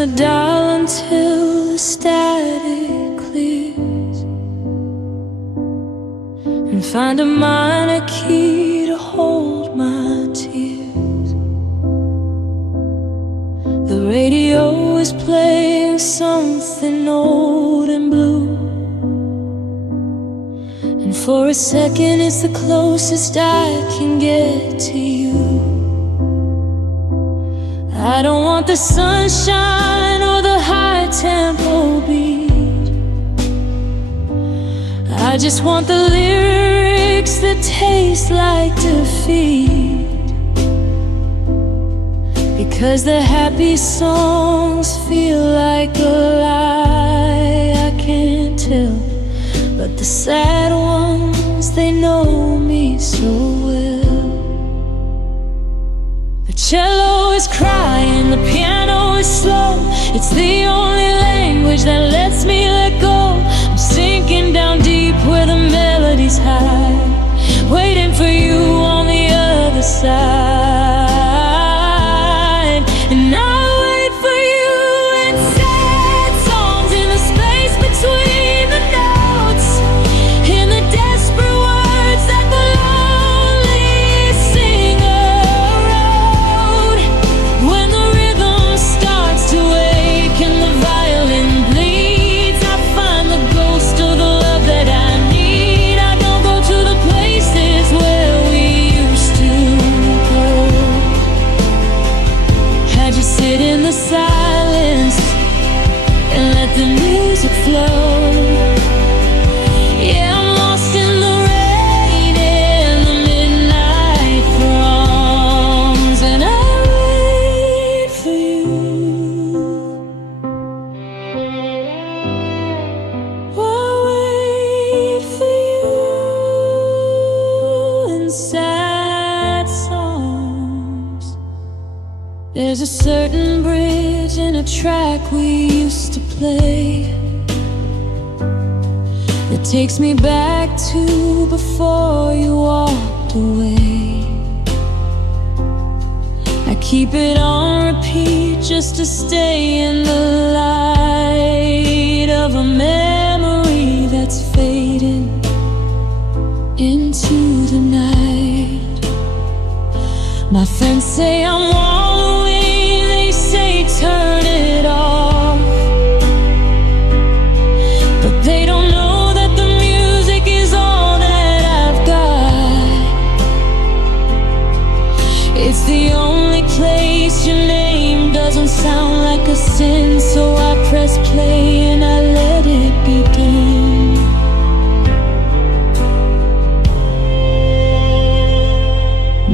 the dial until the static clears, and find a minor key to hold my tears. The radio is playing something old and blue, and for a second it's the closest I can get to you. I don't want the sunshine or the high tempo beat. I just want the lyrics that taste like defeat, because the happy songs feel like a lie I can't tell, but the sad ones, they know me so well. The cello is crying, the piano is slow. It's the only language that lets me let go. I'm sinking down deep where the melody's high, waiting for you on the other side. And I'll wait for you in sad songs, in the space between the notes, in the desperate words that the lonely singer wrote. When the rhythm starts to wake and the violin bleeds, I find the ghost of the love that I need. I don't go to the places where we used to go. I just sit in the silence and let the music flow. Yeah, I'm lost in the rain and the midnight throngs, and I wait for you. I wait for you in sad songs. There's a certain bridge in a track we used to play that takes me back to before you walked away. I keep it on repeat just to stay in the light of a memory that's fading into the night. My friends say I'm wallowing, they say turn it off, but they don't know that the music is all that I've got. It's the only place your name doesn't sound like a sin, so I press play and I let it begin.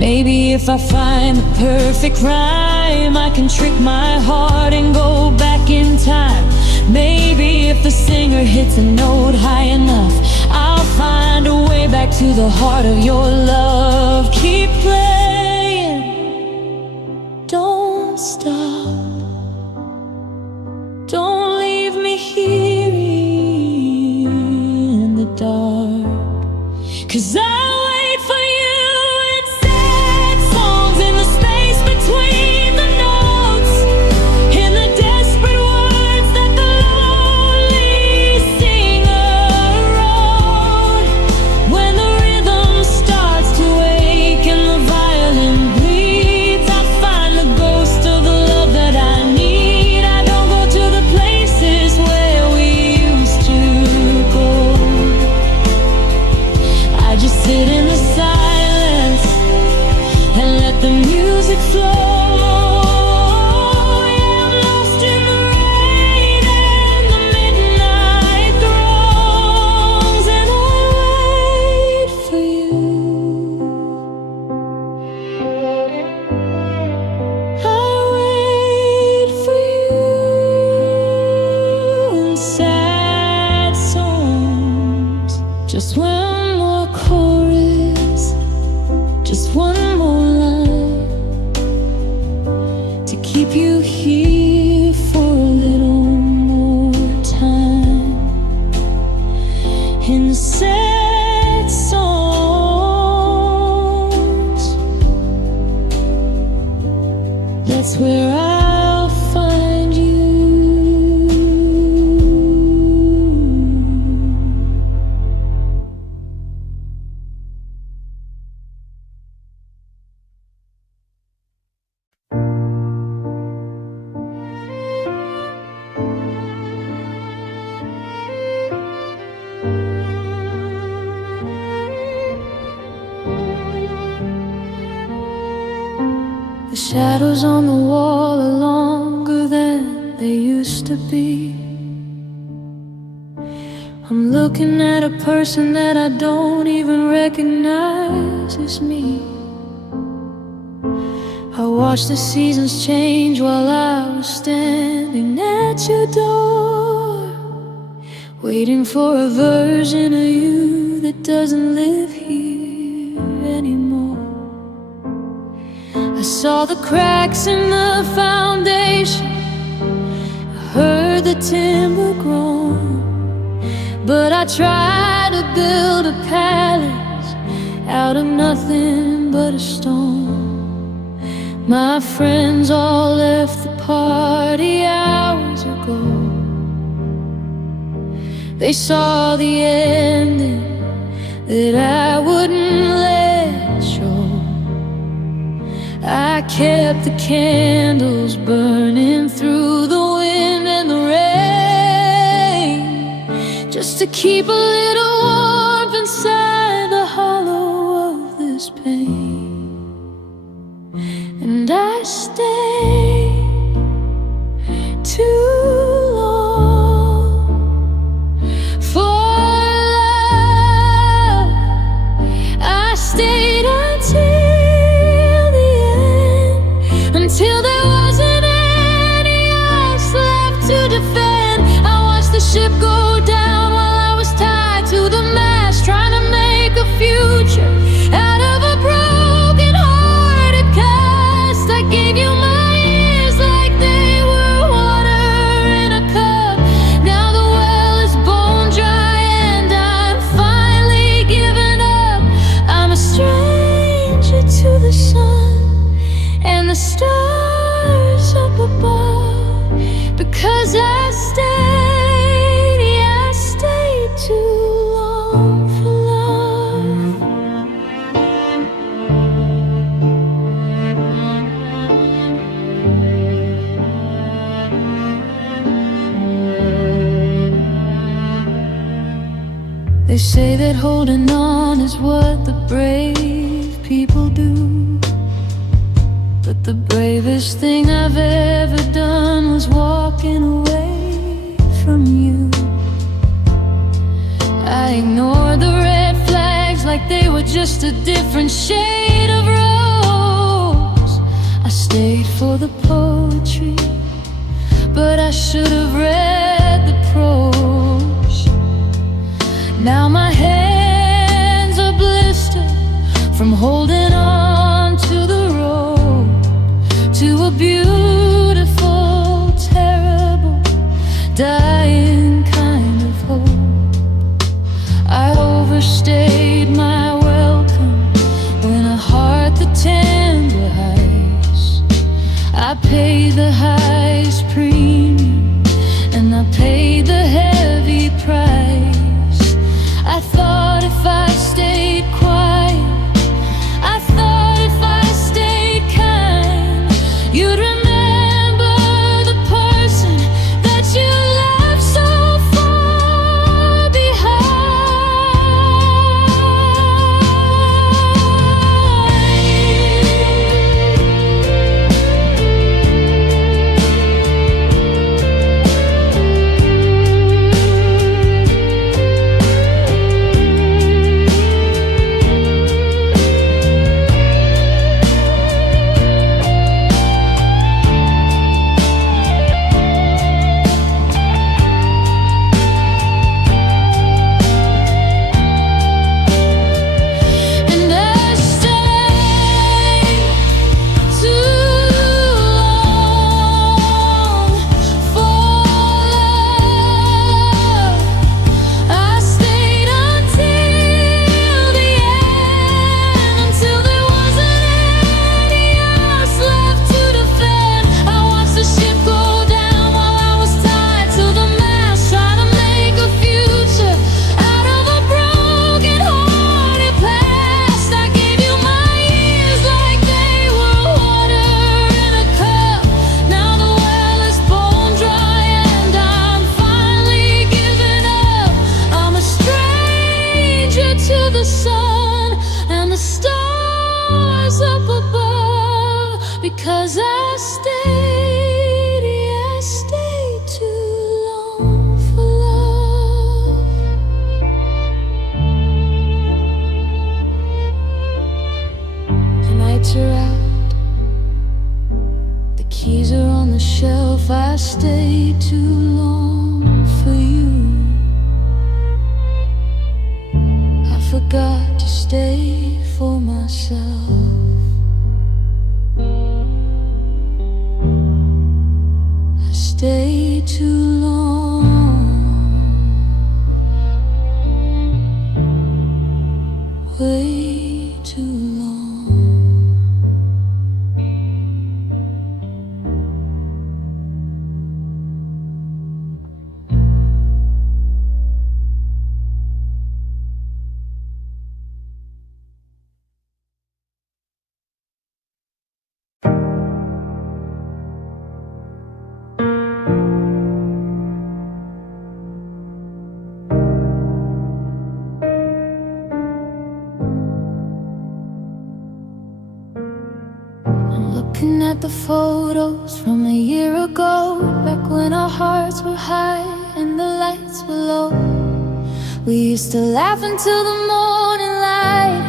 Maybe if I find the perfect rhyme, I can trick my heart and go back in time. Maybe if the singer hits a note high enough, I'll find a way back to the heart of your love. Keep playing, don't stop, don't leave me here in the dark, 'cause I'll wait for you in sad songs, in the space between the notes, in the desperate words that the lonely singer wrote. When the rhythm starts to wake and the violin bleeds, I find the ghost of the love that I need. I don't go to the places where we used to go. I just sit in the silence and let the music flow. Yeah, I'm lost in the rain and the midnight throngs, and I wait for you. I wait for you in sad songs. Just one more chorus, just one more line, to keep you here for a little more time. In sad songs, that's where I'll find you. shadows on the wall are longer than they used to be. I'm looking at a person that I don't even recognize as me. I watched the seasons change while I was standing at your door, waiting for a version of you that doesn't live here anymore. I saw the cracks in the foundation, I heard the timber groan, but I tried to build a palace out of nothing but a stone. My friends all left the party hours ago. They saw the ending that I wouldn't let show. I kept the candles burning through the wind and the rain, just to keep a little warmth inside the hollow of this pain. And I stayed too long for love. I stayed until the end, until there wasn't any ice left to defend. I watched the ship go down while I was tied to the mast, trying to make a future out of a broken-hearted cast. I gave you my ears like they were water in a cup. Now the well is bone dry and I'm finally giving up. I'm a stranger to the sun and the stars up above, because I stayed, yeah, I stayed too long for love. They say that holding on is what the brave people do, but the bravest thing I've ever done was walking away from you. I ignored the red flags like they were just a different shade of rose. I stayed for the poetry, but I should have read the prose. Now my hands are blistered from holding on to the rope, to a beautiful, terrible, dying kind of hope. I overstayed my welcome when a heart that tender ice. I paid the highest premium and I paid the heavy price. I thought if I stayed quiet, I thought if I stayed kind, you'd remember the person that you left so far behind. too long, way too long. Looking at the photos from a year ago, back when our hearts were high and the lights were low. We used to laugh until the morning light.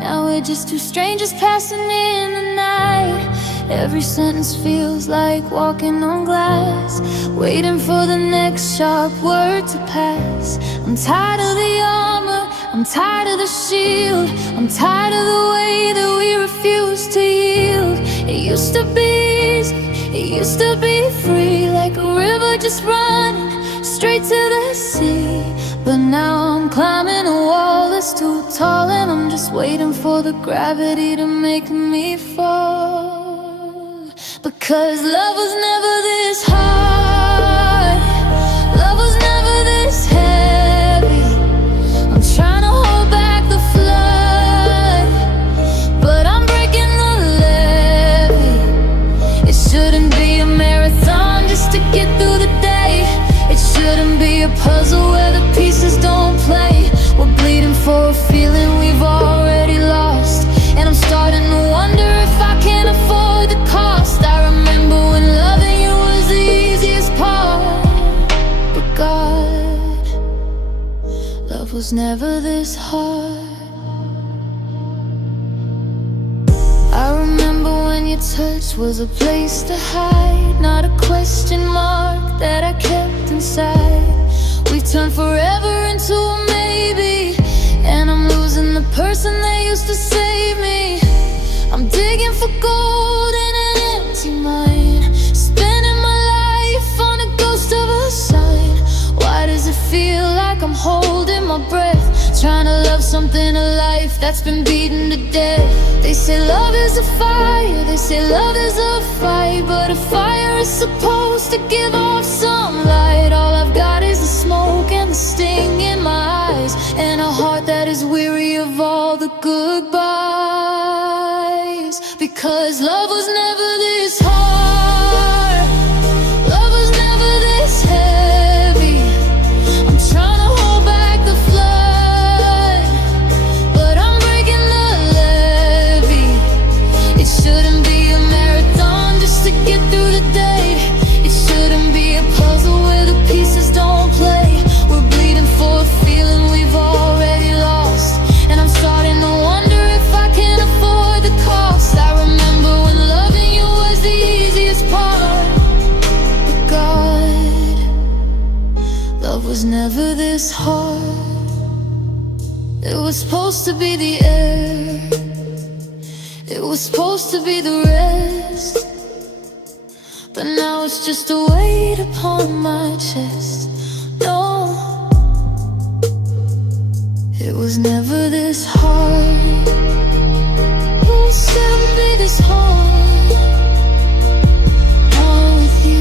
Now we're just two strangers passing in the night. Every sentence feels like walking on glass, waiting for the next sharp word to pass. I'm tired of the armor, I'm tired of the shield, I'm tired of the way that we refuse to yield. It used to be easy, it used to be free, like a river just running straight to the sea. But now I'm climbing a wall that's too tall, and I'm just waiting for the gravity to make me fall. Because love was never this hard, love was never this heavy. I'm trying to hold back the flood, but I'm breaking the levee. It shouldn't be a marathon just to get through the day. It shouldn't be a puzzle where the pieces don't play. We're bleeding for a feeling we've already lost, and I'm starting to wonder if I can afford the cost. I remember when loving you was the easiest part, but God, love was never this hard. I remember when your touch was a place to hide, not a question mark that I kept inside. We turned forever into a maybe, and I'm losing the person that used to save me. I'm digging for gold in an empty mine, spending my life on a ghost of a sign. Why does it feel like I'm holding my breath, trying to love something alive that's been beaten to death? They say love is a fire, they say love is a fight, but a fire is supposed to give off some light. All I've got is the smoke and the sting in my eyes, and a heart that is weary of all the goodbyes. Because love was never this hard, love was never this heavy. I'm trying to hold back the flood, but I'm breaking the levee. It shouldn't be a marathon just to get through the day. It shouldn't be a puzzle where the pieces don't play. We're bleeding for a feeling we've already lost, and I'm starting to wonder if I can afford the cost. I remember when loving you was the easiest part, but God, love was never this hard. It was supposed to be the air, it was supposed to be the rest, but now it's just a weight upon my chest. No, it was never this hard, it was never be this hard, not with you.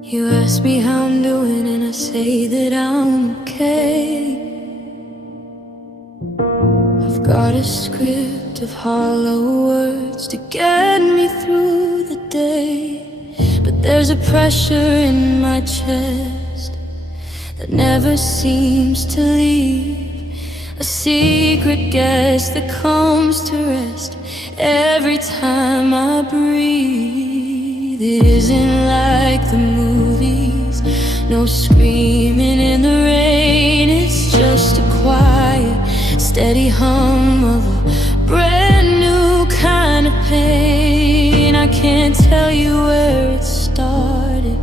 You ask me how I'm doing, and I say that I'm okay. I've got a script of hollow words to get me through the day, but there's a pressure in my chest that never seems to leave, a secret guest that comes to rest every time I breathe. It isn't like the movies, no screaming in the rain. It's just a quiet, steady hum of a brand new kind of pain. I can't tell you where it started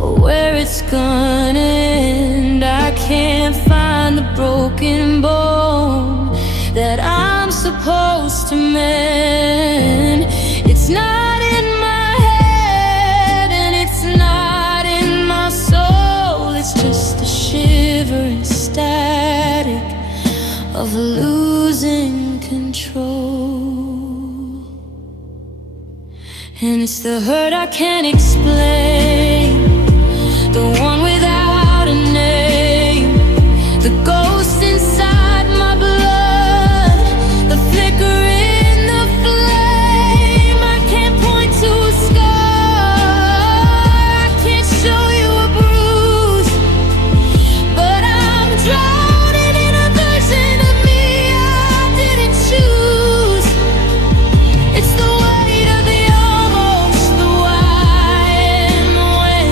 or where it's gonna end. I can't find the broken bone that I'm supposed to mend. It's not in my head and it's not in my soul. It's just the shivering static of losing control. And it's the hurt I can't explain, the one without a name, the ghost inside my blood, the flicker in the flame. I can't point to a scar, I can't show you a bruise, but I'm drowning in a version of me I didn't choose. It's the weight of the almost, the why and when,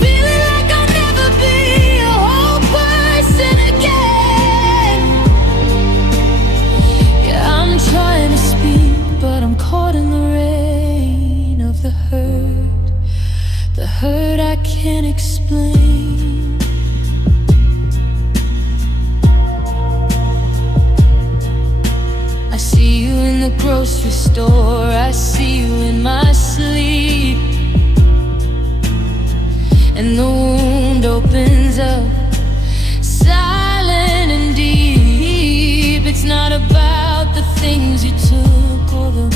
feeling like I'll never be a whole person again. Yeah, I'm trying to speak, but I'm caught in the rain of the hurt I can't explain. I see you in the grocery store, I see you in my sleep, and the wound opens up, silent and deep. It's not about the things you took or the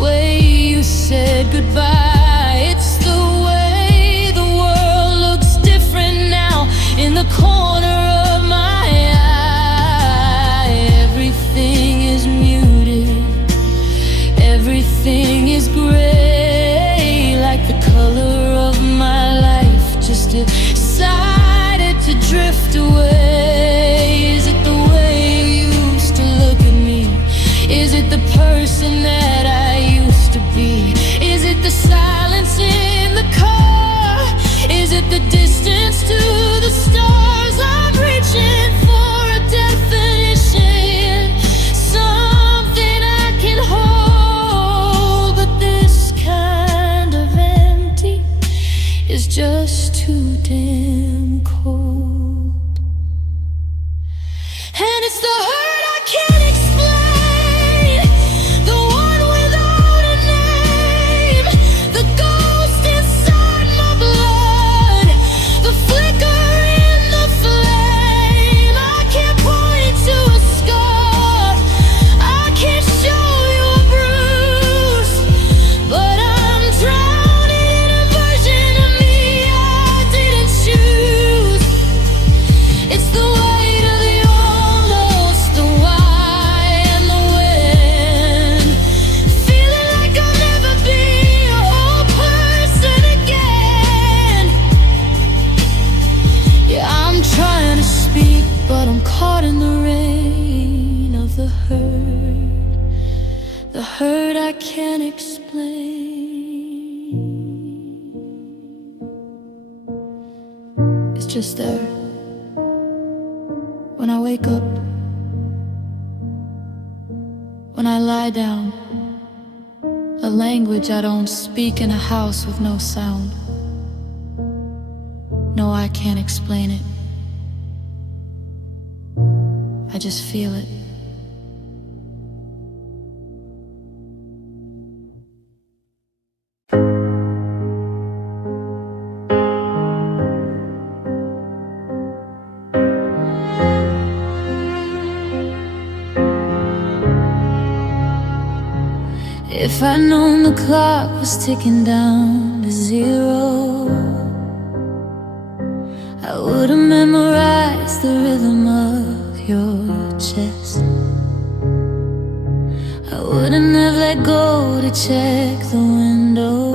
way you said goodbye. It's the way the world looks different now in the corner of my eye. Everything is muted, everything is gray, like the color of my life just decided to drift away. Is it the way you used to look at me? Is it the person that I used to be? Is it the silence in the car? Is it the distance to the stars? I'm reaching for a definition, something I can hold, but this kind of empty is just too damn cold. And it's the hurt I can't explain, the one without a name, the ghost inside my blood, the flicker in the flame. I can't point to a scar, I can't show you a bruise, but I'm drowning in a version of me I didn't choose. It's the weight of the almost, the why and the when, feeling like I'll never be a whole person again. Yeah, I'm trying to speak, but I'm caught in the rain of the hurt I can't explain. It's just there when I wake up, when I lie down, a language I don't speak in a house with no sound. No, I can't explain it, I just feel it. If I'd known the clock was ticking down to zero, I would've memorized the rhythm of your chest. I wouldn't have let go to check the window.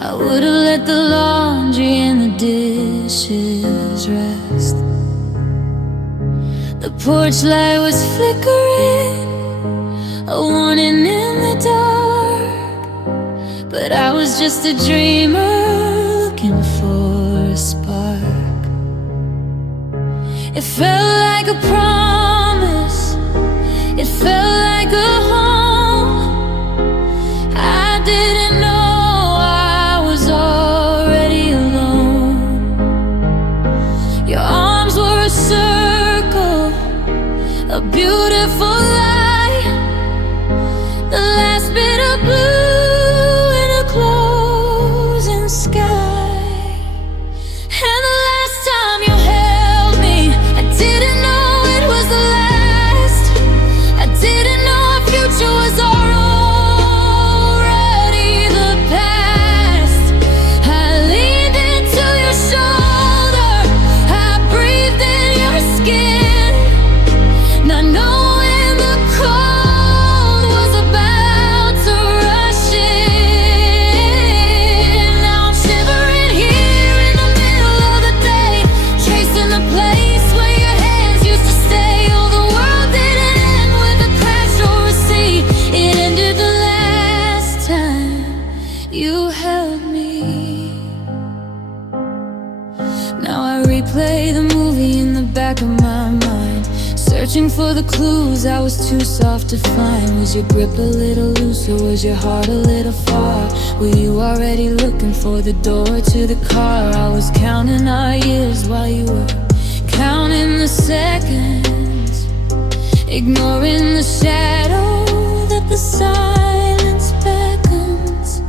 I would've let the laundry and the dishes rest. The porch light was flickering, a warning in the dark, but I was just a dreamer looking for a spark. It felt like a promise, it felt like a home. I didn't know I was already alone. Your arms were a circle, a beautiful lie, the last bit of blue in a closing sky. And the last time you held me, I didn't know it was the last. I didn't know our future was already the past. I leaned into your shoulder, I breathed in your skin, not knowing the cold was about to rush in. Now I'm shivering here in the middle of the day, tracing the place where your hands used to stay. Oh, the world didn't end with a crash or a sea. It ended the last time you held me. Now I replay the movie in the back of my mind, searching for the clues I was too soft to find. Was your grip a little loose or was your heart a little far? Were you already looking for the door to the car? I was counting our years while you were counting the seconds, ignoring the shadow that the silence beckons.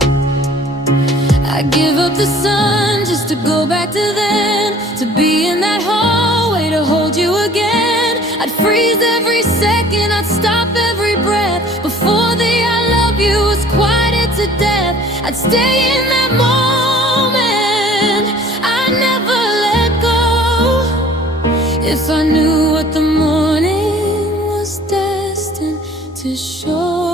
I give up the sun just to go back to then, to be in that hallway, to hold you again. I'd freeze every second, I'd stop every breath before the I love you was quieted to death. I'd stay in that moment, I'd never let go, if I knew what the morning was destined to show.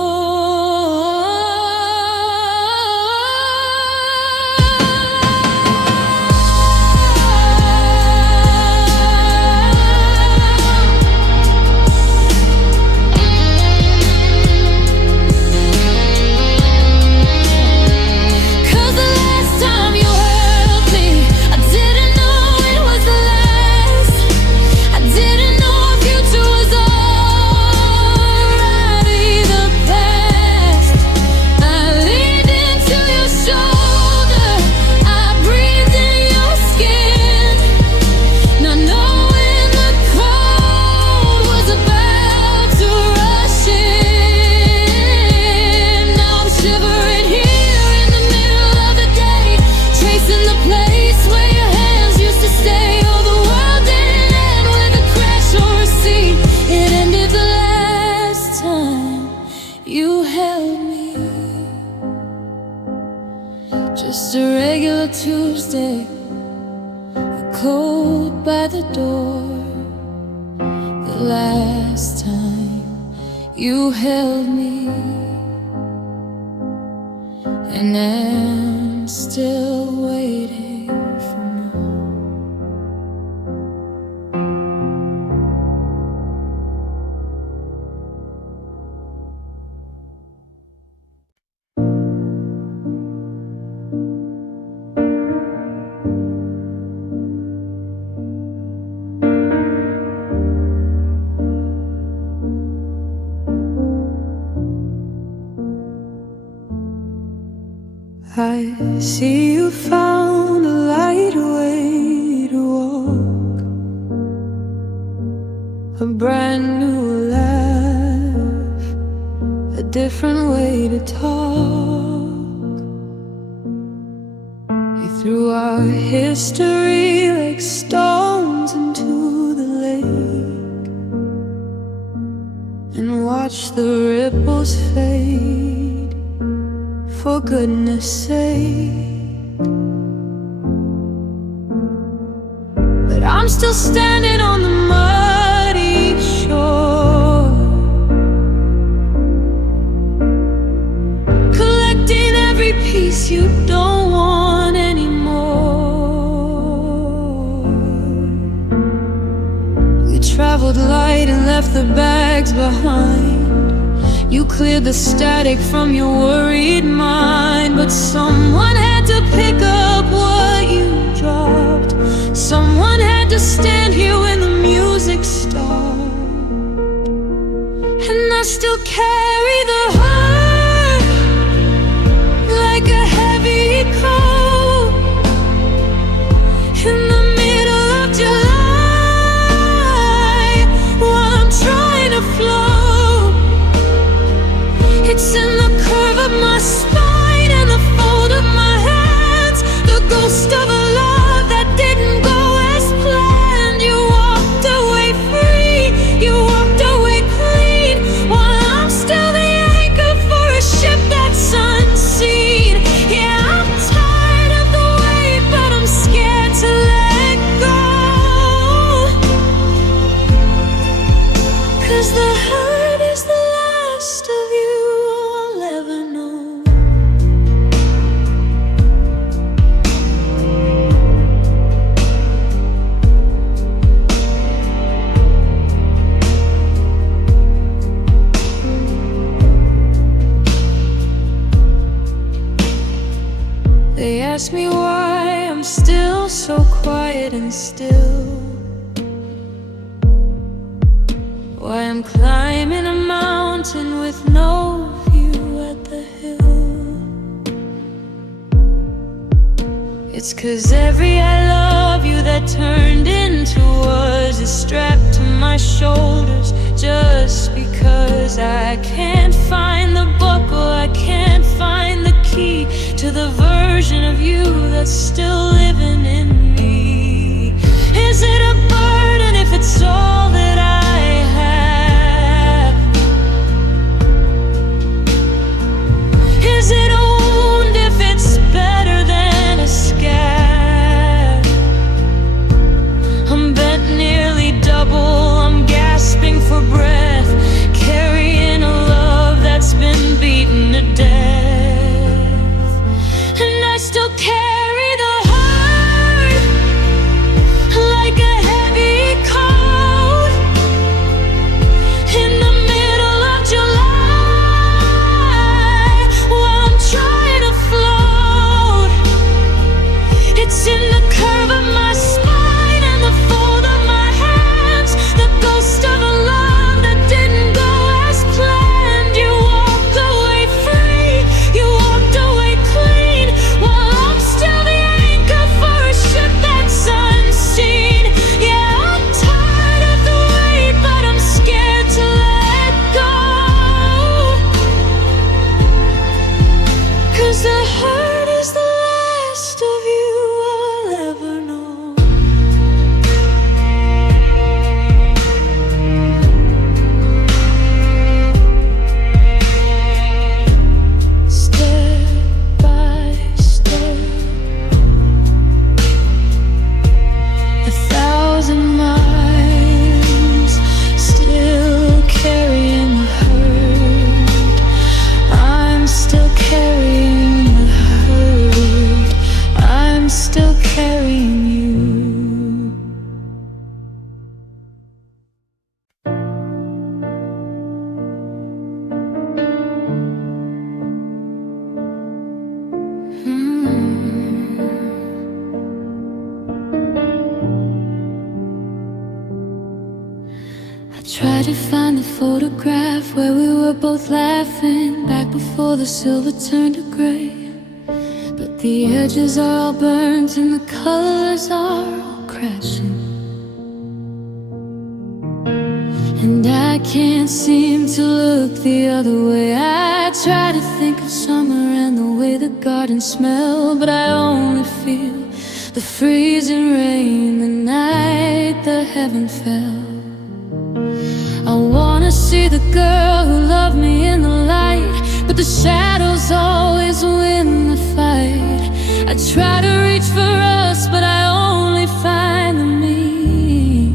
Just a regular Tuesday, a cold by the door. The last time you held me, and I'm still waiting for more. I see you found a light way to walk, a brand new laugh, a different way to talk. You threw our history like stones into the lake and watched the ripples fade, for goodness sake. But I'm still standing on the muddy shore, collecting every piece you don't want anymore. You traveled light and left the bags behind. You cleared the static from your worried mind, but someone had to pick up what you dropped. Someone had to stand here when the music stopped. And I still carry the heart like a heavy coat in the middle of July while I'm trying to float. It's in the curve of my spine and the fold of my hands, the ghost of a love that didn't go as planned. You walked away free, you walked away clean, while I'm still the anchor for a ship that's unseen. Yeah, I'm tired of the weight, but I'm scared to let go, 'cause the hurt is the last of you I'll ever know. They ask me why I'm still so quiet and still, why I'm climbing a mountain with no view at the hill. It's 'cause every I love you that turned into words is strapped to my shoulders, just because I can't find the buckle, I can't find the key to the version of you that's still living in me. Is it a burden if it's all that I have? Is it a wound if it's better than a scab? I'm bent nearly double, I'm gasping for breath, carrying a love that's been beaten to death. And I still carry the heart like a heavy coat in the middle of July while I'm trying to float. It's in the curve of my spine and the fold of my hands, the ghost of a love that didn't go as planned. You walked away free, you walked away clean, while I'm still the anchor for a ship that's unseen. Yeah, I'm tired of the weight, but I'm scared to let go, 'cause the hurt is the last of you I'll ever know. Step by step, 1,000 miles, still carrying the hurt. I'm still carrying the hurt. I'm still carrying you. I tried to find the photograph where we were both laughing back before the silver turned to gray, but the edges are all burnt and the colors are all crashing. And I can't seem to look the other way. I try to think of summer and the way the gardens smell, but I only feel the freezing rain the night the heaven fell. I wanna see the girl who loved me in the light, but the shadows always win the fight. I try to reach for us, but I only find the me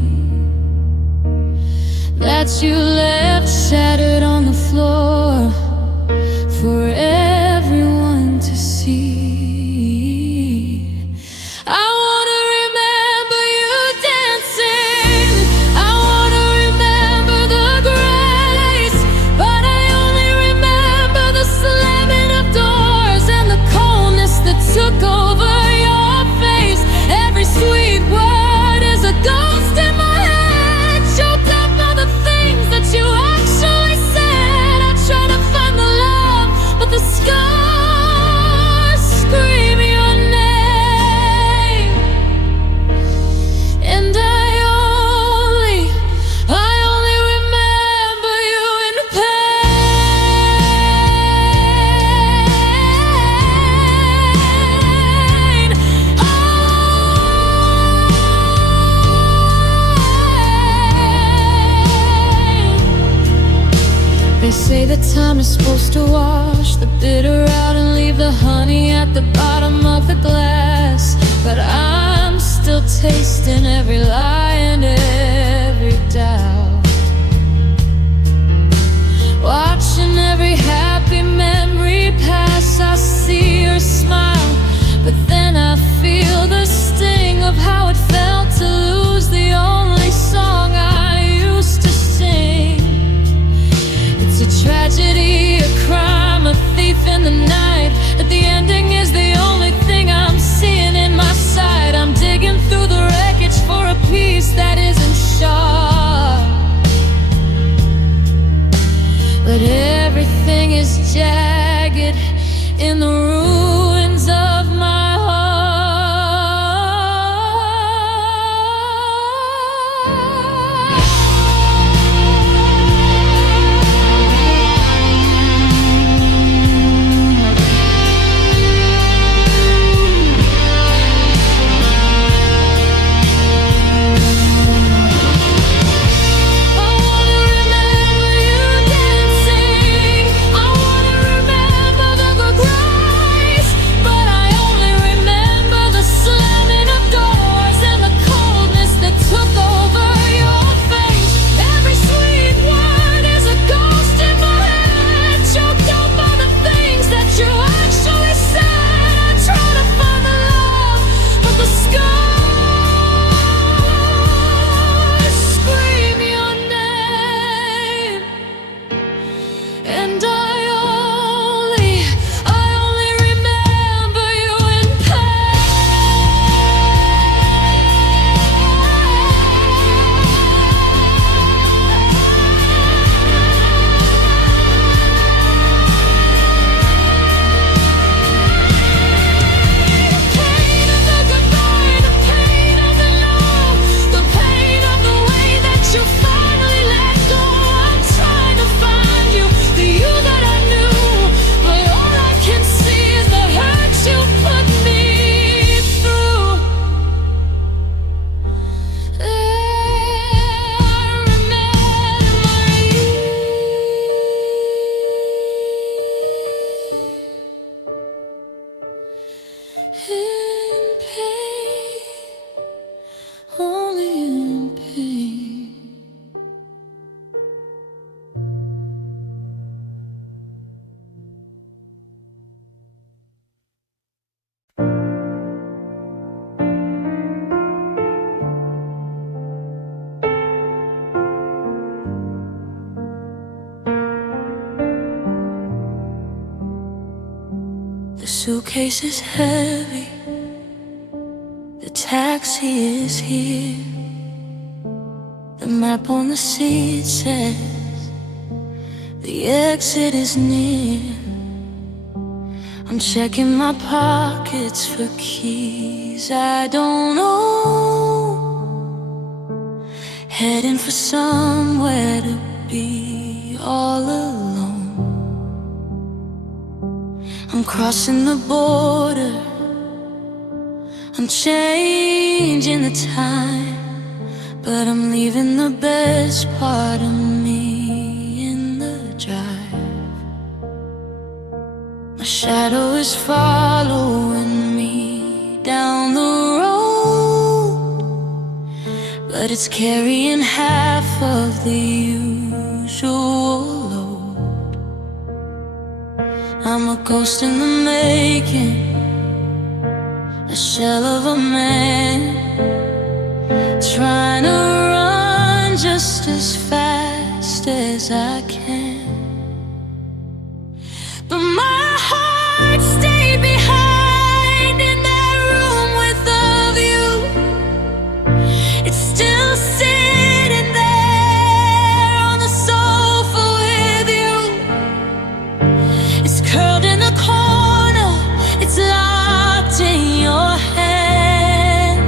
that you left shattered on the floor for everyone to see. I wanna remember you dancing, I wanna remember the grace, but I only remember the slamming of doors and the coldness that took over your face. Every sweet word is a ghost in my head, choked up all the things that you time is supposed to wash the bitter out and leave the honey at the bottom of the glass. But I'm still tasting every lie and every doubt, watching every happy memory pass. I see her smile, but then I feel the sting of how it felt to lose the only song I used to sing. It's a tragedy, a crime, a thief in the night, but the ending is the only thing I'm seeing in my sight. I'm digging through the wreckage for a piece that isn't sharp, but everything is jagged in the ruins of my heart. The suitcase is heavy, the taxi is here, the map on the seat says the exit is near. I'm checking my pockets for keys I don't know, heading for somewhere to be all alone. I'm crossing the border, I'm changing the time, but I'm leaving the best part of me in the drive. My shadow is following me down the road, but it's carrying half of the usual load. I'm a ghost in the making, a shell of a man, trying to run just as fast as I can. But my heart stayed behind in that room with the view. It's still sitting there on the sofa with you. It's curled in the corner, it's locked in your hand,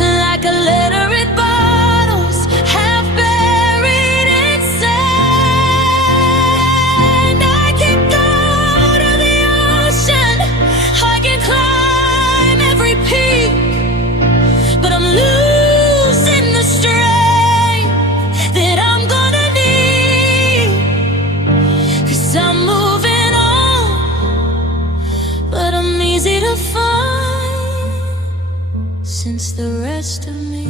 like a letter in bottles half buried in sand. to find, since the rest of me,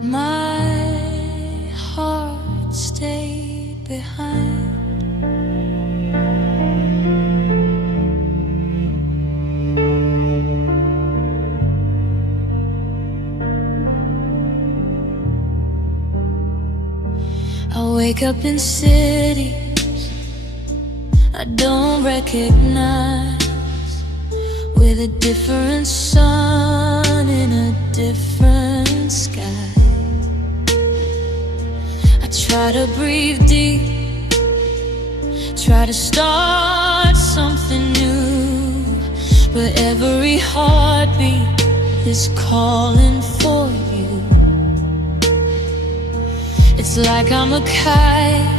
my heart stayed behind. I wake up in cities I don't recognize, with a different sun in a different sky. I try to breathe deep, try to start something new, but every heartbeat is calling for you. It's like I'm a kite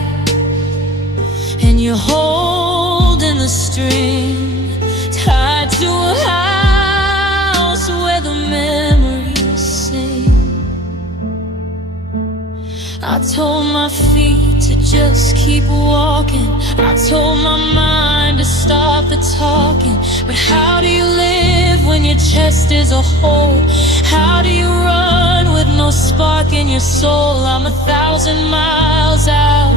and you're holding the string, tied to a house where the memories sing. I told my feet to just keep walking, I told my mind to stop the talking. But how do you live when your chest is a hole? How do you run with no spark in your soul? I'm 1,000 miles out,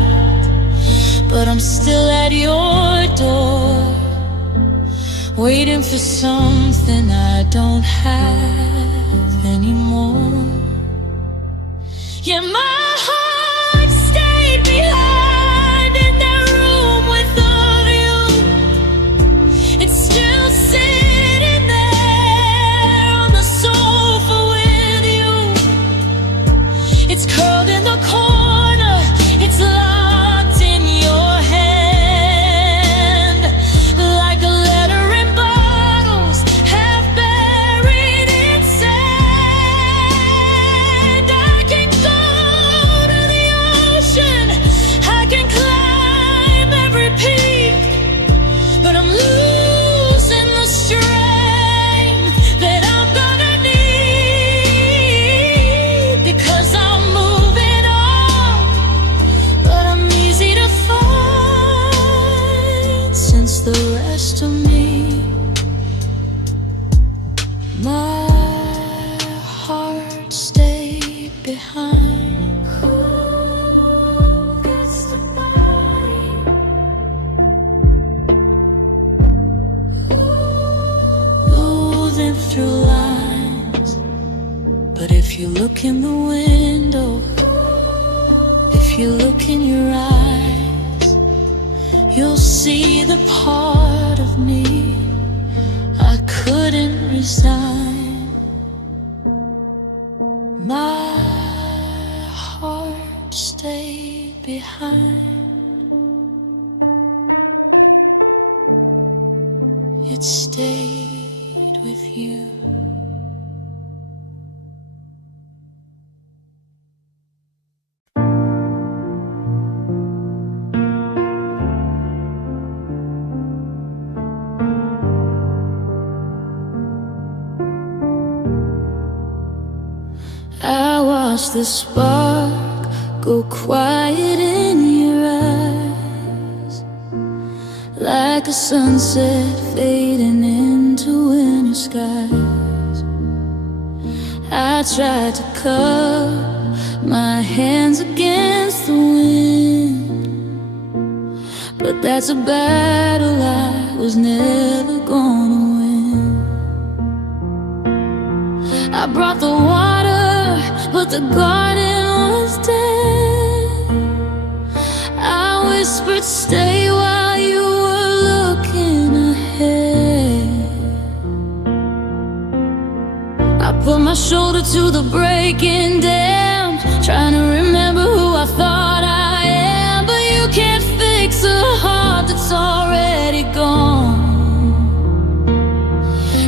but I'm still at your door, waiting for something I don't have anymore. Yeah, my heart stayed behind in that room with the view. It's still sitting there on the sofa with you. It's curled in the corner, it's locked in your hand, like a letter in bottles, half buried in sand. I can go to the ocean, I can climb every peak, but I'm losing the strength that I'm gonna need, because I'm moving on, but I'm easy to find, since the rest of me, my heart stayed behind. Who gets the body? Moving through lines, but if you look in the window, if you look in your eyes, you'll see the part of me I couldn't resign. My heart stayed behind. It stayed with you. I watched the spark go quiet in your eyes, like a sunset fading into winter skies. I tried to cup my hands against the wind, but that's a battle I was never gonna win. I brought the water, but the garden was dead. I whispered, stay, while you were looking ahead. I put my shoulder to the breaking dam, trying to remember who I thought I am. But you can't fix a heart that's already gone.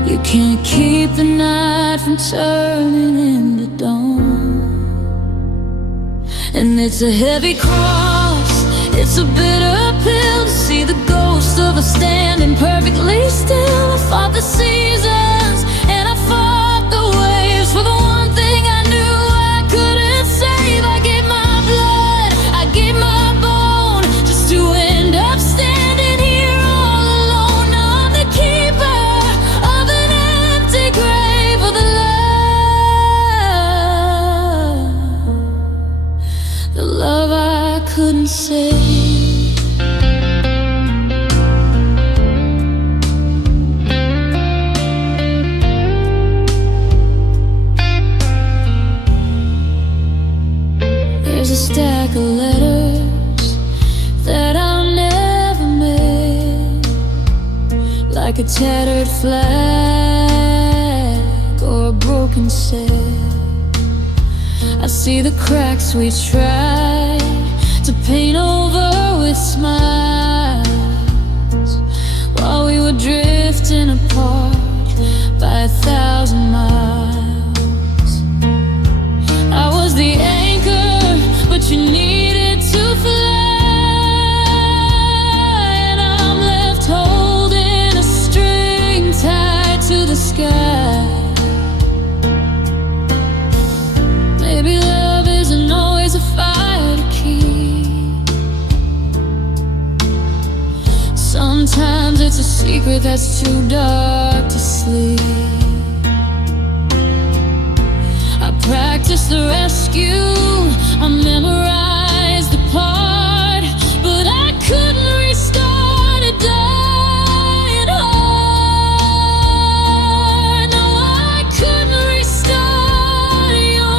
You can't keep the night from turning into dawn. And it's a heavy cross, it's a bitter pill to see the ghost of us standing perfectly still. I fought the seasons and I fought the waves for the one thing I knew I couldn't save. I gave my blood, I gave my bone, just to end up standing here all alone. Now like a tattered flag or a broken sail. I see the cracks we tried to paint over with smiles while we were drifting apart by 1,000 miles. I was the anchor, but you needed to fly, and I'm left holding a string tied to the sky. Maybe love isn't always a fire to keep. Sometimes it's a secret that's too dark to sleep. I practiced the rescue, I memorized the part, but I couldn't restart a dying heart. No, I couldn't restart your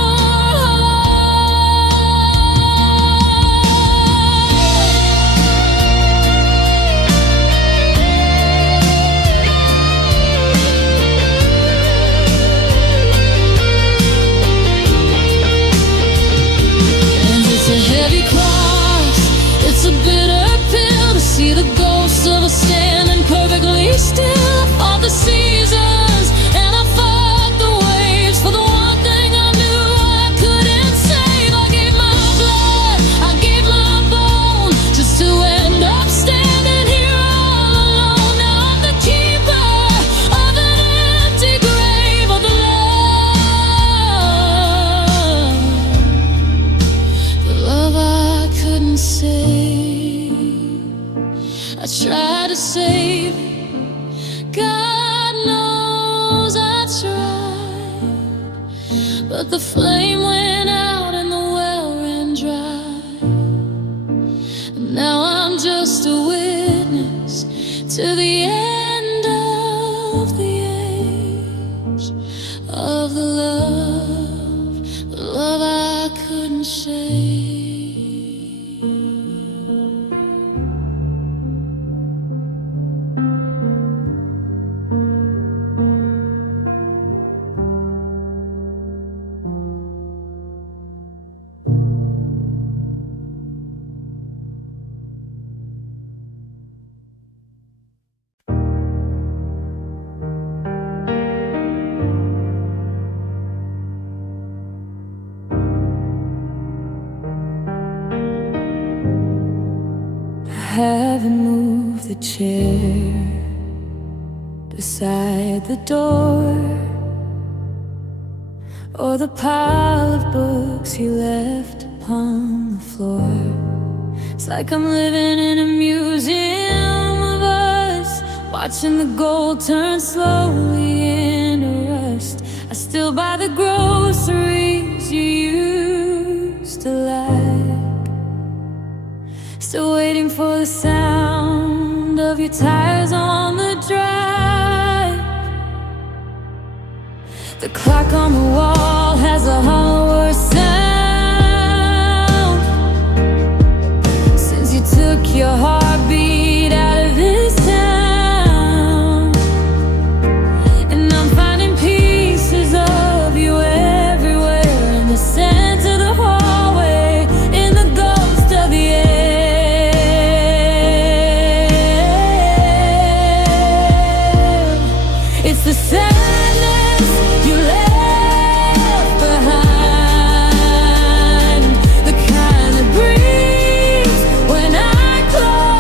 a bitter pill to see the ghosts of us standing perfectly still. I fought the seasons and I fought the waves for the one thing I knew I couldn't save. I gave my blood, I gave my bone, just to end up standing here all alone. Now I'm the keeper of an empty grave of the love I couldn't save. I tried to save it, God knows I tried, but the flame went out and the well ran dry. And now I'm just a witness to the end of the age, of the love I couldn't shake. Haven't moved the chair beside the door, or the pile of books he left upon the floor. It's like I'm living in a museum of us, watching the gold turn slowly into rust. I still buy the groceries you used to like, still waiting for the sound of your tires on the drive. The clock on the wall has a hollower sound since you took your heartbeat out of this town. And I'm finding pieces of you everywhere, in the scent of the hallway, in the ghost of the air. It's the sadness you left behind, the kind that breathes when I close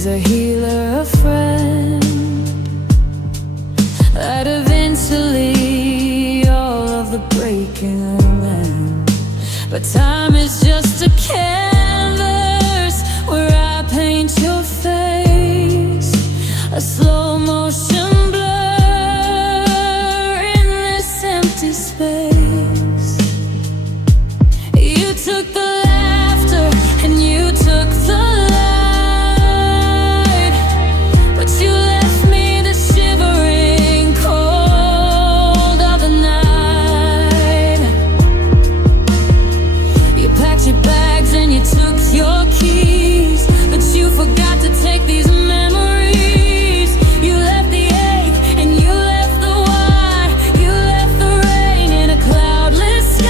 He's a healer, a friend, that eventually all of the breaking will mend. But time is just a canvas where I paint your face, a slow motion blur in this empty space. You took the laughter and you took the light, but you left me the shivering cold of the night. You packed your bags and you took your keys, but you forgot to take these memories. You left the ache and you left the why, you left the rain in a cloudless sky.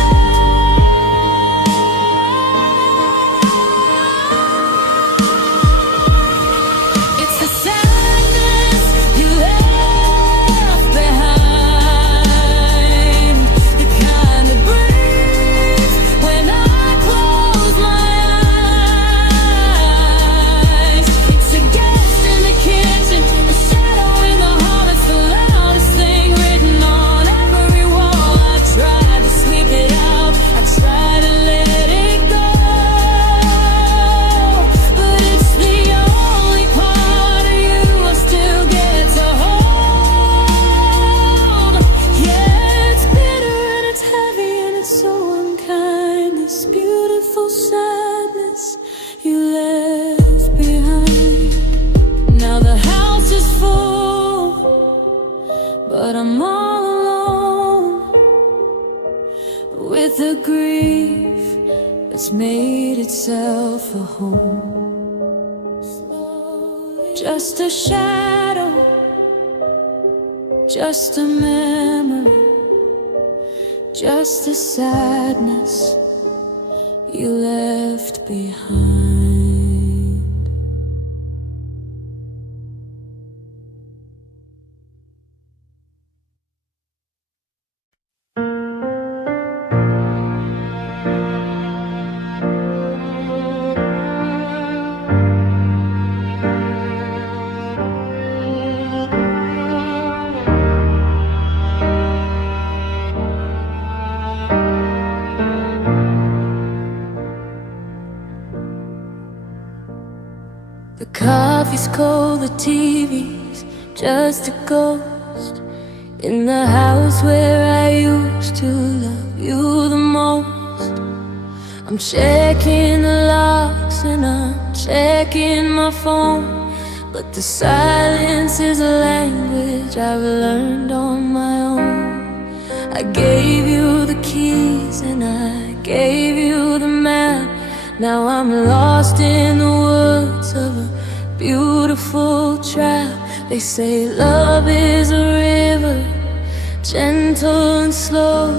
It's the sadness you left behind, the kind that breathes when I close my eyes. It's a guest in the kitchen, a shadow in the hall. It's the loudest thing written on every wall. I tried to sweep it out, I tried to let it go, but it's the only part of you I still get to hold. Yeah, it's bitter and it's heavy and it's so unkind, this beautiful sadness you left behind. Now the house is full, but I'm all alone with the grief that's made itself a home. Just a shadow, just a memory, just a sadness you left behind. The coffee's cold, the TV's just a ghost in the house where I used to love you the most. I'm checking the locks and I'm checking my phone, but the silence is a language I've learned on my own. I gave you the keys and I gave you the map. Now I'm lost in the woods of a beautiful trap. They say love is a river, gentle and slow,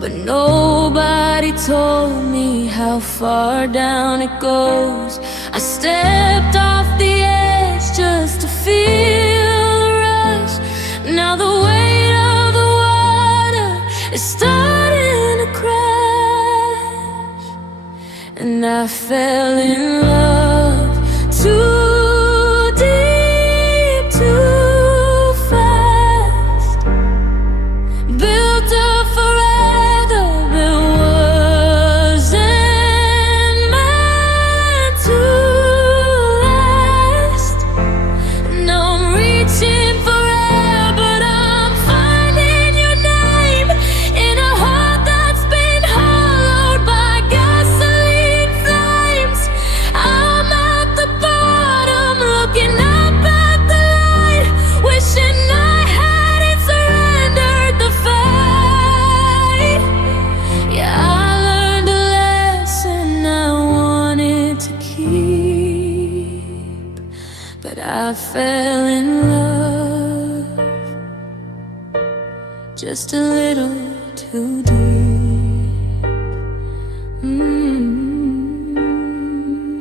but nobody told me how far down it goes. I stepped off the edge just to feel the rush. Now the weight of the water is starting to crash, and I fell in love too deep, too fast. Built a forever that wasn't meant to last. Now I'm reaching for air, but I'm finding your name in a heart that's been hollowed by gasoline flames. I'm at the bottom, looking up at the light, wishing I hadn't surrendered the fight. Yeah, I learned a lesson I wanted to keep, but I fell in love just a little too deep.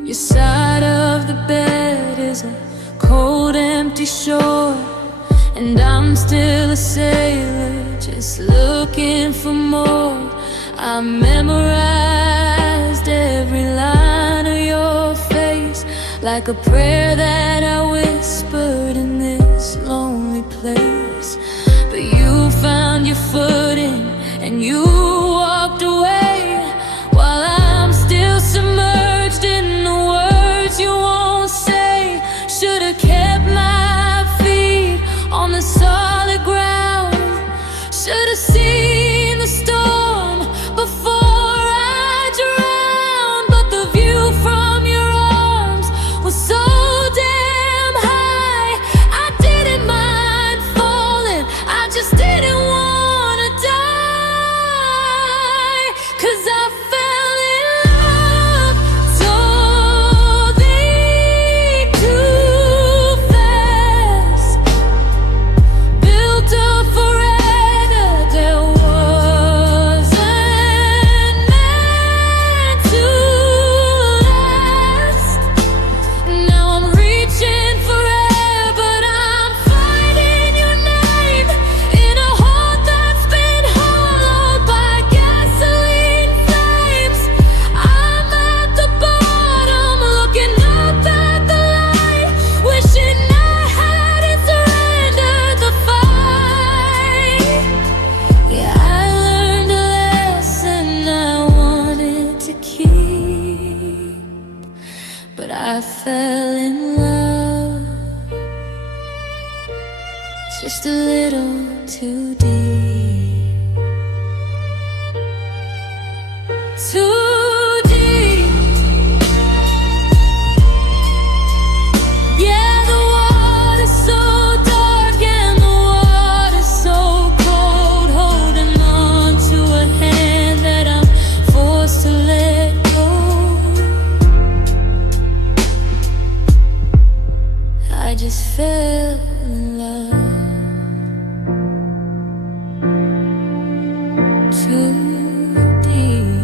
Your side of the bed is a cold, empty shore, and I'm still a sailor, just looking for more. I memorized every line of your face like a prayer that I whispered in this lonely place. But you found your footing and you walked away, while I'm still submerged in the words you won't say. Should've kept my feet on the solid ground, should've seen the storm before I drowned. But the view from your arms was so damn high, I didn't mind falling, I just didn't wanna die. 'Cause I fell in love totally too fast, built up forever that wasn't meant to last. Now I'm reaching for air, but I'm fighting your name in a heart that's been hollowed by gasoline flames. I'm at the bottom, looking up at the light, wishing I hadn't surrendered the fight. Yeah, I learned a lesson I wanted to keep, but I fell in love just a little too deep. Too deep. Yeah, the water's so dark and the water's so cold, holding on to a hand that I'm forced to let go. I just fell in love too deep.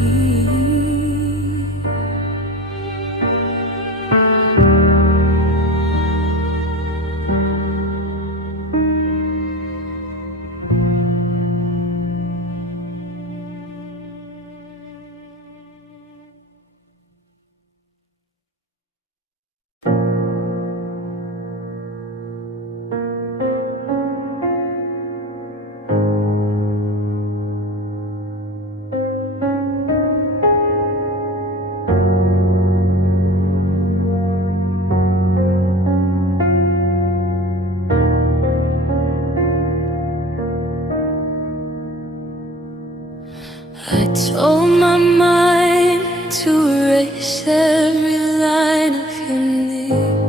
I told my mind to erase every line of your name.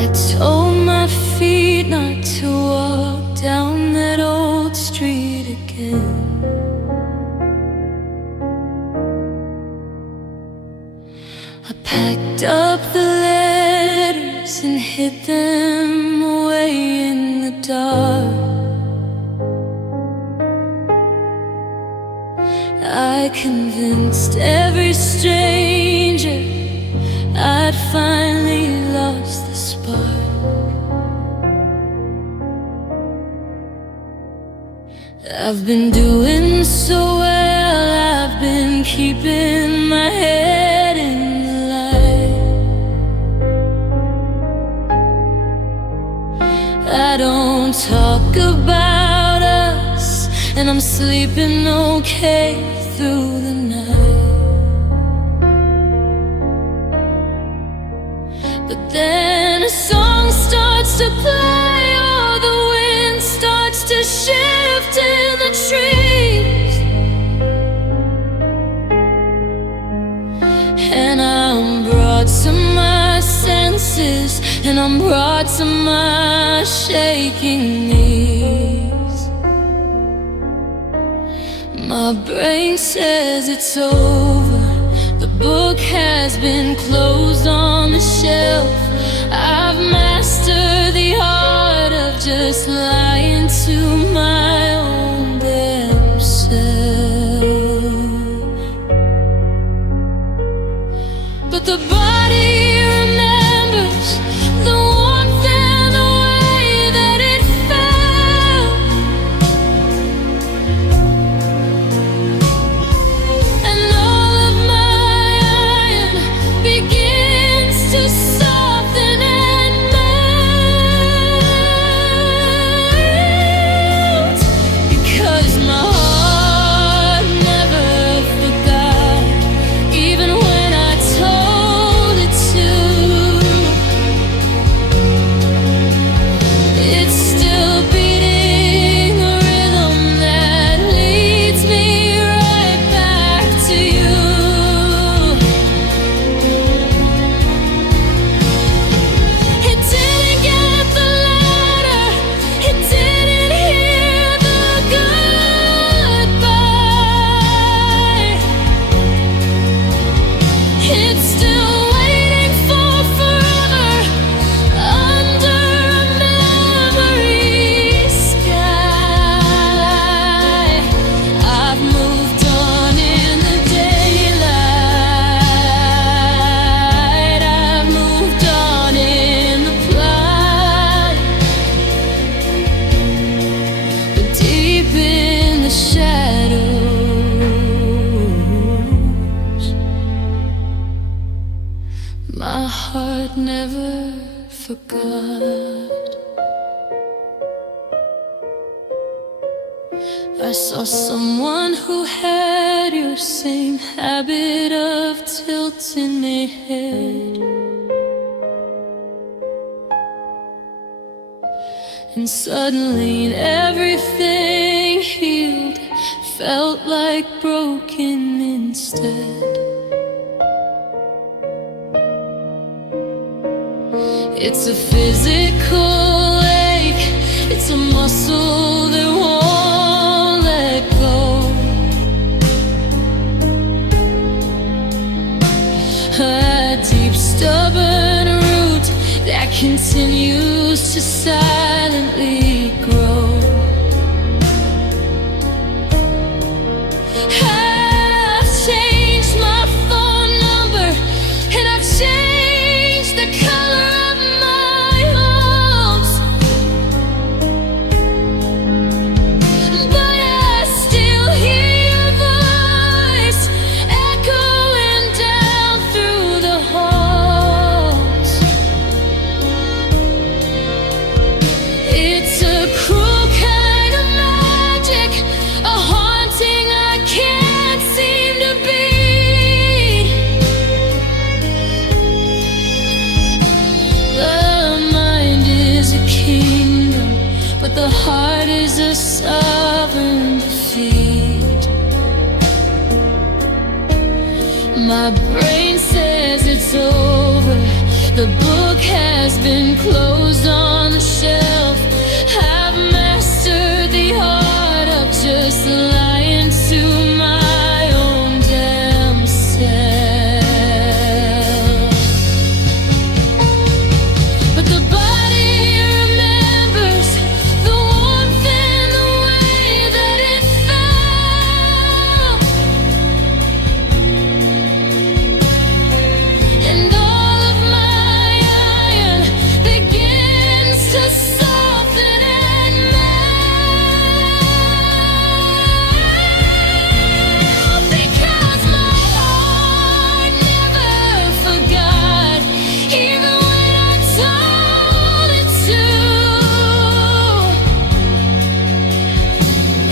I told my feet not to walk down that old street again. I packed up the letters and hid them away in the dark. I convinced every stranger I'd finally lost the spark. I've been doing so well, I've been keeping my head in the light. I don't talk about us, and I'm sleeping okay through the night. But then a song starts to play, or the wind starts to shift in the trees, and I'm brought to my senses, and I'm brought to my shaking knees. My brain says it's over, the book has been closed on the shelf. I've mastered the art of just lying to my own damn self. But the body remembers the warmth and the way that it felt, and never forgot. I saw someone who had your same habit of tilting their head, and suddenly everything healed felt like broken instead. It's a physical ache, it's a muscle that won't let go. A deep, stubborn root that continues to silently grow. I've changed my phone number, and I've changed the color of my homes, but I still hear your voice echoing down through the halls. It's a cruel kind of magic, a haunting I can't seem to beat. The mind is a kingdom, but the heart is a sovereign defeat. My brain says it's over, the book has been closed on the shelf. I've mastered the art of just lying to my own damn self. But the body remembers the warmth and the way that it felt, and all of my iron begins to soften and melt, because my heart never forgot, even when I told it to.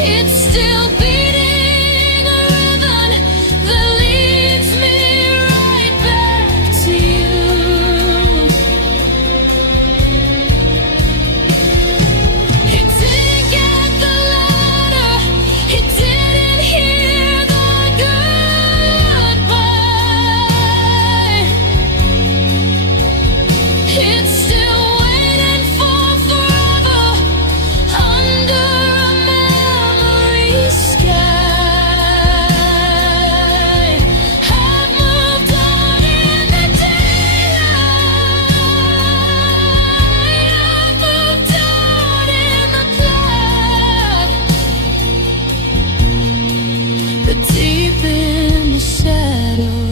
It's still beating a rhythm that leads me right back to you. It didn't get the letter, it didn't hear the goodbye. It's still waiting for forever under a memory sky. I've moved on in the daylight, I've moved on in the cloud, but deep in the shadows,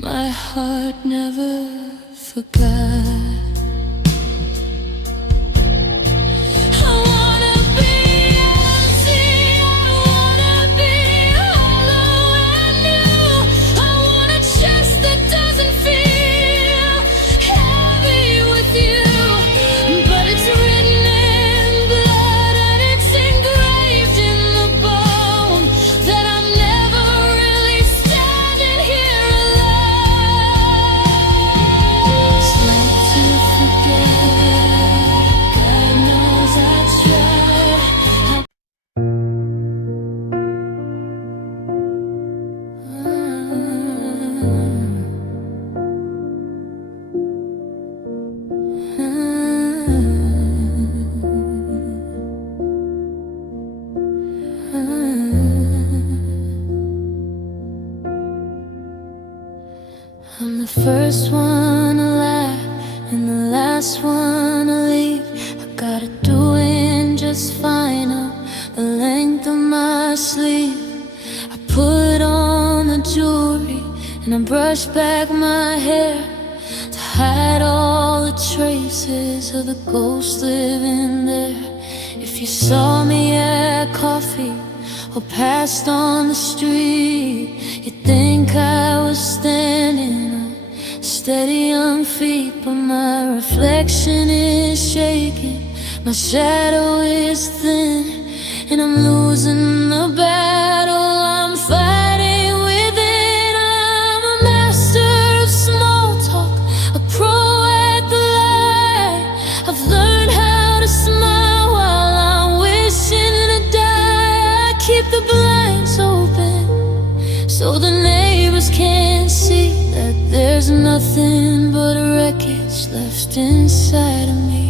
my heart never forgot. I wanna be empty, I wanna be hollow and new. I want a chest that doesn't feel heavy with you, but it's written in blood and it's engraved in the bone that I'm never really standing here alone. Slow to forget, God knows I tried. I'm the first one to laugh and the last one to leave. I got it doing just fine up the length of my sleeve. I put on the jewelry and I brush back my hair to hide all the traces of the ghost living there. If you saw me at coffee or passed on the street. You'd think I was standing on steady young feet, but my reflection is shaking, my shadow is thin, and I'm losing the battle I'm fighting within. I'm a master of small talk, a pro at the lie. I've learned how to smile while I'm wishing to die. I keep the blinds open so the neighbors can't see that there's nothing but wreckage left inside of me.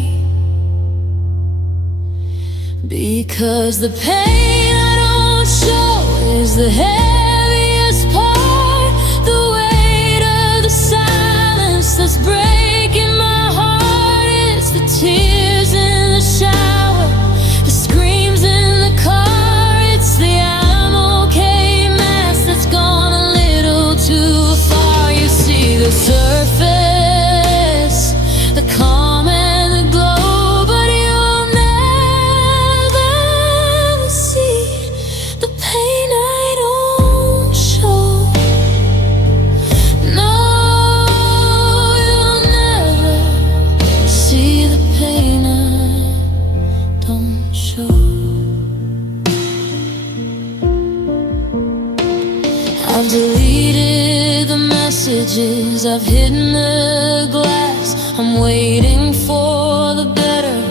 Because the pain I don't show is the heaviest part, the weight of the silence that's breaking my heart. It's the tears in the shower, the screams in the car. It's the I'm okay mask that's gone a little too far. You see the surface, the calm and the glow, but you'll never see the pain I don't show. No, you'll never see the pain I don't show. I've deleted the messages, I've hidden the glass. I'm waiting for the better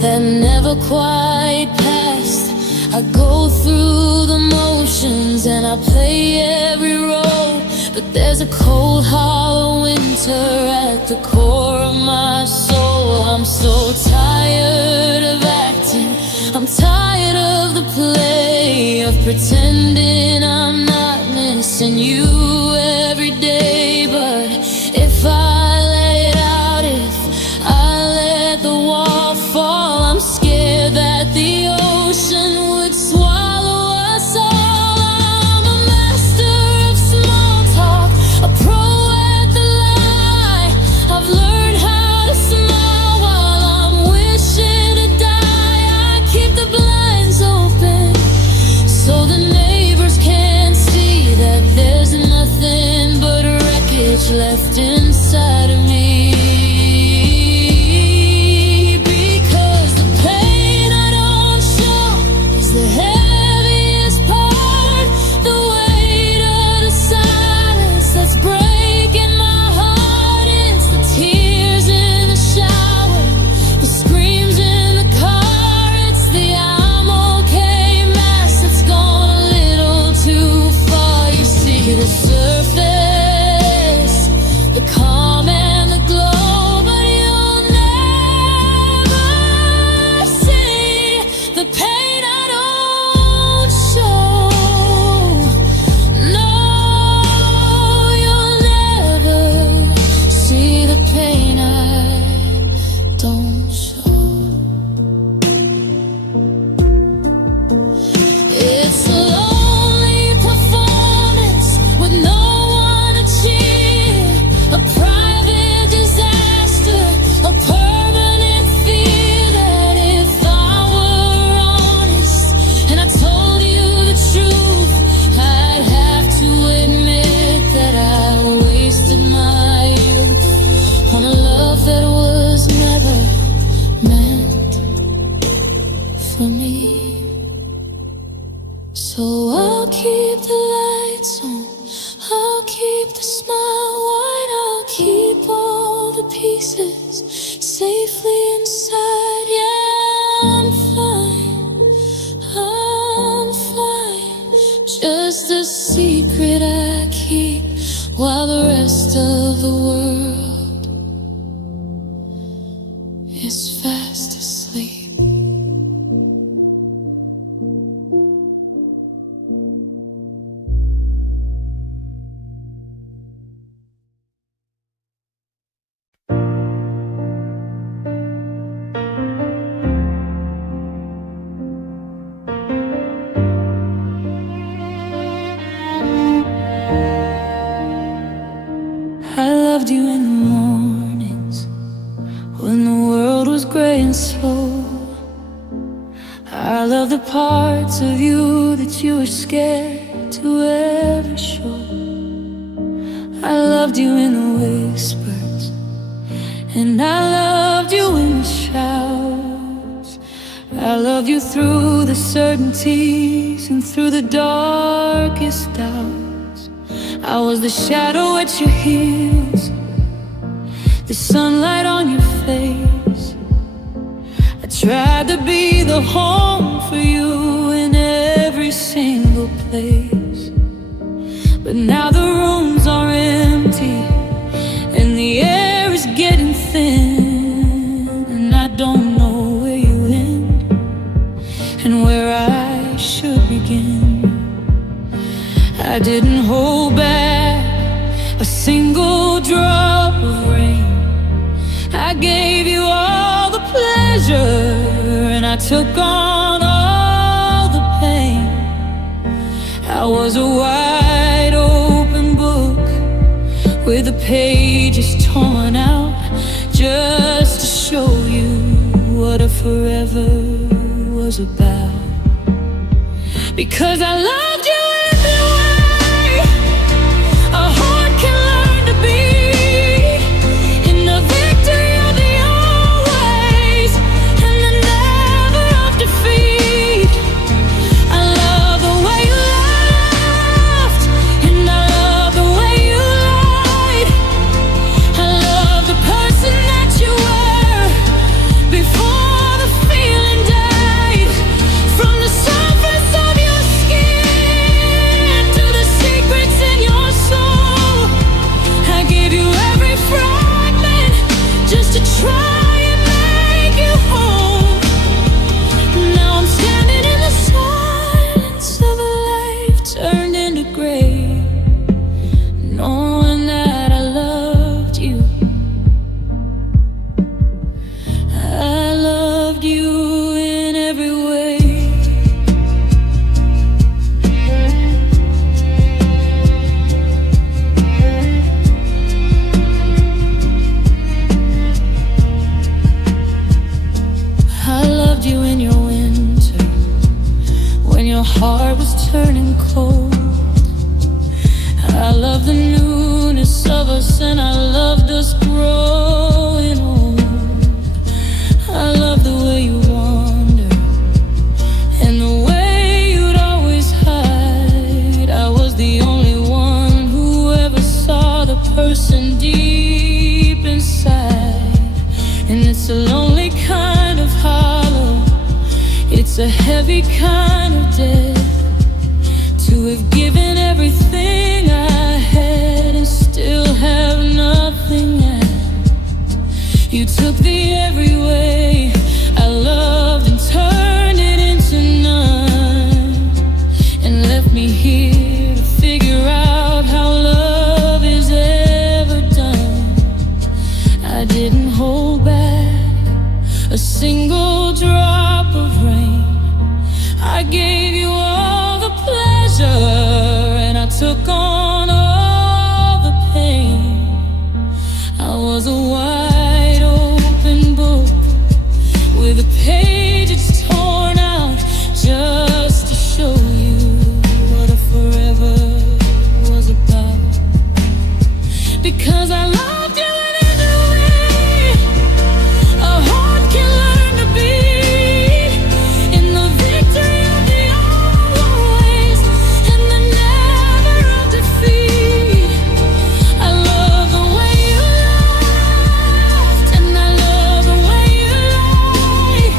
that never quite passed. I go through the motions and I play every role, but there's a cold, hollow winter at the core of my soul. I'm so tired of acting, I'm tired of the play, of pretending I'm not missing you every day. But if I let it out, if I let the wall fall, I'm scared that the ocean would swallow us all. I'm a master of small talk, a pro at the lie. I've learned how to smile while I'm wishing to die. I keep the blinds open so the neighbors can't see that there's nothing but wreckage left inside of me. Because the pain I don't show is the heaviest part, the weight of the silence that's breaking my heart. It's the tears in the shower, the screams in the car. It's the I'm okay mask that's gone a little too far. You see the surface, the calm and the glow, but you'll never see the pain I don't show. No, you'll never see the pain I don't show. It's a lonely performance with no one to cheer, a private disaster, a permanent fear that if I were honest and I told you the truth, I'd have to admit that I wasted my youth on a love that was never meant for me. So I'll keep the lights on, I'll keep the smile wide, I'll keep all the pieces safely inside. Yeah, I'm fine, just a secret I keep while the rest of the world is fast asleep. I loved you I love the parts of you that you were scared to ever show. I loved you in the whispers, and I loved you in the shouts. I loved you through the certainties and through the darkest doubts. I was the shadow at your heels, the sunlight on your face. I tried to be the home for you in every single place. But now the rooms are empty and the air is getting thin, and I don't know where you end and where I should begin. I didn't hold back a single drop of rain. I gave you all the pleasure and I took on all the pain. I was a wide open book with the pages torn out, just to show you what a forever was about. Because I loved you every way a heart can learn to be, in the victory of the always and the never of defeat. I love the way you laughed, and I love the way you lied. I love the person that you were before the feeling died. From the surface of your skin to the secrets in your soul, I gave you every fragment just to try and make you whole. Now I'm standing in the silence of a life turned into gray, knowing that I loved you. I loved you in every way. I loved you in your winter, when your heart was turning cold. I love the newness of us, and I loved us growing old. I love the way you wander and the way you'd always hide. I was the only one who ever saw the person deep inside. And it's a lonely kind of hollow, it's a heavy kind of debt, to have given everything I had and still have nothing yet. You took the every way I loved and turned it into none, and left me here to figure out how love is ever done. I didn't hold back a single drop of rain. I gave you all the pleasure and I took on all the pain. I was a wide open book with the pages torn out, just to show you what a forever was about. Because I loved you in every way a heart can learn to be, in the victory of the always and the never of defeat. I love the way you laughed, and I love the way you lied.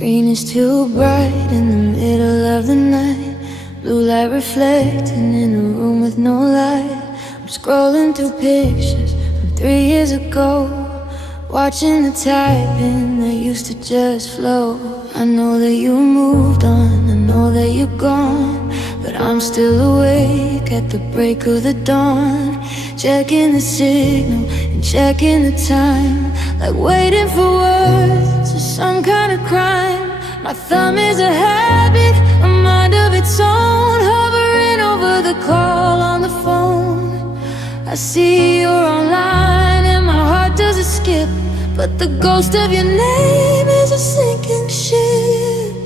Screen is too bright in the middle of the night. Blue light reflecting in a room with no light. I'm scrolling through pictures from 3 years ago, watching the typing that used to just flow. I know that you moved on, I know that you're gone, but I'm still awake at the break of the dawn, checking the signal and checking the time, like waiting for words or some kind of crime. My thumb is a habit, a mind of its own, hovering over the call on the phone. I see you're online and my heart doesn't skip, but the ghost of your name is a sinking ship.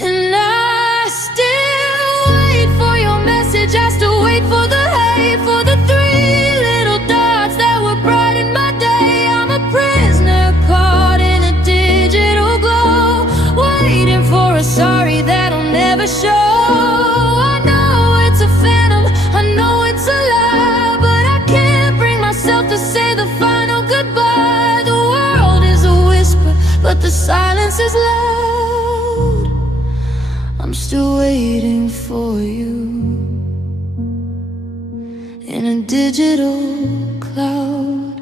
And I still wait for your message, I still wait for the hate, for the 3 little dots that would brighten my day. I'm a prisoner caught in a digital glow, waiting for a sorry that'll never show. I know it's a phantom, I know it's a lie, but I can't bring myself to say the final goodbye. The world is a whisper, but the silence is loud. I'm still waiting for you in a digital cloud.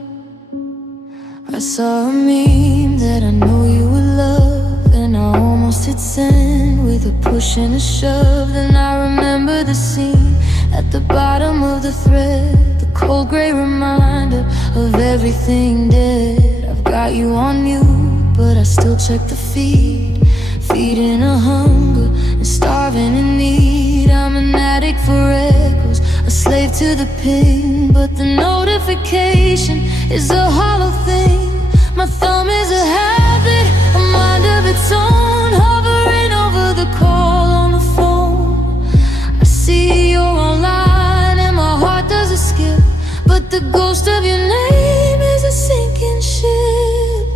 I saw a meme that I know you would love, and I almost hit send with a push and a shove. Then I remember the scene at the bottom of the thread, the cold grey reminder of everything dead. I've got you on mute, but I still check the feed, feeding a hunger and starving in need. I'm an addict for echoes, a slave to the ping, but the notification is a hollow thing. My thumb is a habit, a mind of its own, hovering over the call on the phone. I see you're online and my heart doesn't skip, but the ghost of your name is a sinking ship.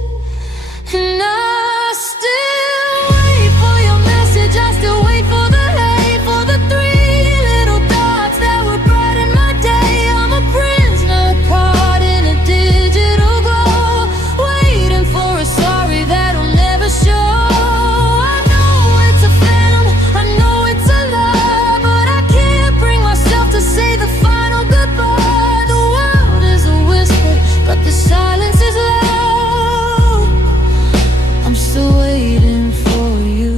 And I still wait for your message, I still wait for the hate, for the 3 little dots that would brighten my day. I'm a prisoner caught in a digital glow, waiting for a sorry that'll never show. I know it's a phantom, I know it's a lie, but I can't bring myself to say the final goodbye. The world is a whisper, but the silence is loud. I'm still waiting for you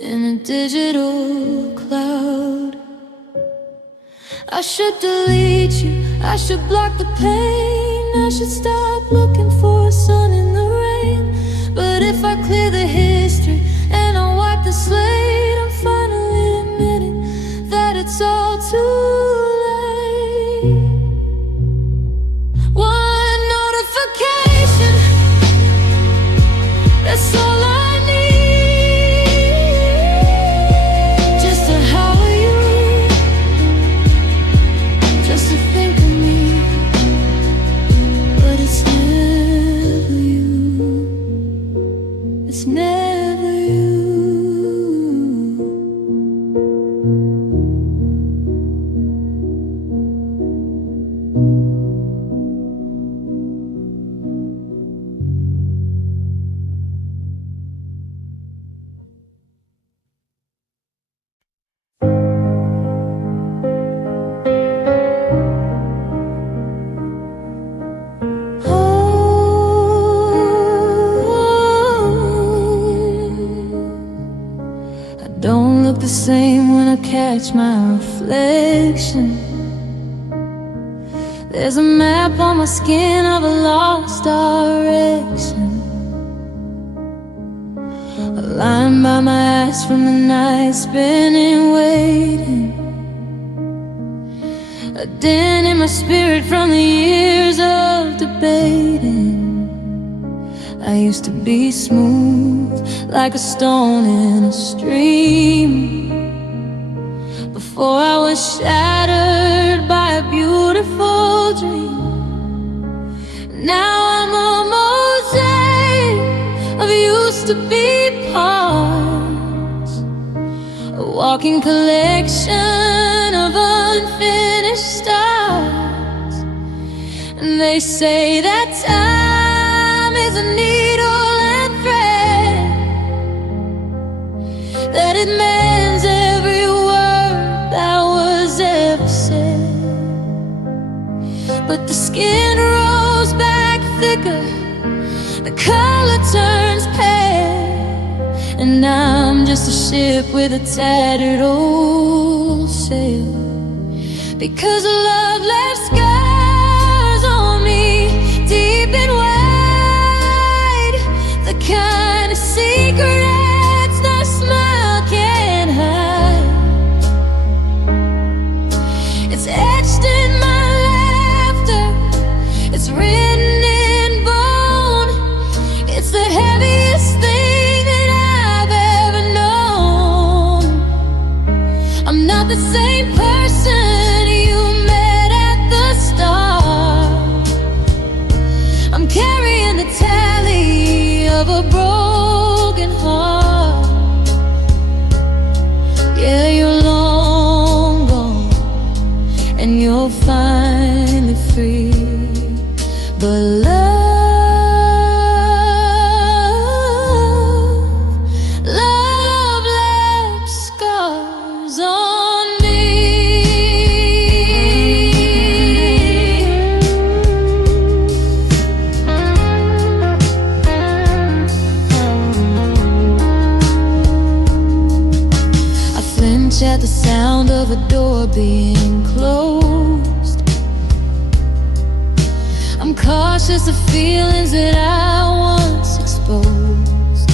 in a digital cloud. I should delete you, I should block the pain, I should stop looking for a sun in the rain. But if I clear the history and I wipe the slate, I'm finally admitting that it's all too late. One notification, that's all I need, just to how you, just to think of me. But it's never you, it's never you. I don't look the same when I catch my reflection. There's a map on my skin of a lost direction, a line by my eyes from the night spinning waiting, a dent in my spirit from the years of debating. I used to be smooth like a stone in a stream, before I was shattered by a beautiful dream. Now I'm a mosaic of used to be parts, a walking collection of unfinished stars. And they say that time is a needle that it mends every word that was ever said. But the skin rolls back thicker, the color turns pale, and I'm just a ship with a tattered old sail. Because love left scars on me, deep and wide, the kind of secrets no smile can hide. It's etched in my laughter, it's written in bone. It's the heaviest thing that I've ever known. I'm not the same person you met at the start. I'm carrying the tally of a broken heart. Yeah, you're long gone, and you're finally free. But love left scars on me. I flinch at the sound of a door being closed. I'm cautious of feelings that I once exposed.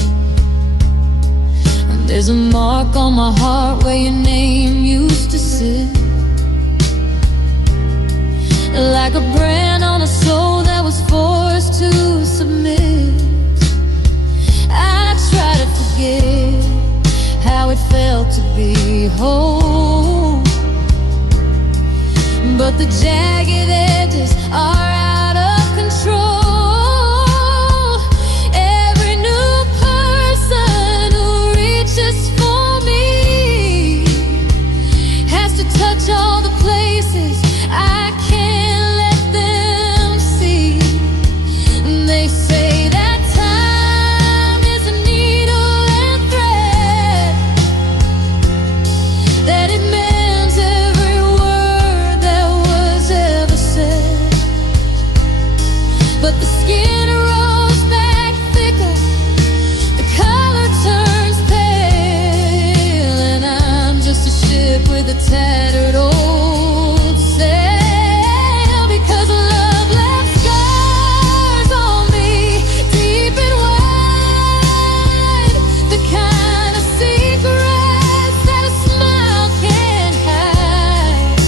And there's a mark on my heart where your name used to sit, like a brand on a soul that was forced to submit. I try to forget how it felt to be whole, but the jagged edges are out of control. Every new person who reaches for me has to touch all the places I can't let them see. They say that time is a needle and thread, that it mends every word that was ever said. But the skin rolls back thicker, the color turns pale, and I'm just a ship with a tattered old sail. Because love left scars on me, deep and wide, the kind of secrets that a smile can't hide.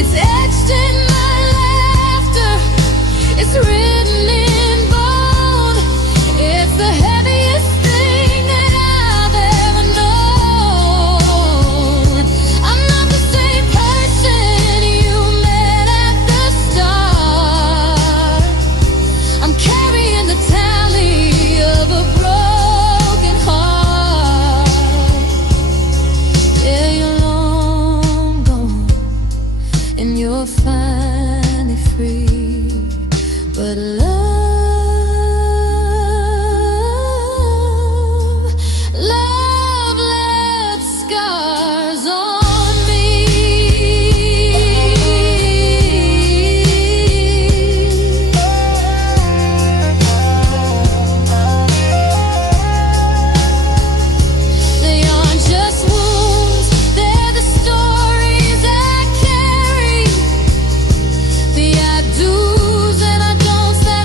It's etched in my laughter, it's written in bone. It's the heaviest thing that I've ever known. I'm not the same person you met at the start. I'm carrying the tally of a broken heart. Yeah, you're long gone, and you're finally free. But love left scars on me. They aren't just wounds, they're the stories I carry, the I do's and I don'ts that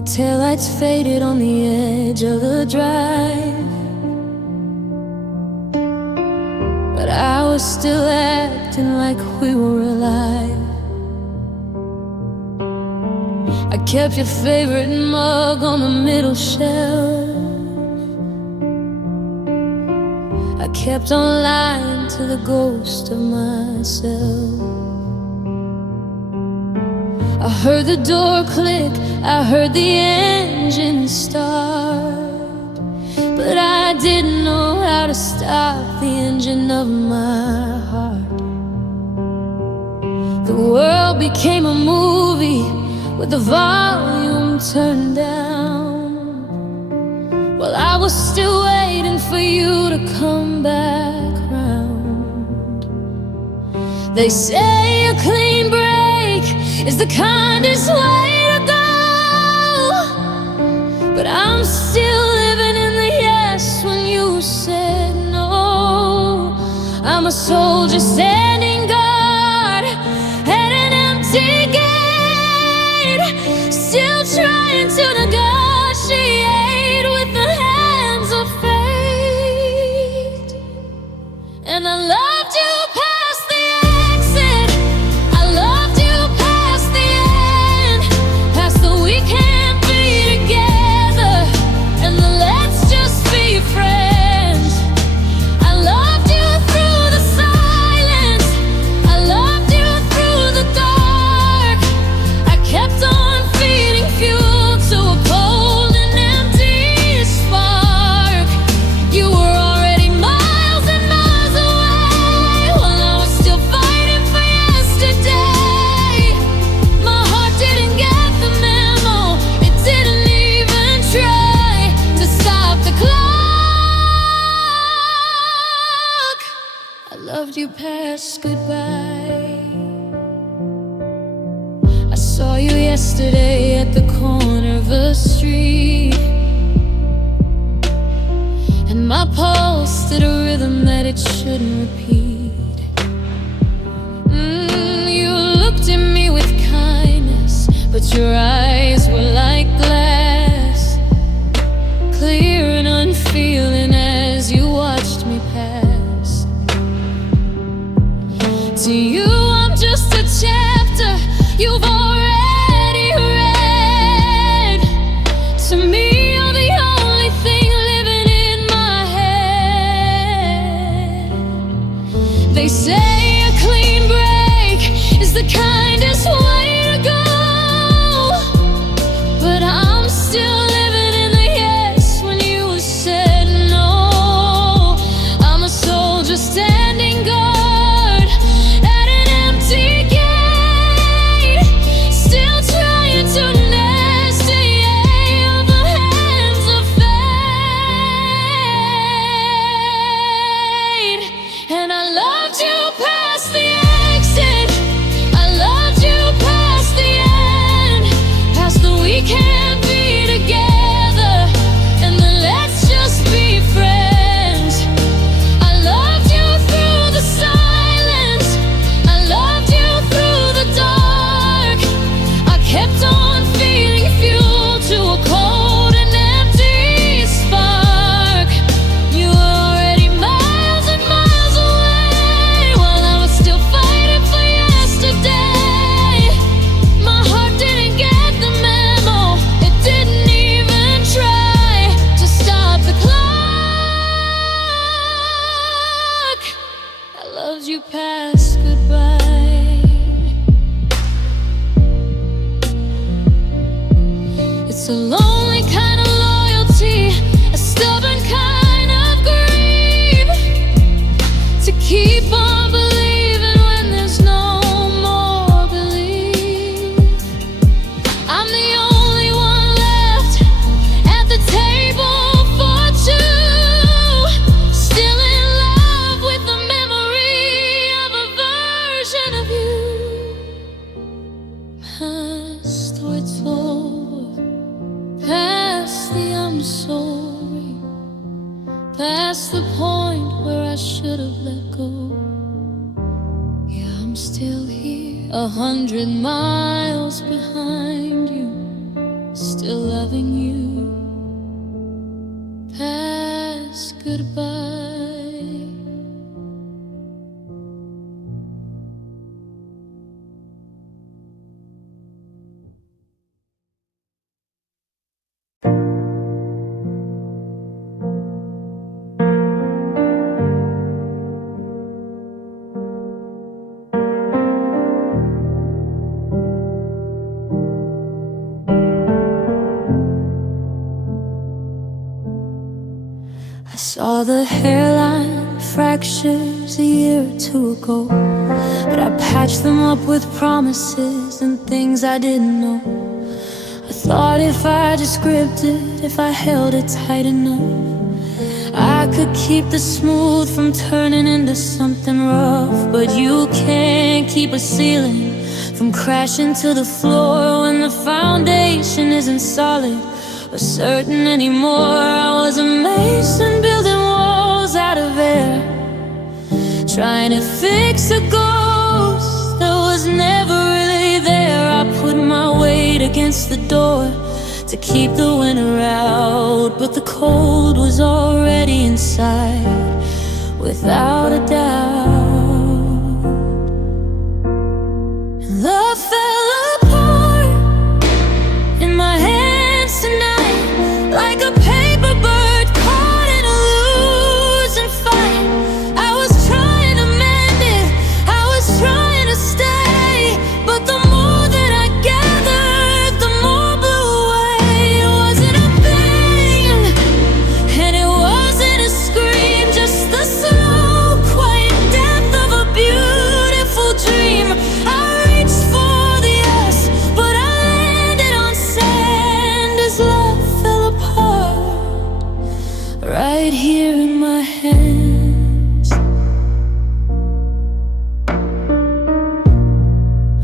The taillights faded on the edge of the drive, but I was still acting like we were alive. I kept your favorite mug on the middle shelf. I kept on lying to the ghost of myself. I heard the door click, I heard the engine start, but I didn't know how to stop the engine of my heart. The world became a movie with the volume turned down, while I was still waiting for you to come back round. They say a clean break is the kindest way to go, but I'm still living in the yes when you said no. I'm a soldier standing guard at an empty gate, still trying to negotiate with the hands of fate. And I loved you past the exit, I loved you past the end, past the we can't be together and the let's just be friends. I loved you through the silence, I loved you through the dark. I kept on feeding fuel to a cold and empty spark. You were already miles and miles away while I was still fighting for yesterday. My heart didn't get the memo, it didn't even try to stop the clock. I loved you past goodbye. I saw you yesterday at the corner of a street, and my pulse did a rhythm that it shouldn't repeat. You looked at me with kindness, but your eyes were like glass, clear and unfeeling as you watched me pass. To you I'm just a chapter you've already read. To me you're the only thing living in my head. They say a clean break is the kindest way to go, but I'm still living in the yes when you said no. I'm a soldier standing guard at an empty gate, still trying to negotiate the hands of fate. And I loved you past the exit, I loved you past the end, past the we can't be together and the let's just be friends. I loved you through the silence, I loved you through the dark. I kept on feeding fuel to a cold and empty spark. You were already miles and miles away while I was still fighting for yesterday. My heart didn't get the memo, it didn't even try to stop the clock. I loved you past goodbye. It's a lonely kind of loyalty, a stubborn kind of grief, to keep on believing when there's no more belief. I'm the only one left at the table for two, still in love with the memory of a version of you. Past where it's over, past the I'm sorry, past the point where I should have let go. Yeah, I'm still here, 100 miles behind you, still loving you past goodbye. I saw the hairline fractures a year or two ago, but I patched them up with promises and things I didn't know. I thought if I just gripped it, if I held it tight enough, I could keep the smooth from turning into something rough. But you can't keep a ceiling from crashing to the floor when the foundation isn't solid or certain anymore. I was a mason building walls out of air, trying to fix a ghost that was never really there. I put my weight against the door to keep the winter out, but the cold was already inside, without a doubt. And love fell apart in my hands tonight, like a paper bird caught in a losing fight. I was trying to mend it, I was trying to stay, but the more that I gathered, the more blew away. It wasn't a bang, and it wasn't a scream, just the slow, quiet death of a beautiful dream. I reached for the yes, but I landed on sand as love fell apart, right here in my hands.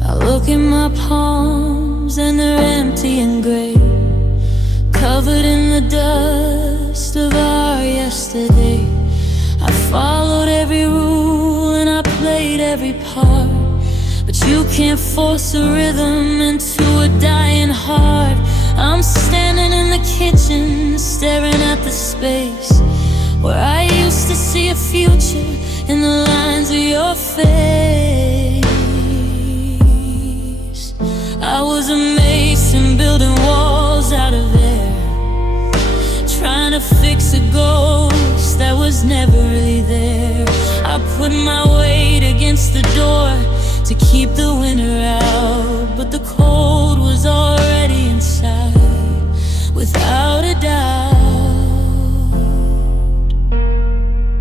I look in my palms and they're empty and gray, covered in the dust of our yesterday. I followed every rule and I played every part, but you can't force a rhythm into a dying heart. I'm standing in the kitchen, staring at the space where I used to see a future in the lines of your face. I was a mason building walls out of air, trying to fix a ghost that was never really there. I put my weight against the door to keep the winter out, but the cold was already inside, without a doubt.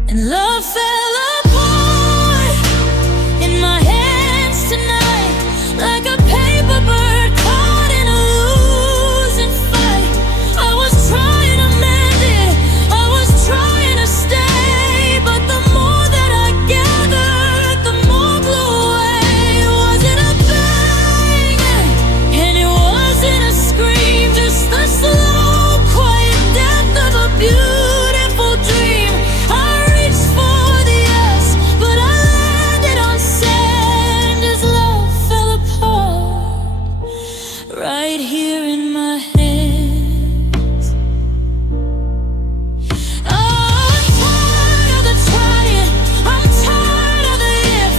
And love fell apart in my hands tonight, like a paper bird caught in a losing fight. I was trying to mend it, I was trying to stay, but the more that I gathered, the more blew away. It wasn't a bang, and it wasn't a scream, just the slow, quiet death of a beautiful dream. I reached for the yes, but I landed on sand as love fell apart, right here in my hands. Oh, I'm tired of the trying, I'm tired of the if.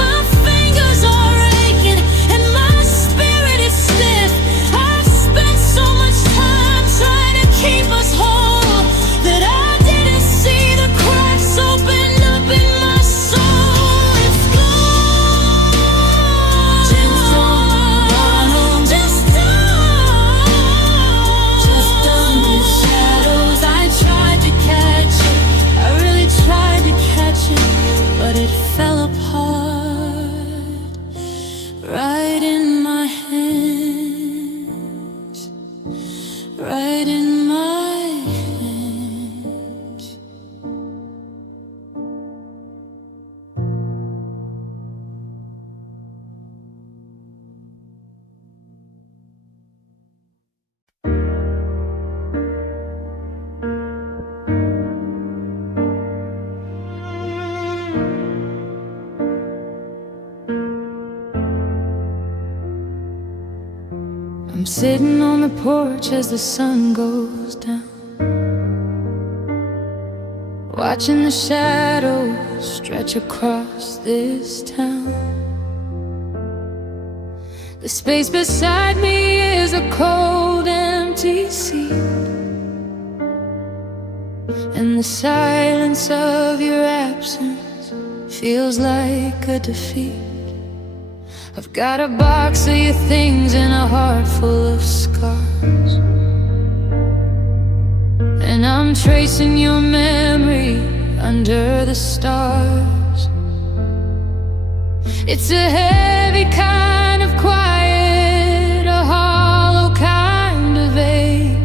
My fingers are aching and my spirit is stiff. I've spent so much time trying to keep us whole that I didn't see the cracks open up in my soul. It's gone. Just don't run home. Just don't. Just under shadows. I tried to catch it, I really tried to catch it, but it fell apart, right in my hands, right in my hands. I'm sitting on the porch as the sun goes down, watching the shadows stretch across this town. The space beside me is a cold, empty seat, and the silence of your absence feels like a defeat. I've got a box of your things and a heart full of scars, and I'm tracing your memory under the stars. It's a heavy kind of quiet, a hollow kind of ache,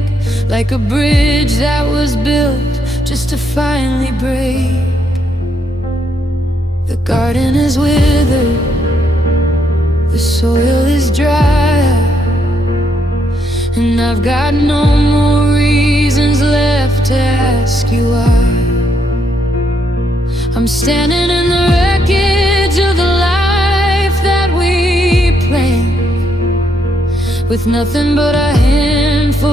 like a bridge that was built just to finally break. The garden is withered, the soil is dry, and I've got no more reasons left to ask you why. I'm standing in the wreckage of the life that we planned, with nothing but a handful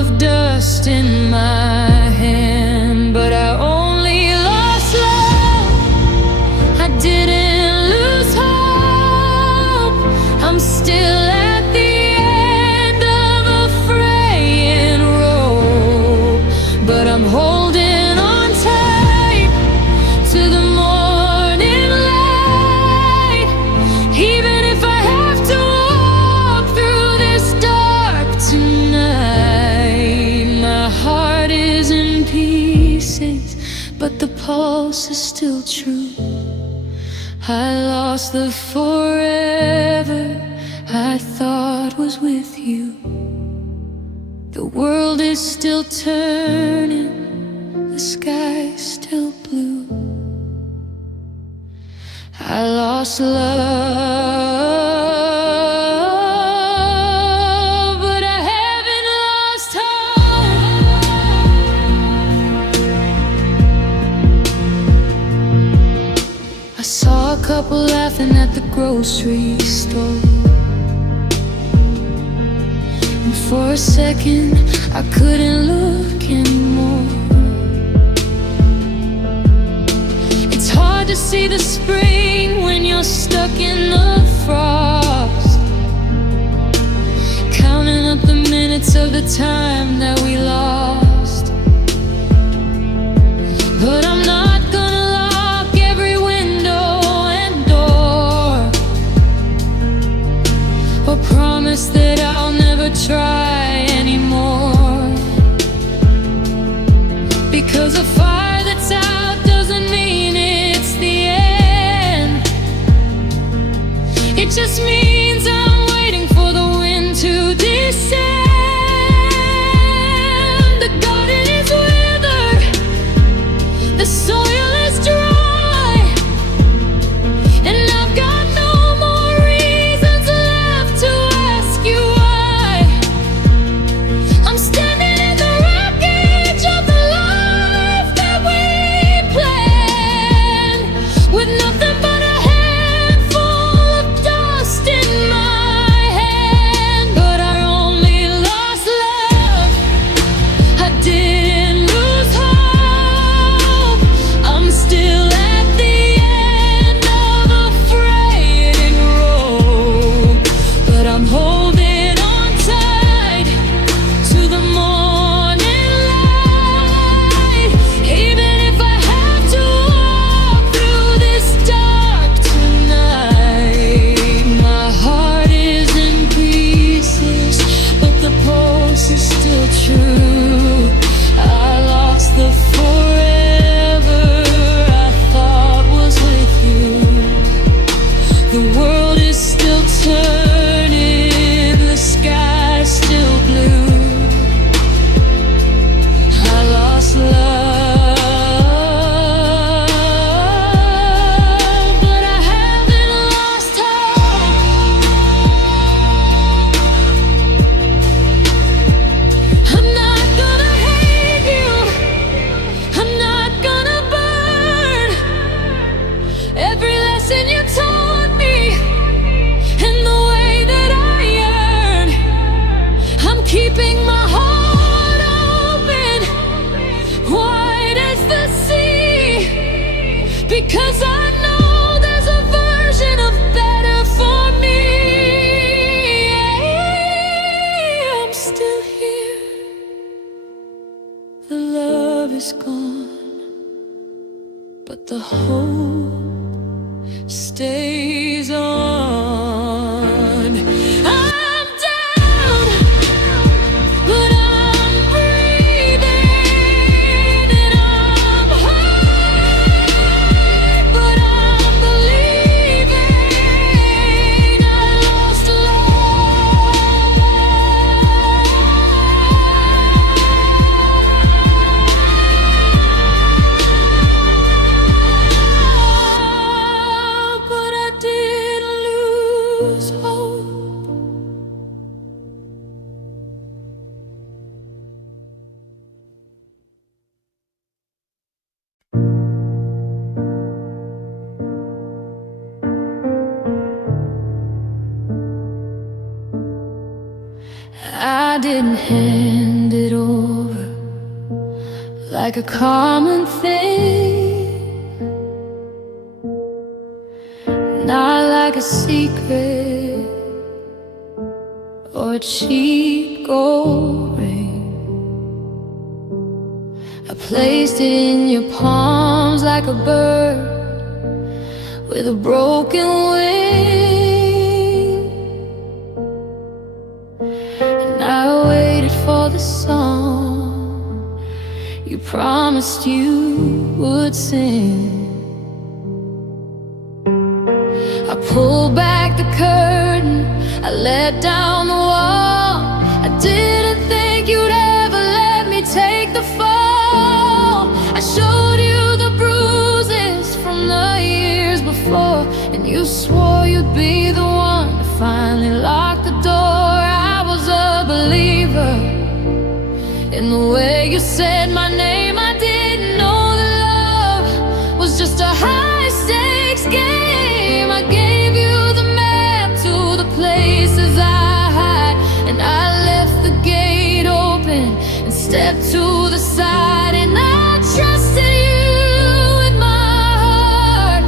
of dust in my hand. But I only lost love, I didn't lose hope. I'm still at the end of a fraying rope, but I'm holding on tight to the morning light. Even if I have to walk through this dark tonight, my heart is in pieces, but the pulse is still true. I lost the forever I thought was with you. The world is still turning, the sky's still blue. I lost love, but I haven't lost hope. I saw a couple laughing at the grocery store, and for a second I couldn't look anymore. It's hard to see the spring when you're stuck in the frost, counting up the minutes of the time that we lost. But I'm not gonna lock every window and door, or promise that I'll never try anymore, because a fire that's out doesn't mean it's the end. It just means I'm waiting for the wind to descend. my heart open, wide as the sea, because I know there's a version of better for me. I'm still here. The love is gone, but the hope stays on. I'm down, but I'm breathing, and I'm hurt, but I'm believing. I lost love, but I didn't lose hope. I didn't hand it over like a common thing, not like a secret or a cheap gold ring. I placed it in your palms like a bird with a broken wing, and I waited for the song you promised you would sing. I pulled back the curtain, I let down the wall. I didn't think you'd ever let me take the fall. I showed you the bruises from the years before, and you swore you'd be the one to finally lock the door. I was a believer in the way you said my name. I didn't know that love was just a high-stakes game. I gave you the map to the places I hide, and I left the gate open and stepped to the side, and I trusted you with my heart.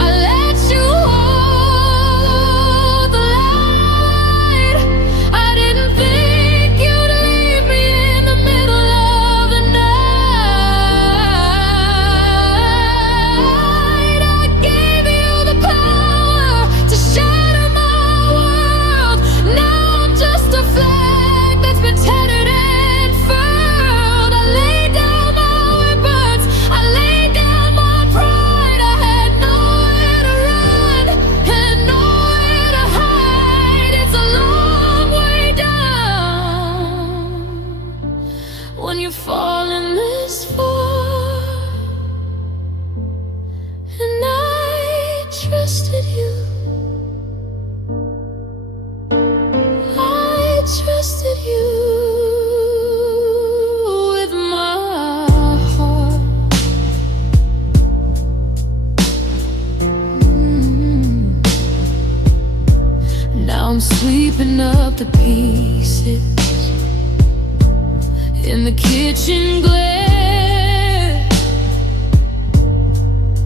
I let you hold the light. I didn't think you'd leave me in the middle of the night. I gave you the power to shatter my world. Now I'm just a flag that's been tattered and furled. I laid down my weapons, I laid down my pride. I had nowhere to run and nowhere to hide. It's a long way down when you're falling this far, and I trusted you. I trusted you with my heart. Now I'm sweeping up the pieces in the kitchen glare,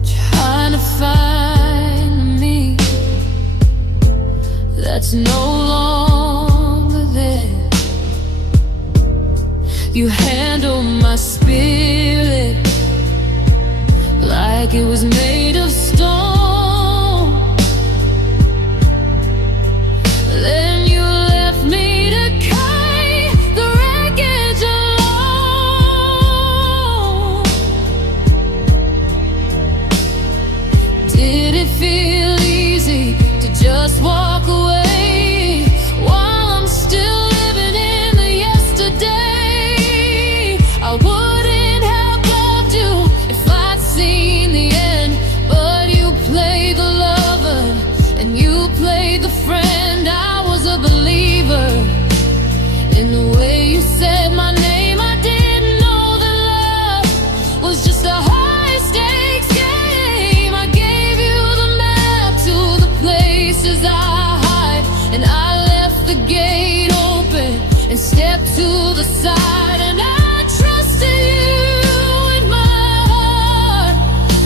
trying to find me that's no longer there. You handle my spirit like it was made of stone. Then you left me to carry the wreckage alone. Did it feel easy to just walk away while I'm still living in the yesterday? I wouldn't have loved you if I'd seen the end, but to the side, and I trusted you with my heart.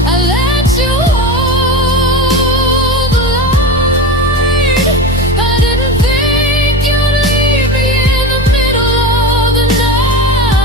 I let you hold the light. I didn't think you'd leave me in the middle of the night.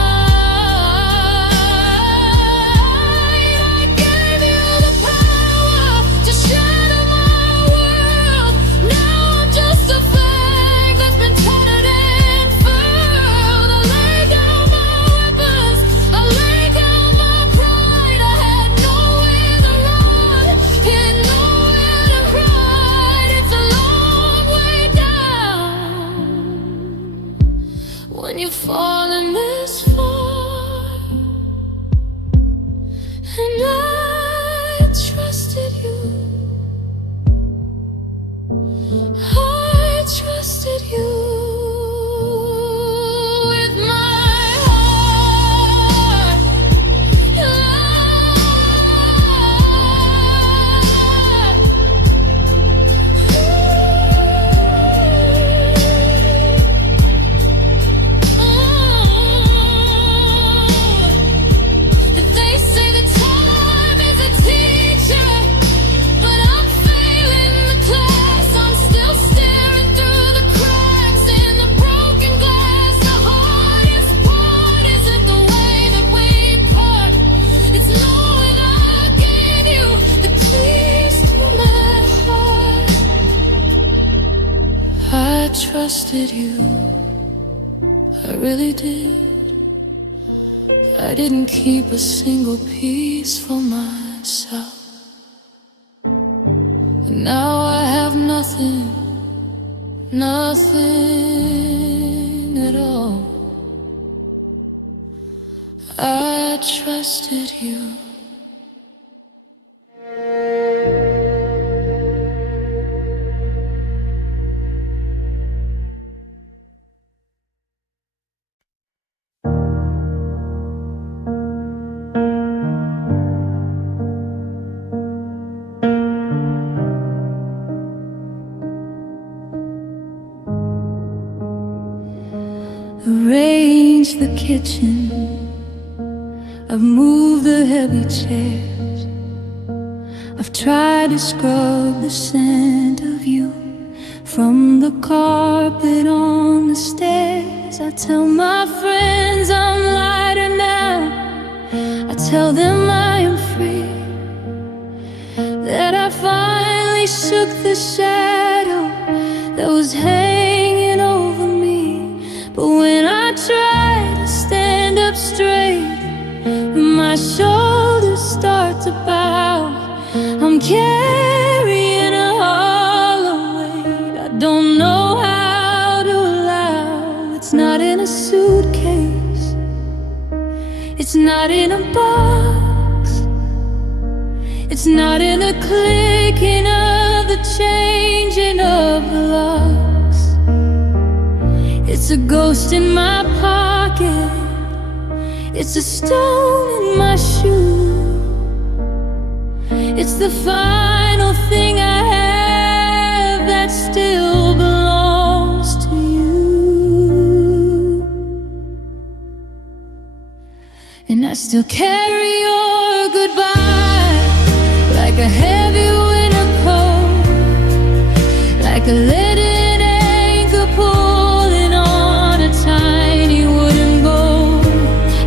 I gave you the power to shatter my world. Now I'm just a flag that's been tattered and furled. I lay down my weapons, I lay down my pride. I had nowhere to run and nowhere to hide. It's a long way down when you've fallen this far, and I trusted you. I trusted you with my heart. They say that time is a teacher, but I'm failing the class. I'm still staring through the cracks in the broken glass. The hardest part isn't the way that we part. It's knowing I gave you the keys to my heart. I trusted you, I really did. I didn't keep a single piece for myself. But now I have nothing, nothing at all. I trusted you. Arrange the kitchen, I've moved the heavy chairs, I've tried to scrub the scent of you from the carpet on the stairs. I tell my friends I'm lighter now, I tell them I am free, that I finally shook the shadow that was hanging over me. But when I try to stand up straight and my shoulders start to bow, I'm carrying a hollow weight I don't know how to allow. It's not in a suitcase, it's not in a box, it's not in the clicking of the changing of the locks. It's a ghost in my pocket, it's a stone in my shoe, it's the final thing I have that still belongs to you. And I still carry your goodbye like a heavy winter coat, like a leaden anchor pulling on a tiny wooden boat.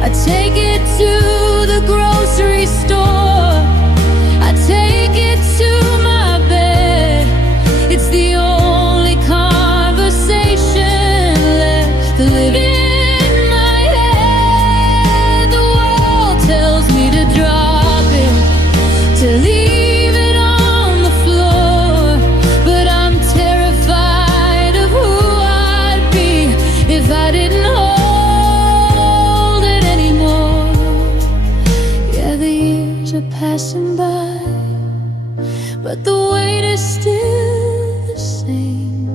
I take it to the grocery store, I take it to my bed. It's the only conversation left to live in my head. The world tells me to drop it, to leave it on the floor, but I'm terrified of who I'd be if I didn't hold it anymore. Yeah, the years are passing by, but the weight is still the same.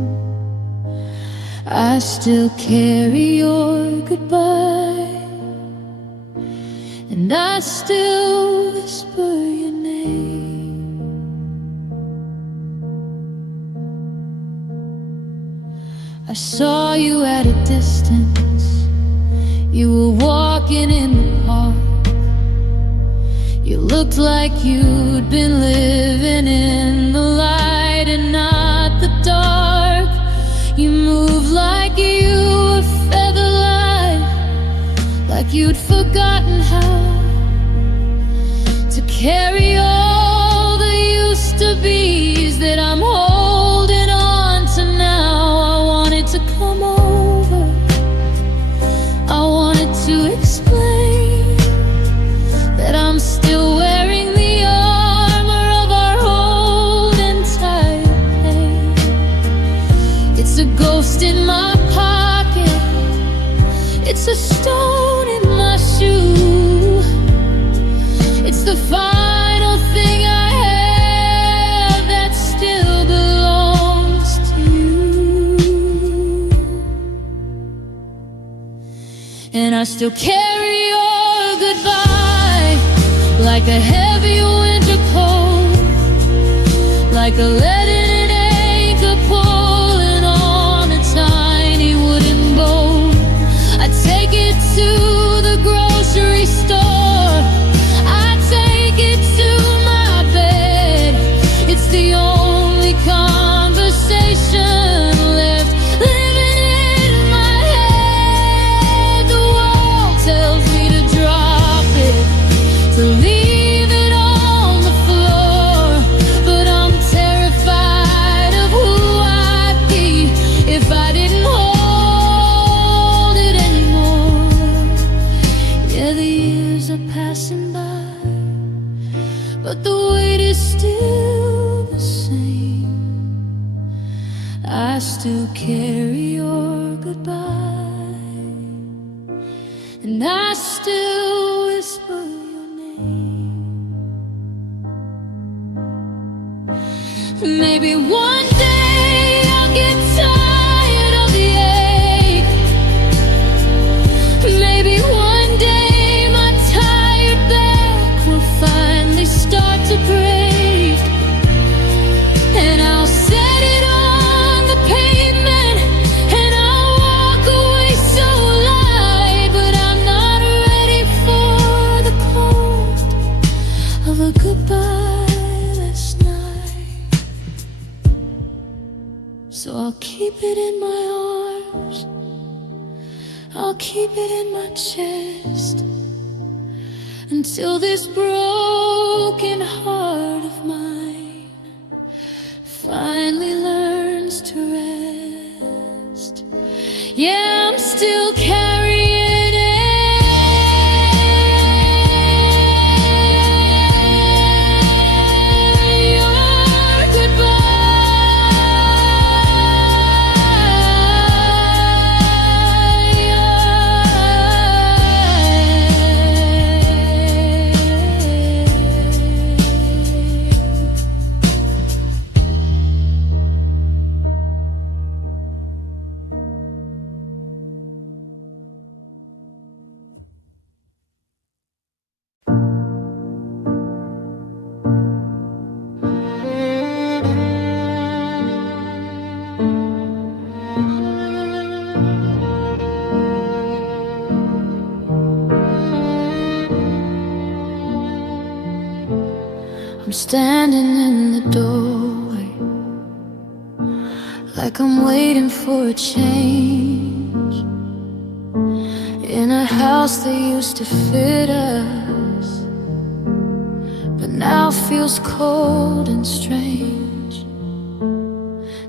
I still carry your goodbye, and I still whisper your name. I saw you at a distance, You were walking in the park. You looked like you'd been living in the light and not the dark. You moved like you were feather light, like you'd forgotten how to carry all the used to be's that I'm holding on to now. I wanted to come over, I wanted to explain that I'm still wearing the armor of our old and tired pain. It's a ghost in my pocket, it's a stone in my shoe. It's the final thing I have that still belongs to you. And I still carry your goodbye like a heavy winter cold, like a leaden anchor pulling on a tiny wooden boat. I take it to the grocery store, I take it to my bed. It's the only conversation left living in my head. The wall tells me to drop it, to leave it on the floor, but I'm terrified of who I'd be if I didn't hold it anymore. Yeah, the years are passing by, but the weight is still the same. I still carry your goodbye, and I still whisper your name. Maybe one day I'll get tired of the ache. Maybe one day my tired back will finally start to break, and I'll set it on the pavement and I'll walk away so light. But I'm not ready for the cold of a goodbye last night. So I'll keep it in my arms, I'll keep it in my chest, until this broken heart of mine finally learns to rest. Yeah, I'm still carrying it. Your I'm standing in the doorway, like I'm waiting for a change, in a house that used to fit us, but now feels cold and strange.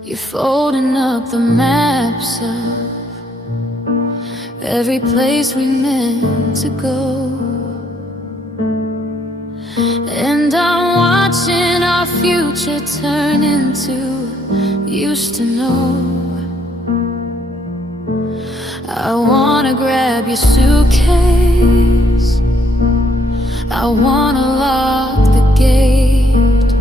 You're folding up the maps of every place we meant to go, and I'm watching our future turn into used to know. I wanna grab your suitcase, I wanna lock the gate,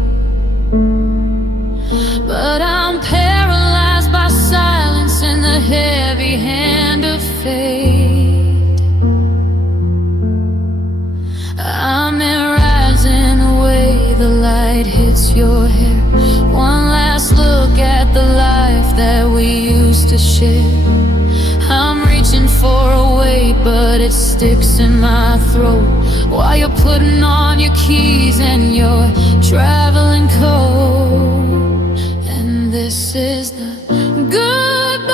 but I'm paralyzed by silence and the heavy hand of fate. I'm rising away, the light hits your hair. One last look at the life that we used to share. I'm reaching for a way, but but it sticks in my throat while you're putting on your keys and your traveling coat. And this is the goodbye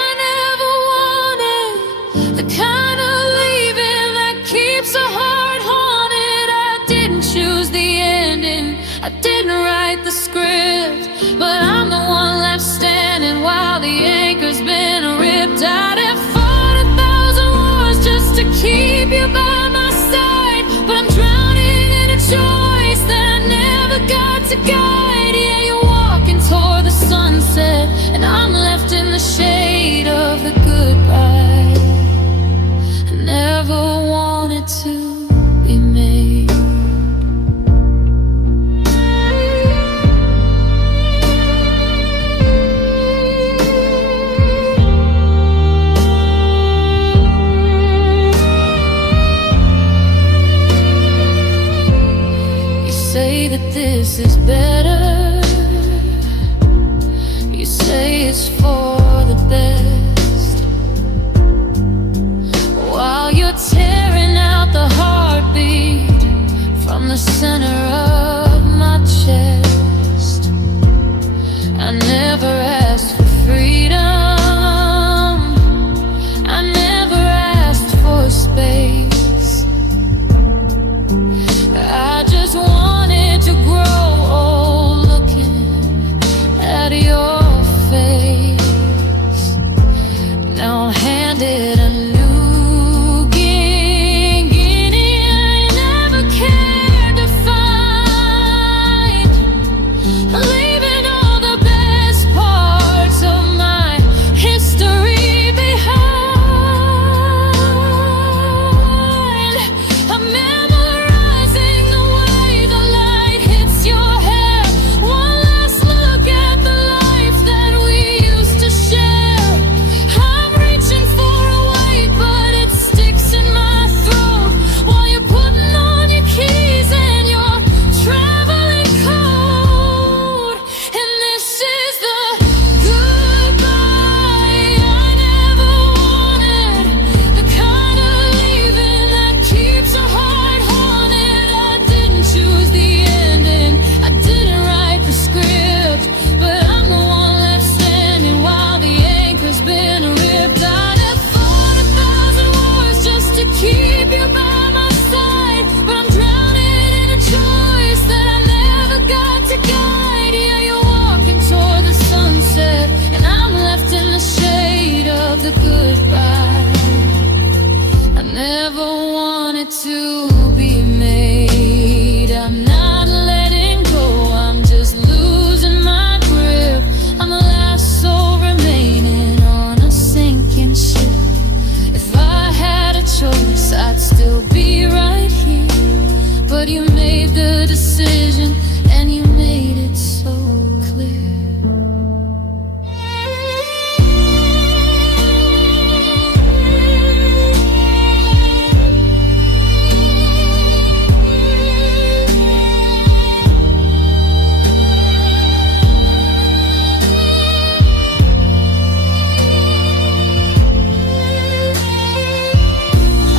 I never wanted, the kind of leaving that keeps a heart haunted. I didn't choose the ending, I didn't write the script, but I'm the one left standing while the anchor's been ripped. I'd have fought 1,000 wars just to keep you by my side, but I'm drowning in a choice that I never got to guide. Yeah, you're walking toward the sunset, and I'm left in the shade of the goodbye I never wanted to be made. Say that this is better, you say it's for the best, while you're tearing out the heartbeat from the center of my chest. I never asked for freedom, I never asked for space, I just wanted to grow old looking at your face. Now I'm handed a new beginning I never cared to find, leaving all the best parts of my history behind. I'm memorizing the way the light hits your hair, one last look at the life that we used to share. I'm reaching for a weight, but it sticks in my throat while you're putting on your keys and your traveling coat. And this is the goodbye I never wanted, the kind of leaving that keeps a heart haunted. I didn't choose the ending, I didn't write the script, but I'm the one left standing while the anchor's been ripped. I'd have fought 1,000 wars just to keep you by my side, but I'm drowning in a choice that I never got to guide. Yeah, you're walking toward the sunset, and I'm left in the shade of the goodbye I never wanted to be made. I'm not letting go, I'm just losing my grip. I'm the last soul remaining on a sinking ship. If I had a choice, I'd still be right here, but you made the decision and you made it so clear.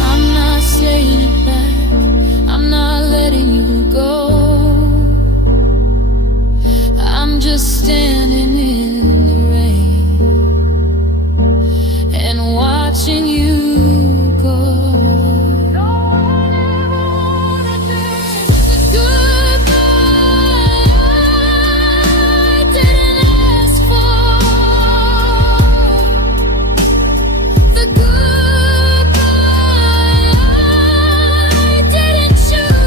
I'm not saying it back, I'm not letting you go, I'm just standing in the rain and watching you go. The goodbye I didn't ask for, the goodbye I didn't choose.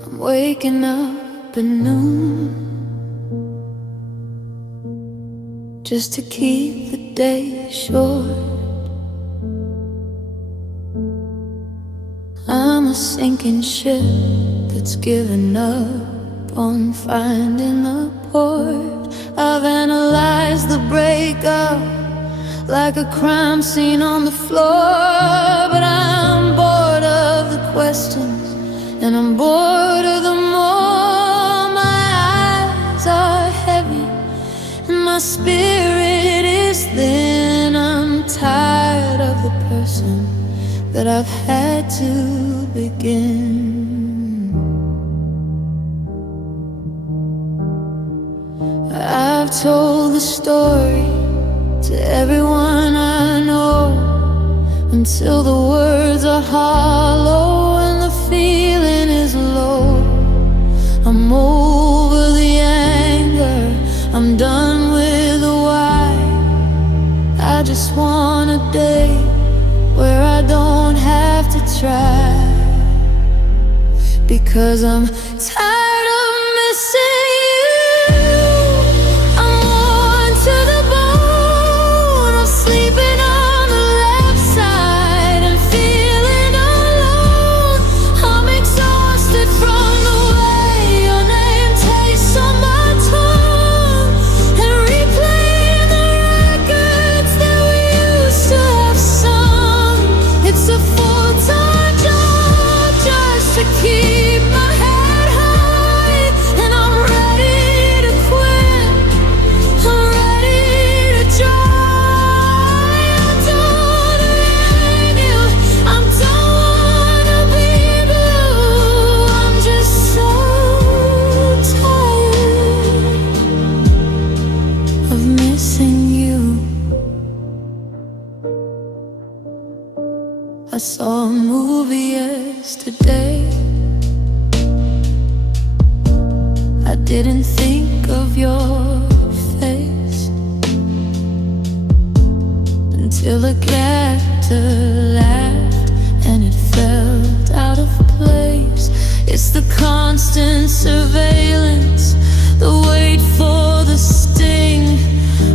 I'm waking up at noon just to keep the day short. I'm a sinking ship that's given up on finding the port. I've analyzed the breakup like a crime scene on the floor, that I've had to begin. I've told the story to everyone I know until the words are hollow and the feeling is low. I'm over the anger, I'm done with the why. I just want a day where I don't have to try, because I'm tired of missing you. I'm worn to the bone of sleeping on the left side and feeling alone. I'm exhausted from the way your name tastes on my tongue and replaying the records that we used to have sung. It's a full-time job just to keep my head high, and I'm ready to quit. I'm ready to try. I don't hate you. I don't wanna be blue. I'm just so tired of missing you. I saw a movie yesterday. I didn't think of your face until the character laughed and it felt out of place. It's the constant surveillance, the wait for the sting,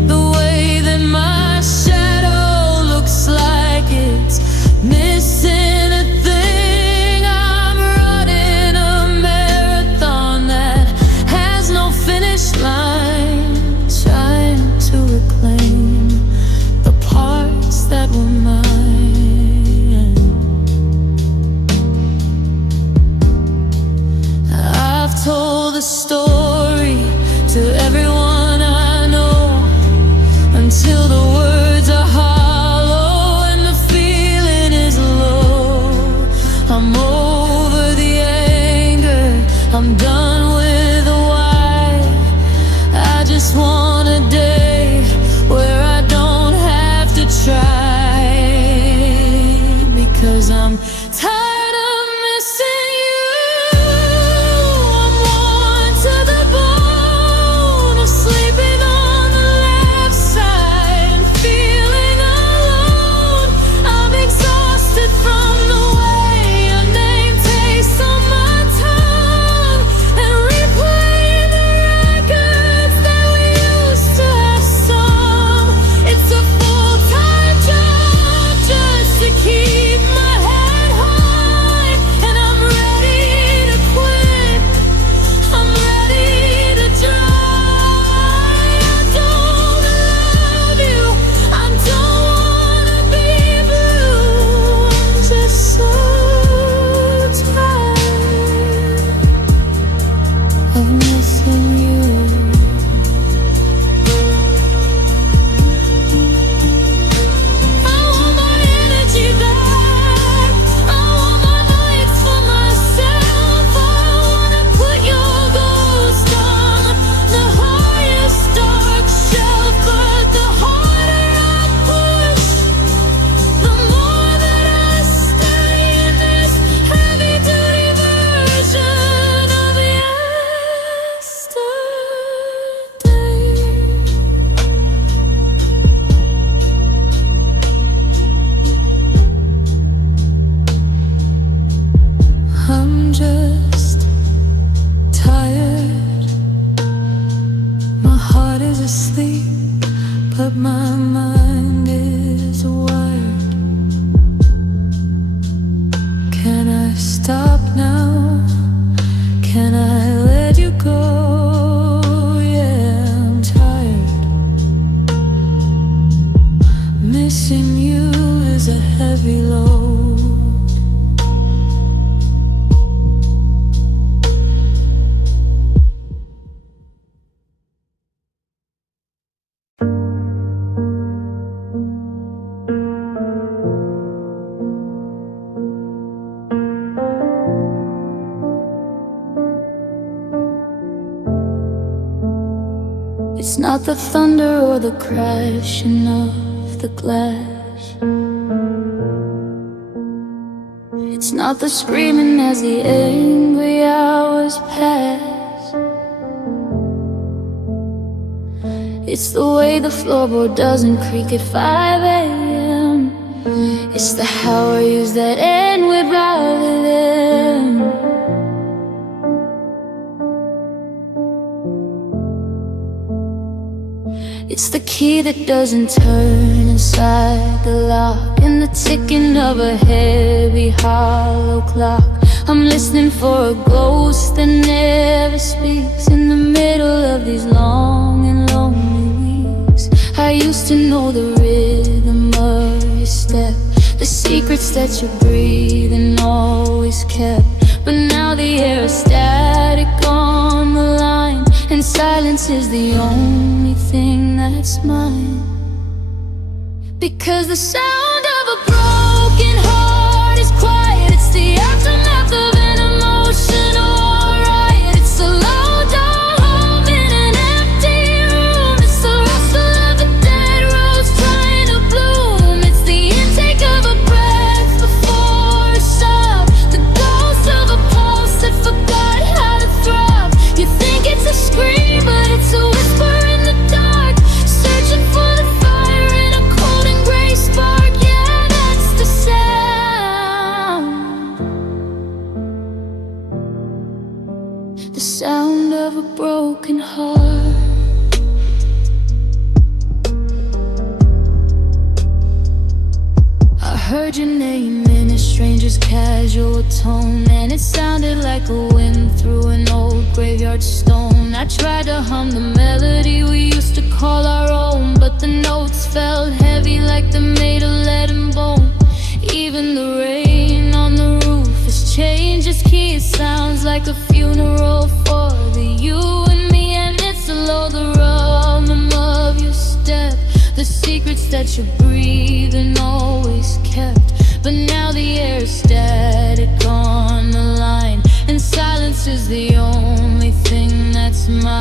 the way that my shadow looks like it's missing a thing. I'm running a marathon that has no finish line, trying to reclaim the parts that were mine. I've told the story to everyone I know until the words are hollow and the feeling is low. I'm over the anger, I'm done with the why. I just want a day where I don't have to try, because I'm tired of missing you. I'm worn to the bone of sleeping on the left side and feeling alone. I'm exhausted from the way your name tastes on my tongue and replaying the records that we used to have sung. It's a full-time job just to keep my head high, and I'm ready to quit. I'm ready to try. I don't love you. I don't wanna be blue. I'm just so tired of missing you. I want my energy back. I want my nights for myself. I wanna put your ghost on the highest dark shelf. But the harder I push, the more that I stay in this heavy-duty version of yesterday. I'm just tired. My heart is asleep, but my mind is wired. Can I stop now? Can I let you go? Yeah, I'm tired. Missing you is a heavy load. It's not the thunder or the crashing of the glass. It's not the screaming as the angry hours pass. It's the way the floorboard doesn't creak at 5 a.m. It's the how are yous that end with rather than. It's the key that doesn't turn inside the lock, and the ticking of a heavy hollow clock. I'm listening for a ghost that never speaks in the middle of these long and lonely weeks. I used to know the rhythm of your step, the secrets that you breathe and always kept. But now the air is static on the line, and silence is the only thing that's mine. Because the sound of a broken heart is quiet. It's the aftermath of an emotional riot. It's a low door home in an empty room. It's the rustle of a dead rose trying to bloom. It's the intake of a breath before a sob, the ghost of a pulse that forgot how to throb. You think it's a scream, but it's a whisper in the dark, searching for the fire in a cold and gray spark. Yeah, that's the sound of a broken heart. I heard your name in a stranger's casual tone, and it sounded like a wind through an old graveyard stone. I tried to hum the melody we used to call our own, but the notes felt heavy like they're made of lead and bone. Even the rain on the roof has changed its key. It sounds like a funeral for the you and me, and it's the low, the rhythm of your step, the secrets that you breathe and always kept. But now the air is static on the line, and silence is the only thing that's mine.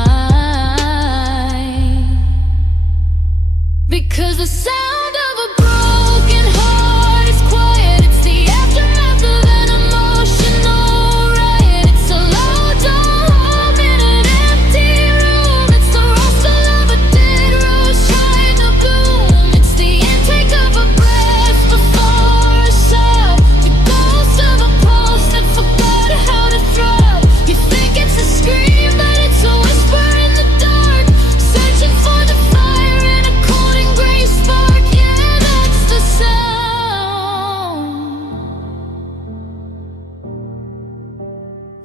Because the sound of a broken heart is quiet. It's the aftermath of an emotional riot. It's a low door home in an empty room. It's the rustle of a dead rose trying to bloom. It's the intake of a breath before a sob, the ghost of a pulse that forgot how to throb. You think it's a scream, but it's a whisper in the dark, searching for the fire in a cold and gray spark. Yeah, that's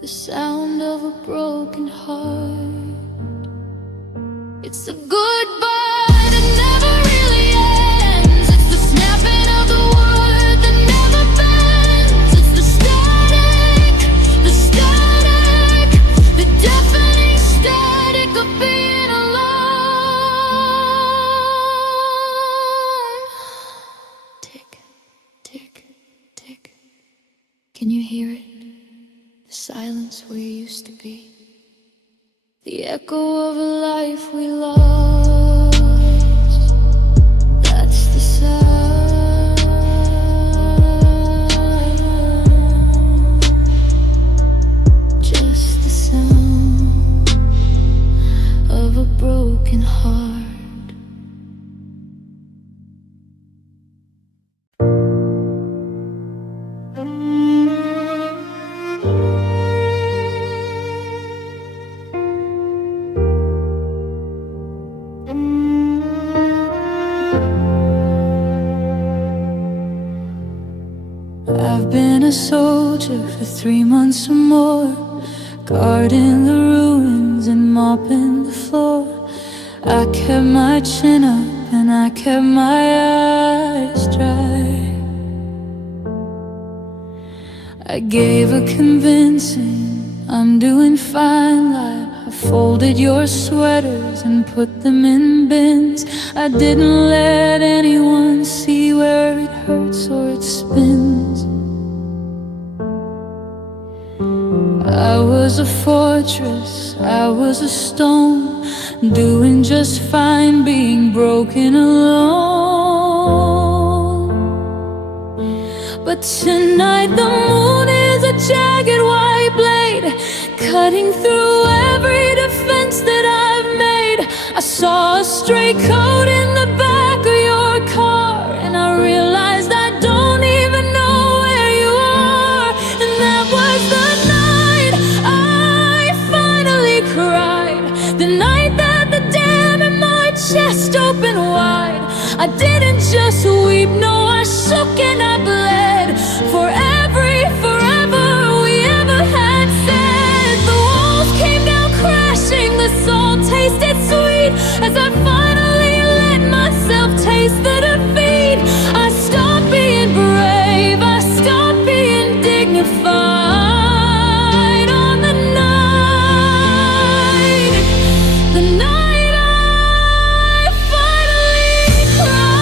the sound of a broken heart. It's a goodbye that never really ends. It's the snapping of the word that never bends. It's the static, the deafening static of being alone. Tick, tick, tick. Can you hear it? The silence where you used to be, the echo of a life we lost. That's the sound, just the sound of a broken heart. I've been a soldier for 3 months or more, guarding the ruins and mopping the floor. I kept my chin up and I kept my eyes dry. I gave a convincing I'm doing fine lie. I folded your sweaters and put them in bins. I didn't let anyone see where it hurts or it spins. I was a fortress, I was a stone, doing just fine, being broken alone. But tonight the moon is a jagged white blade, cutting through every defense that I've made. I saw a stray coat in the back of your car, and I realized I don't even know where you are. And that was the night I finally cried, the night that the dam in my chest opened wide. I didn't just weep, no, I shook and I bled for every forever we ever had said. The walls came down crashing, the salt tasted sweet as I finally let myself taste the defeat. I stopped being brave, I stopped being dignified on the night I finally cried.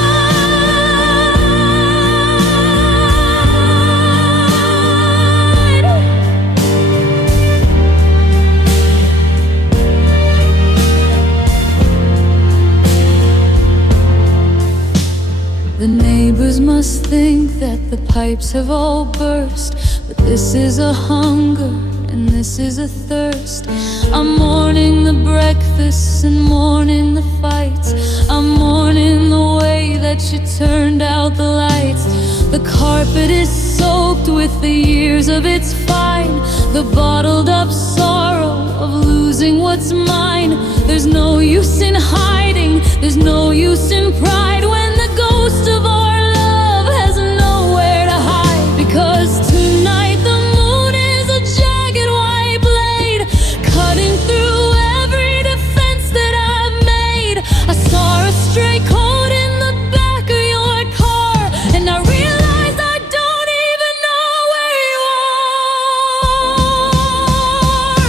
The neighbors must think that the pipes have all burst, but this is a hunger and this is a thirst. I'm mourning the breakfasts and mourning the fights. I'm mourning the way that you turned out the lights. The carpet is soaked with the years of its fine, the bottled up sorrow of losing what's mine. There's no use in hiding, there's no use in pride when the ghost of our love has nowhere to hide. Because tonight the moon is a jagged white blade, cutting through every defense that I've made. I saw a stray coat in the back of your car, and I realized I don't even know where you are.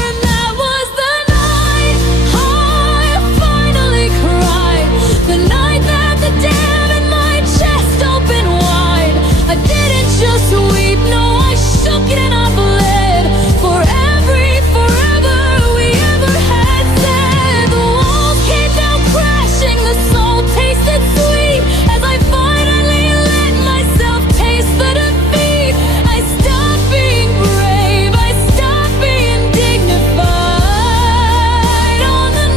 And that was the night I finally cried, the night that the dam in my chest opened wide. I didn't just weep, no, I shook and I bled for every forever we ever had said. The walls came down crashing, the salt tasted sweet as I finally let myself taste the defeat. I stopped being brave, I stopped being dignified on the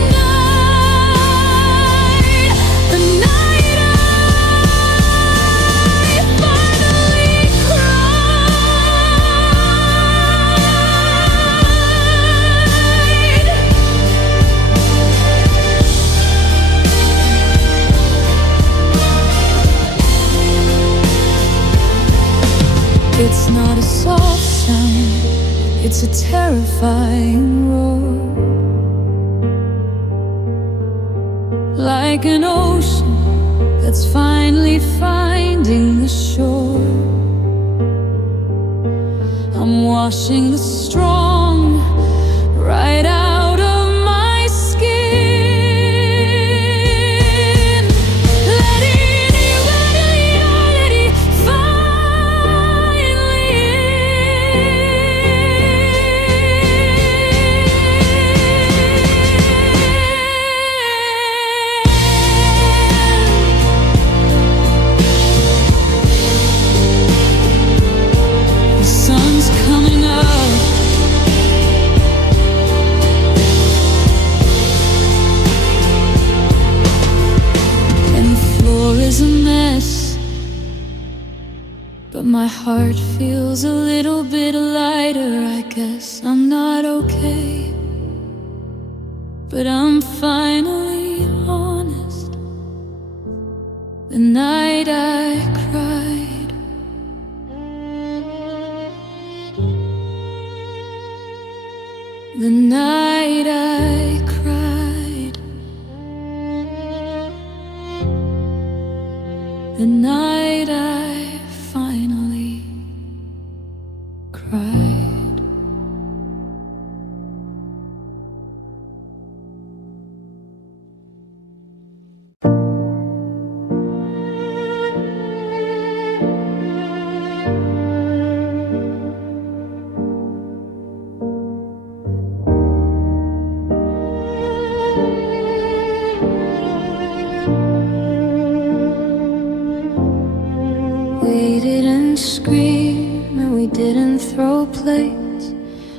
night I finally cried. It's not a soft sound, it's a terrifying roar, like an ocean that's finally finding the shore. I'm washing the strong right out of my skin, letting humanity finally in. The sun's coming up, and the floor is a mess, but my heart feels a little bit lighter. I guess I'm not okay, but I'm finally honest. The night I cried, the night I cried, the night I finally cried. didn't throw plates,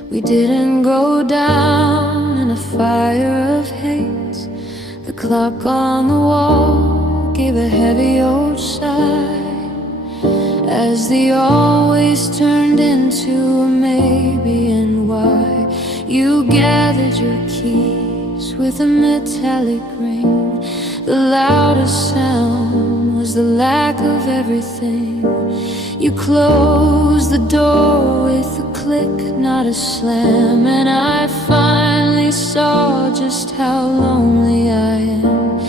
we didn't go down in a fire of hate. The clock on the wall gave a heavy old sigh as the always turned into a maybe. And why you gathered your keys with a metallic ring. The loudest sound was the lack of everything. You closed the door with a click, not a slam. And I finally saw just how lonely I am.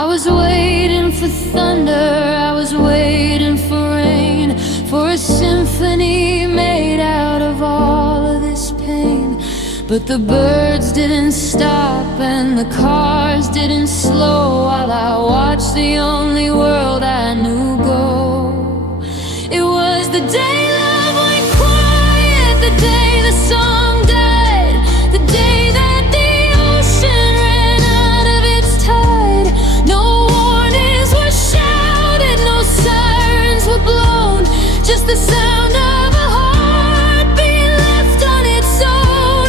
I was waiting for thunder, I was waiting for rain, for a symphony made out of all of this pain. But the birds didn't stop and the cars didn't slow while I watched the only world I knew go. It was the day love went quiet, the day the song died, the day that the ocean ran out of its tide. No warnings were shouted, no sirens were blown, just the sound of a heart being left on its own.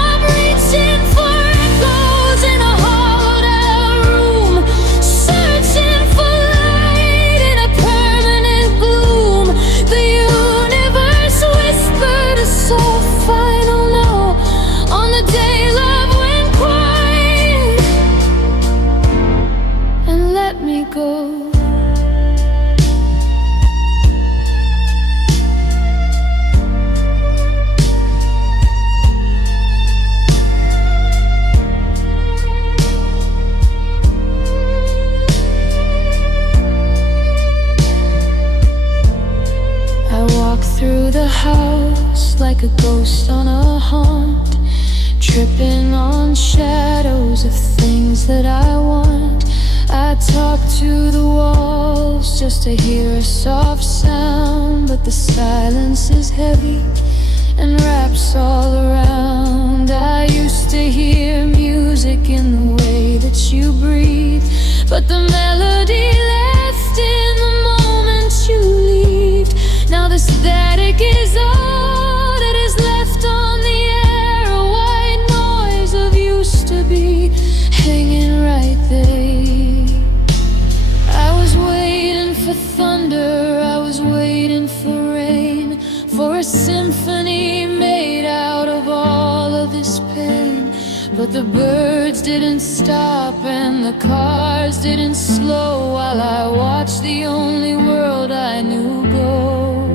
I'm reaching for echoes in a hollowed out room, searching for light in a permanent gloom. The universe whispered a soft final no on the day love went quiet and let me go. I walk through the house like a ghost on a haunt, tripping on shadows of things that I want. I talk to the walls just to hear a soft sound, but the silence is heavy and wraps all around. I used to hear music in the way that you breathe, but the melody left in the moment you leave. Now the static is all that is left on the air, a white noise of used to be hanging right there. I was waiting for thunder, I was waiting for rain, for a symphony made out of all of this pain. But the birds didn't stop and the cars didn't slow while I watched the only world I knew go.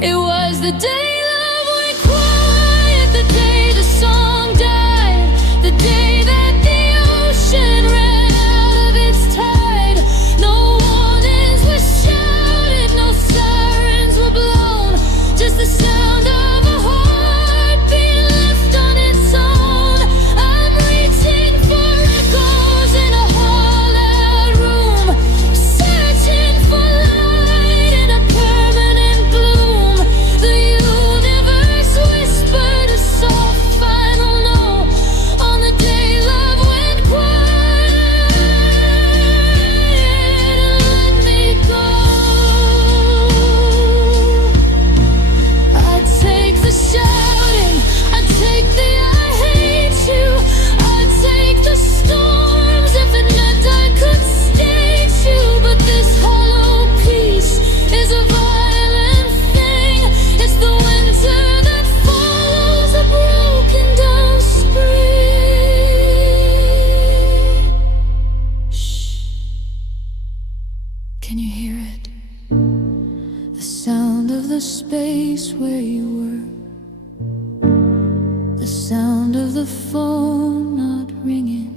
It was the day love went quiet, the day the song died, the day that the ocean ran out of its tide. No warnings were shouted, no sirens were blown, just the sound of a heart being left on its own. I'm reaching for echoes in a hollowed room, searching for light in a permanent gloom. The universe whispered a soft final no on the day love went quiet and let me go. I'd take the shouting, I'd take the I hate you, I'd take the storms if it meant I could stage you. But this hollow peace is a violent thing, it's the winter that follows a broken down spring. Shh, can you hear it? The sound of the space where you were, the sound of the phone not ringing,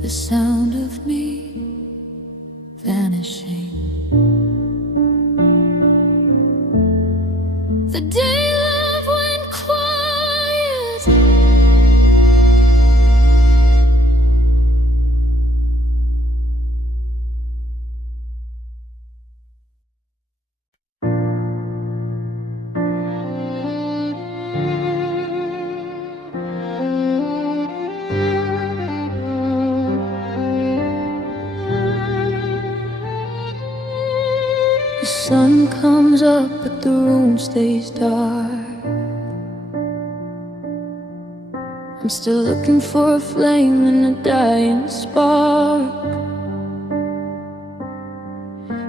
the sound of me vanishing. The day love went quiet. The sun comes comes up, but the room stays dark. I'm still looking for a flame and a dying spark.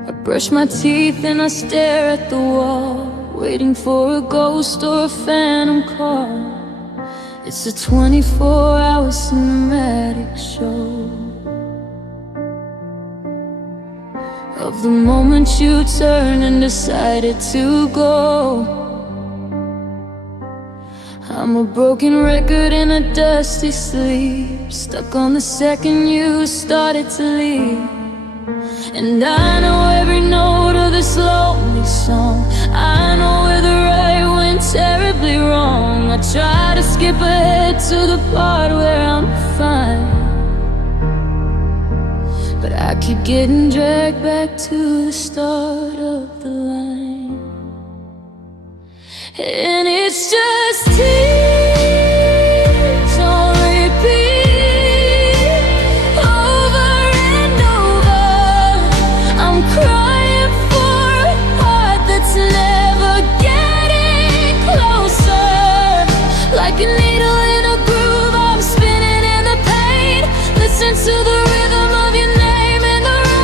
I brush my teeth and I stare at the wall, waiting for a ghost or a phantom call. It's a 24-hour cinematic show of the moment you turned and decided to go. I'm a broken record in a dusty sleep, stuck on the second you started to leave. And I know every note of this lonely song. I know where the right went terribly wrong. I try to skip ahead to the part where I'm fine, but I keep getting dragged back to the start of the line. And it's just tears on repeat, over and over. I'm crying for a heart that's never getting closer. Like a needle in a groove, I'm spinning in the pain. Listen to the rhythm of your name in the rain.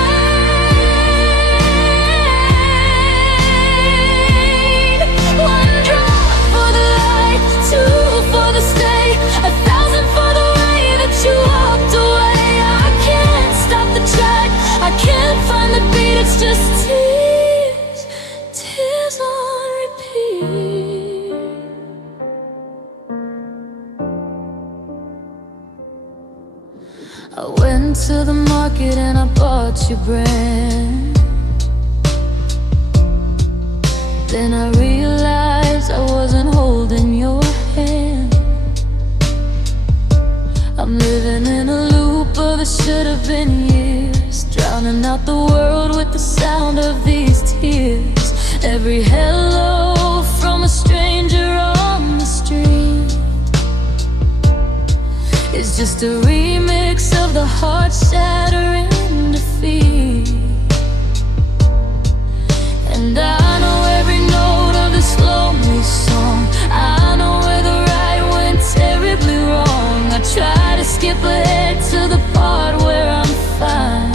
One drop for the light, two for the stay, 1,000 for the way that you walked away. I can't stop the track, I can't find the beat. It's just tears, tears on repeat. I went to the market and I bought your brand. Then I realized I wasn't holding your hand. I'm living in a loop of it should have been years, drowning out the world with the sound of these tears. Every hello from a stranger on the street is just a remix of the heart-shattering defeat. And I know every note of this lonely song. I know where the right went terribly wrong. I try to skip ahead to the part where I'm fine,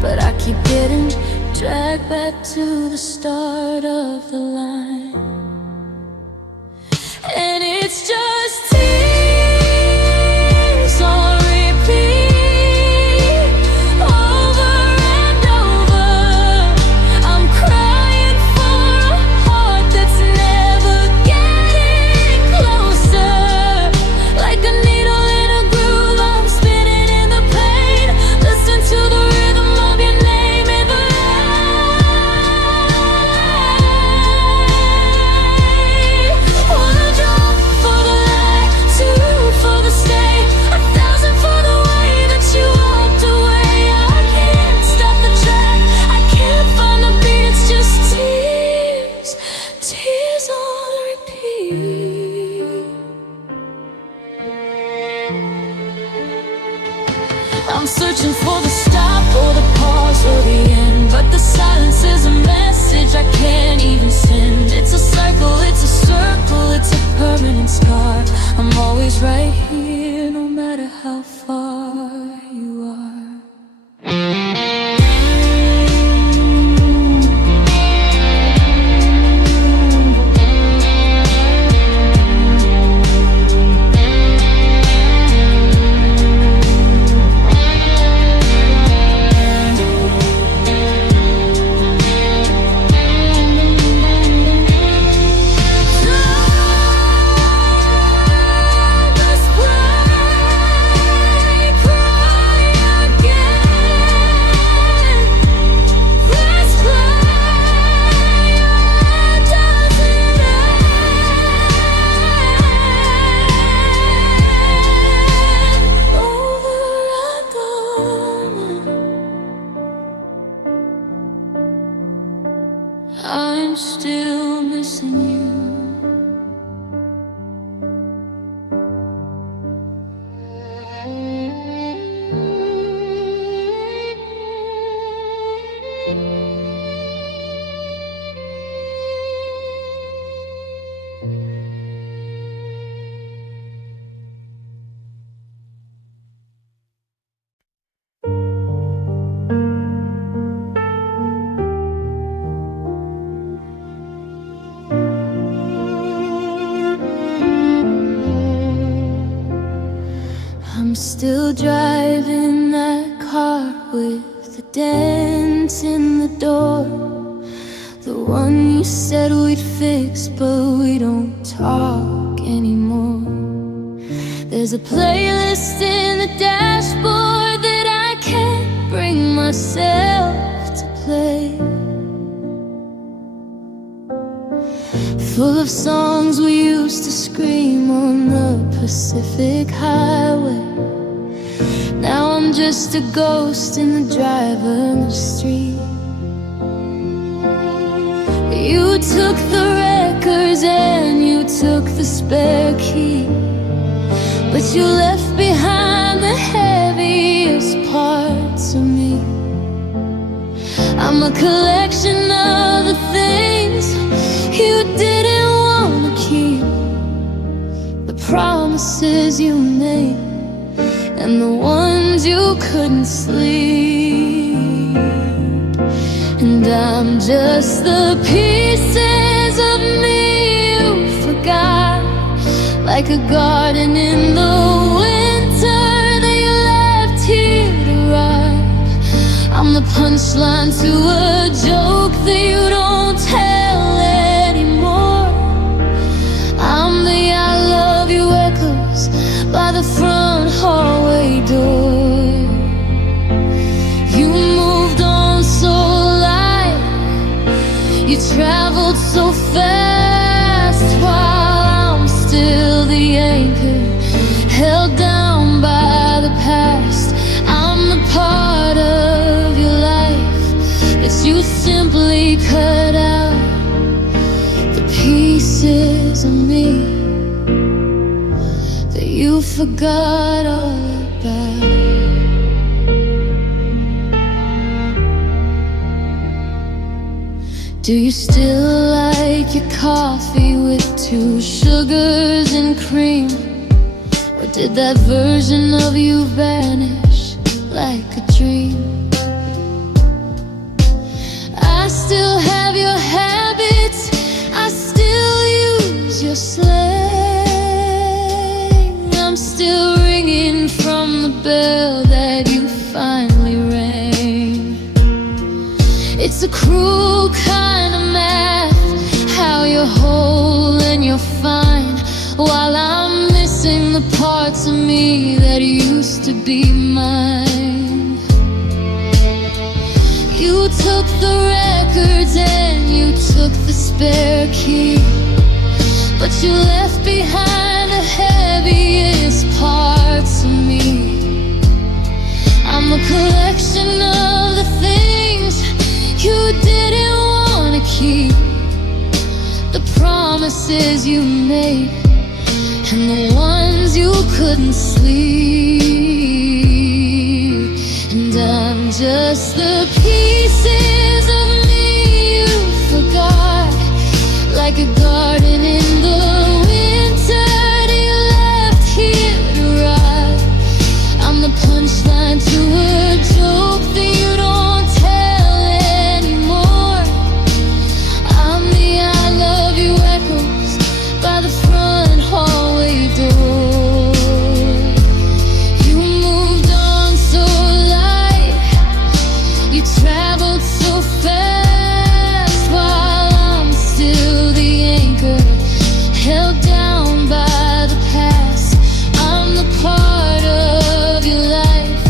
but I keep getting dragged back to the start of the line. And it's just tears on repeat, over and over. I'm crying for a heart that's never getting closer. Like a needle in a groove, I'm spinning in the pain. Listen to the rhythm of your name in the rain. One drop for the light, two for the stay, 1,000 for the way that you walked away. I can't stop the track, I can't find the beat. It's just tears, tears on repeat. I'm searching for the stop or the pause or the end, but the silence is a message I can't even send. It's a cycle, it's a circle, it's a permanent scar. I'm always right here, no matter how far you are. I'm still missing you. still driving that car with the dent in the door, the one you said we'd fix, but we don't talk anymore. There's a playlist in the dashboard that I can't bring myself to play, full of songs we used to scream on the Pacific Highway. Now I'm just a ghost in the driverless street. You took the records and you took the spare key, but you left behind the heaviest parts of me. I'm a collection of the things you didn't want to keep, the promises you made and the ones you couldn't sleep. And I'm just the pieces of me you forgot, like a garden in the winter that you left here to rot. I'm the punchline to a joke that you don't tell anymore. I'm the I love you echoes by the front hallway door. You moved on so light, you traveled so fast, while I'm still the anchor held down by the past. I'm the part of your life that you simply cut out, the pieces of me that you forgot all about. Do you still like your coffee with 2 sugars and cream? Or did that version of you vanish like a dream? I still have your habits, I still use your slang. I'm still ringing from the bell that you finally rang. It's a cruel kind of math, how you're whole and you're fine, while I'm missing the parts of me that used to be mine. You took the records and you took the spare key, but you left behind the heaviest parts of me. I'm a collection of the things you didn't want to keep, the promises you made and the ones you couldn't sleep. And I'm just the pieces of me you forgot, like a garden in the winter that you left here to rot. I'm the punchline to a joke that you don't tell anymore. I'm the I love you echoes by the front hallway door. You moved on so light, you traveled so fast, while I'm still the anchor held down by the past. I'm the part of your life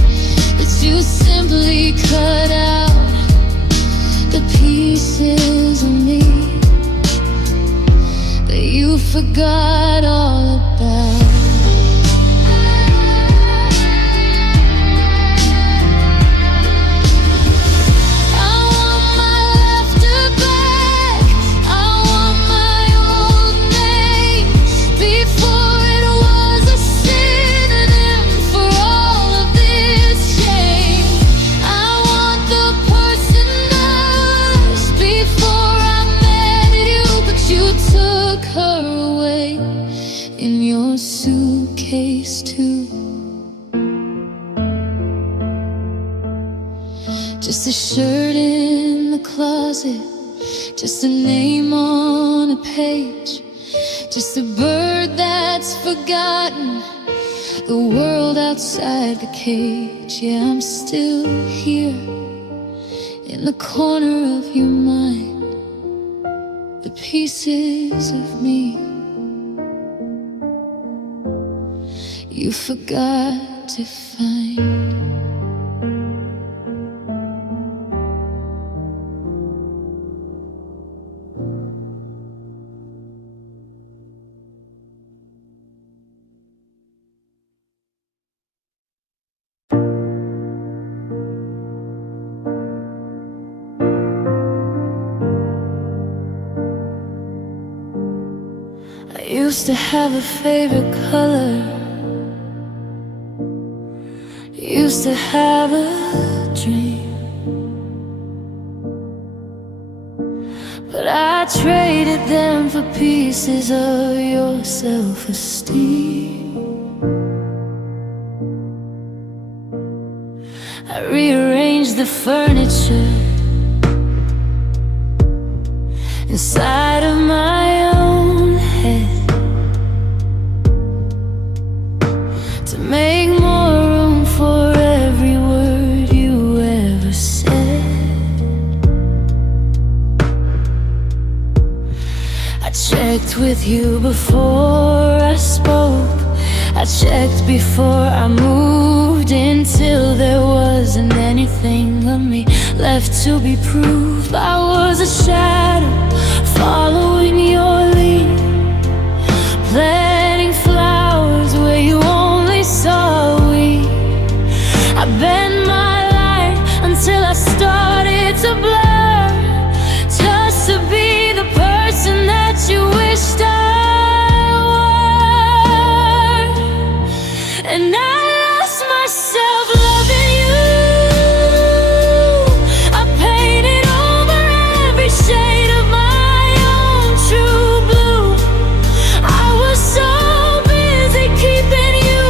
that you simply cut out, the pieces of me that you forgot all about. I want my laughter back, I want my old names, before it was a synonym for all of this shame. I want the person I was before I met you, but you took her away in your suitcase too. Just a shirt in the closet, just a name on a page, just a bird that's forgotten, the world outside the cage. Yeah, I'm still here in the corner of your mind, the pieces of me you forgot to find. I used to have a favorite color, used to have a dream, but I traded them for pieces of your self-esteem. I rearranged the furniture inside of my own head to make more room for every word you ever said. I checked with you before I spoke, I checked before I moved in, till there wasn't anything of me left to be proved. I was a shadow following your lead, planting flowers where you only saw a weed. I bent my light until I started to blur, just to be the person that you wished I were. And I lost myself loving you. I painted over every shade of my own true blue. I was so busy keeping you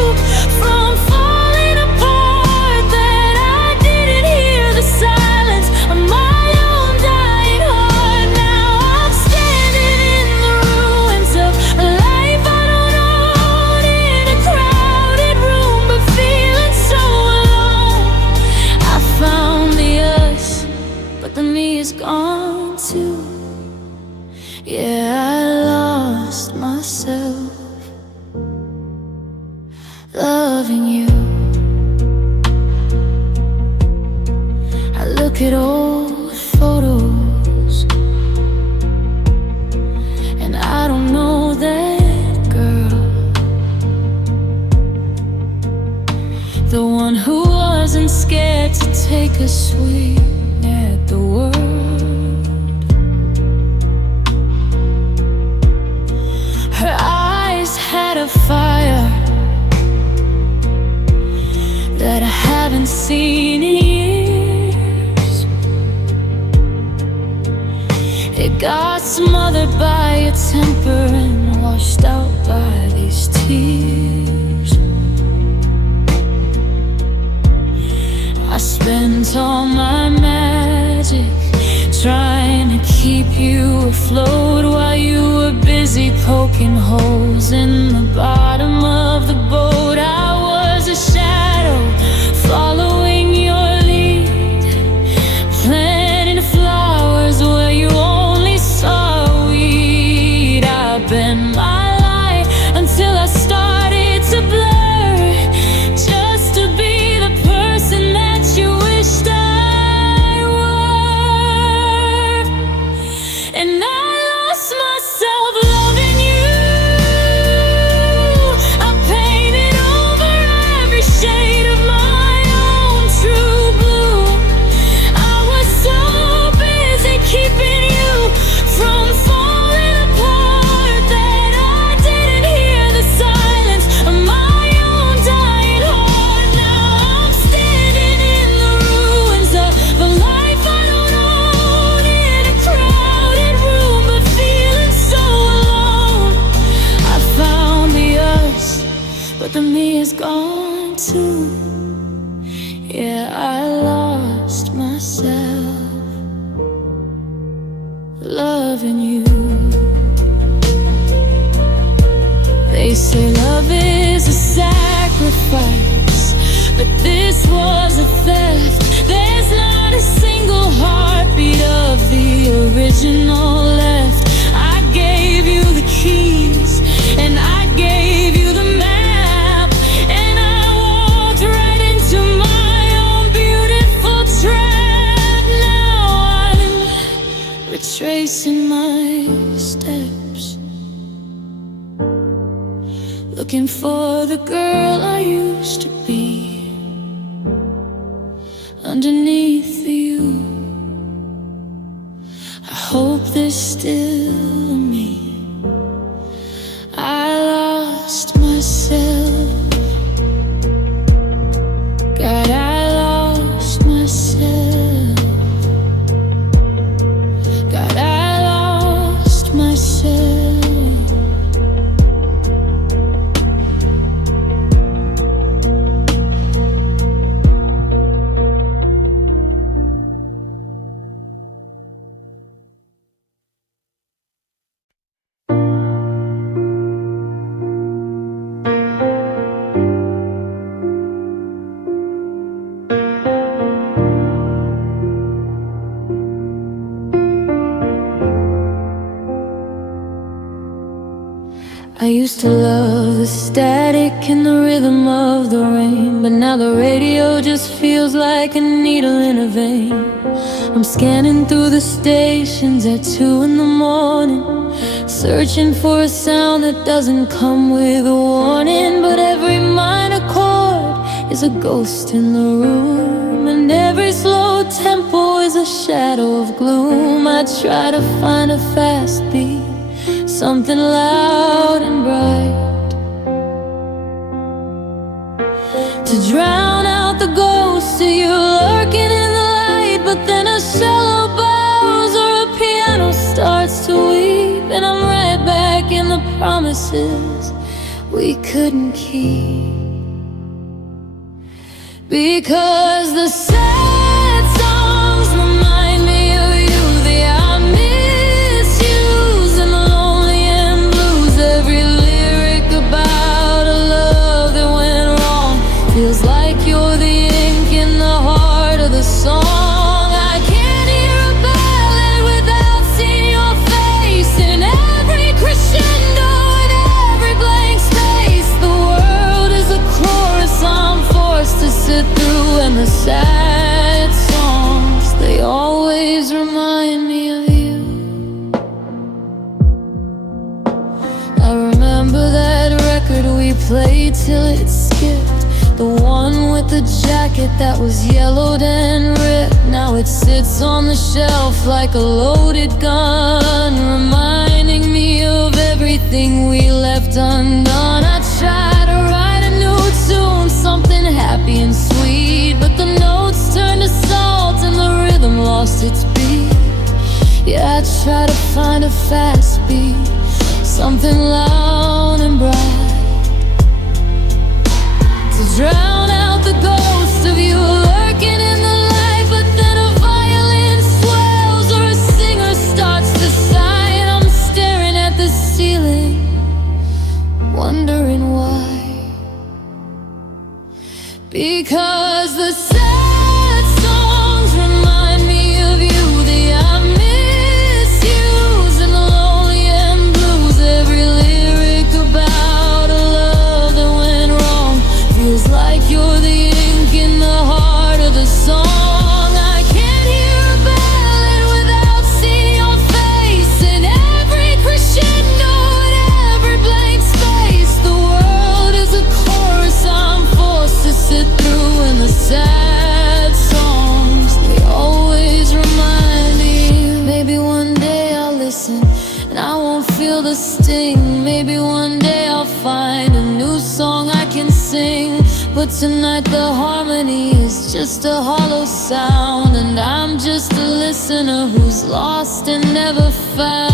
from falling apart that I didn't hear the silence of my own dying heart. Now I'm standing in the ruins of a life I don't own, in a crowded room but feeling so alone. I found the us, but the me is gone too. Yeah, I lost myself loving you. I look at old photos and I don't know that girl, the one who wasn't scared to take a swing at the world. Her eyes had a fire that I haven't seen in years. It got smothered by your temper and washed out by these tears. I spent all my magic trying to keep you afloat while you were busy poking holes in the bottom of the boat. I was a shadow following your lead, planting flowers where you only saw weed. I bent my light until I started to blur, just to be the person that you wished I were. And I lost myself loving you. I painted over every shade of my own true blue. I was so busy keeping you from falling apart that I didn't hear the silence of my own dying heart. Now I'm standing in the ruins of a life I don't own, in a crowded room but feeling so alone. I found the us, but the me is gone too. Yeah, I lost myself loving you. They say love is a sacrifice, but this was a theft. There's not a single heartbeat of the original left. I gave you the keys, and I gave you the map, and I walked right into my own beautiful trap. Now I'm retracing my steps, looking for the girl I used to be underneath you. I hope there's still me. I lost myself. God, I lost myself. God, I lost myself. I used to love the static and the rhythm of the rain, but now the radio just feels like a needle in a vein. I'm scanning through the stations at 2 in the morning, searching for a sound that doesn't come with a warning. But every minor chord is a ghost in the room, and every slow tempo is a shadow of gloom. I try to find a fast beat, something loud and bright, to drown out the ghosts of you lurking in the light. But then a cello bows or a piano starts to weep, and I'm right back in the promises we couldn't keep. Because the sad songs remind me of you, the I miss yous and the lonely and blues. Every lyric about a love that went wrong feels like you're the ink in the heart of the song. I can't hear a ballad without seeing your face in every crescendo and every blank space. The world is a chorus I'm forced to sit through, and the sad songs, they always remind me of you. I remember that record we played till it skipped, the one with the jacket that was yellowed and ripped. Now it sits on the shelf like a loaded gun, reminding me of everything we left undone. I try to write a new tune, something happy and sweet, but the notes turned to salt and the rhythm lost its beat. Yeah, I try to find a fast beat, something loud and bright, to drown out the ghost of you lurking in the light. But then a violin swells or a singer starts to sigh, and I'm staring at the ceiling, wondering why. Because the sad songs remind me of you, the I miss yous and the lonely and blues. Every lyric about a love that went wrong feels like you're the ink in the heart of the song. I can't hear a ballad without seeing your face in every crescendo and every blank space. The world is a chorus I'm forced to sit through, and the sad songs, they always remind me. Maybe one day I'll listen and I won't feel the sting. Maybe one day I'll find a new song I can sing. But tonight the harmony is just a hollow sound, and I'm just a listener who's lost and never found.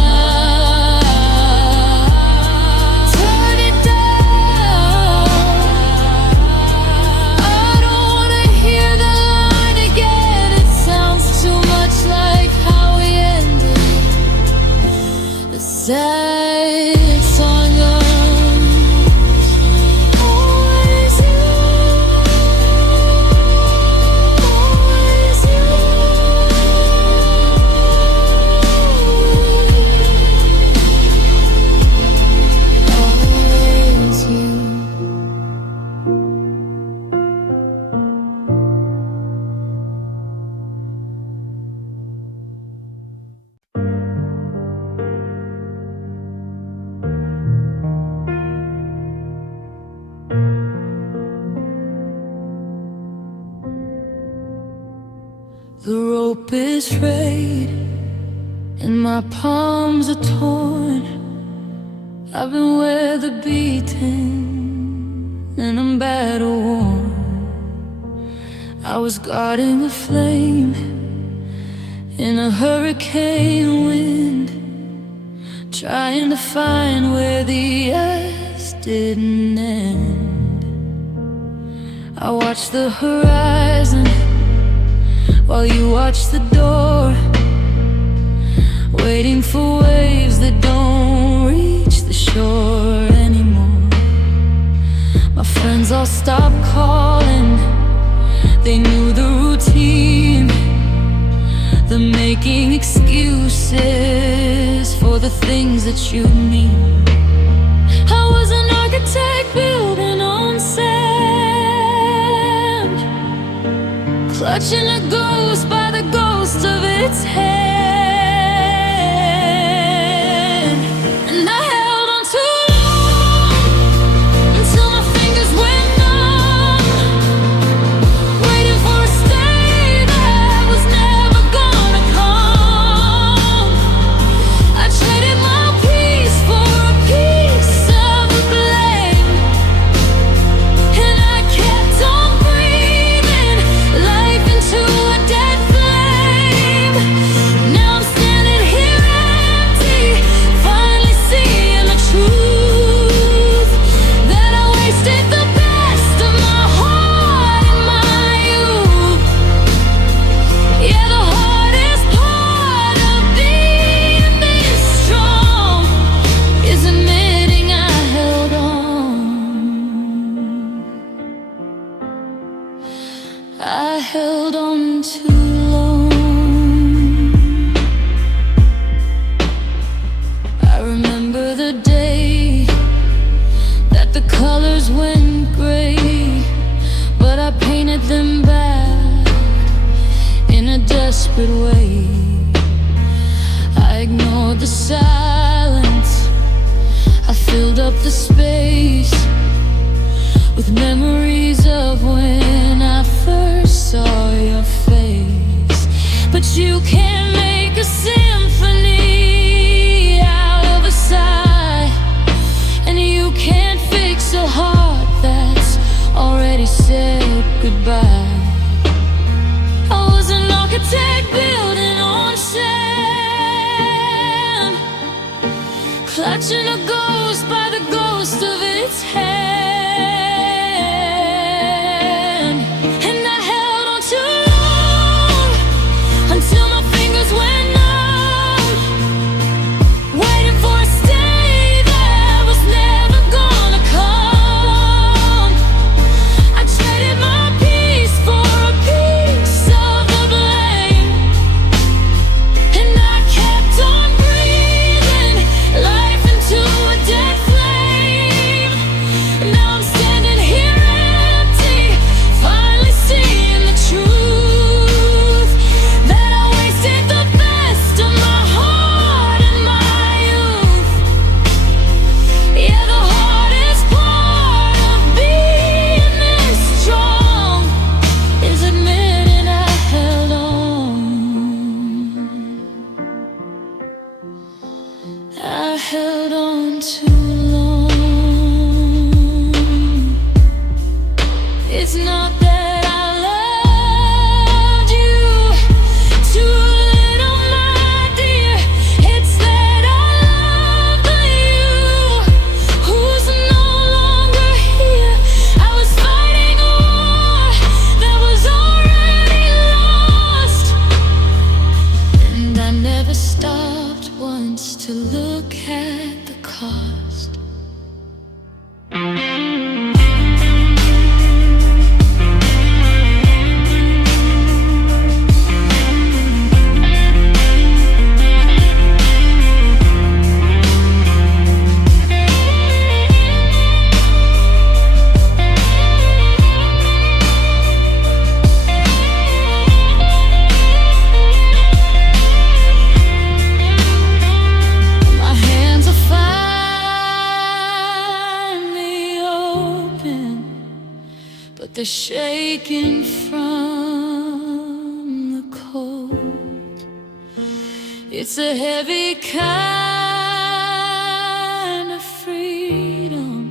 Turn it down, I don't wanna hear the line again. It sounds too much like how we ended. The sad song goes, always you. The rope is frayed and my palms are torn. I've been weather beaten and I'm battle worn. I was guarding a flame in a hurricane wind, trying to find where the ice didn't end. I watched the horizon while you watched the door, waiting for waves that don't reach the shore anymore. My friends all stopped calling, they knew the routine, the making excuses for the things that you mean. I was an architect building on sand, clutching a ghost by the ghost of its hand. And I held on too long until my fingers went numb, waiting for a stay that was never gonna come. I traded my peace for a piece of the blame, and I kept on breathing life into a dead flame. Now I'm standing here empty, finally seeing the truth, that I wasted the best of my heart and my youth. Yeah, the hardest part of being this strong is admitting I held on. I held on too long. I remember the day that the colors went gray, but I painted them back in a desperate way. I ignored the silence, I filled up the space with memories of when I first saw your face. But you can't make a symphony out of a sigh, and you can't fix a heart that's already said goodbye. I was an architect building on sand, clutching a ghost by the ghost of its hand. And I held on too long until my fingers went numb, waiting for a stay that was never gonna come. I traded my peace for a piece of the blame, and I kept on breathing life into a dead flame. Now I'm standing here empty, finally seeing the truth, that I wasted the best of my heart and my youth. Yeah, the hardest part of being this strong is admitting I held on. I held on too long. It's not that I loved you too little, my dear. It's that I love the you who's no longer here. I was fighting a war that was already lost, and I never stopped once to look at the cost. My hands are finally open, but they're shaking from the cold. It's a heavy kind of freedom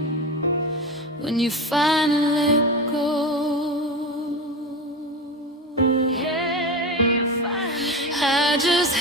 when you finally let go. Yeah, you finally. I just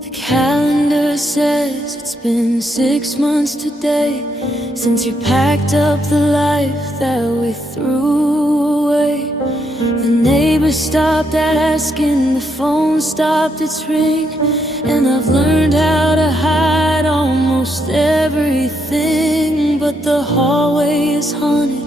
the calendar says it's been 6 months today since you packed up the life that we threw away. The neighbors stopped asking, the phone stopped its ring, and I've learned how to hide almost everything. But the hallway is haunted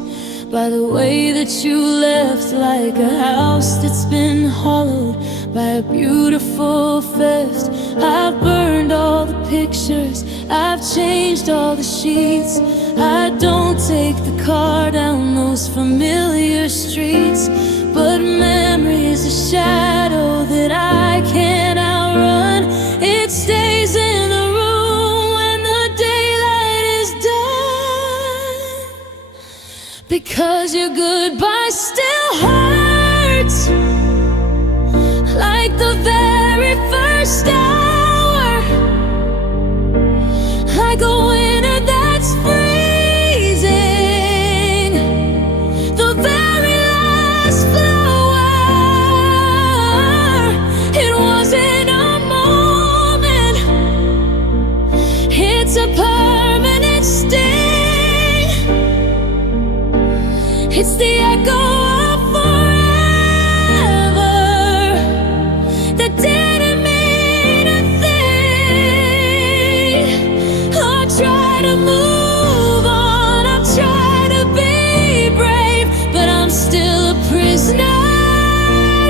by the way that you left, like a house that's been hollowed by a beautiful theft. I've burned all the pictures, I've changed all the sheets. I don't take the car down those familiar streets, but memory's a shadow that I can't outrun. It stays in the room when the daylight is done, because your goodbye still hurts, like the very first hour, like a winter that's freezing, the very last flower. It wasn't a moment, it's a permanent sting. It's the echo of forever that didn't mean a thing. I try to move on, I try to be brave, but I'm still a prisoner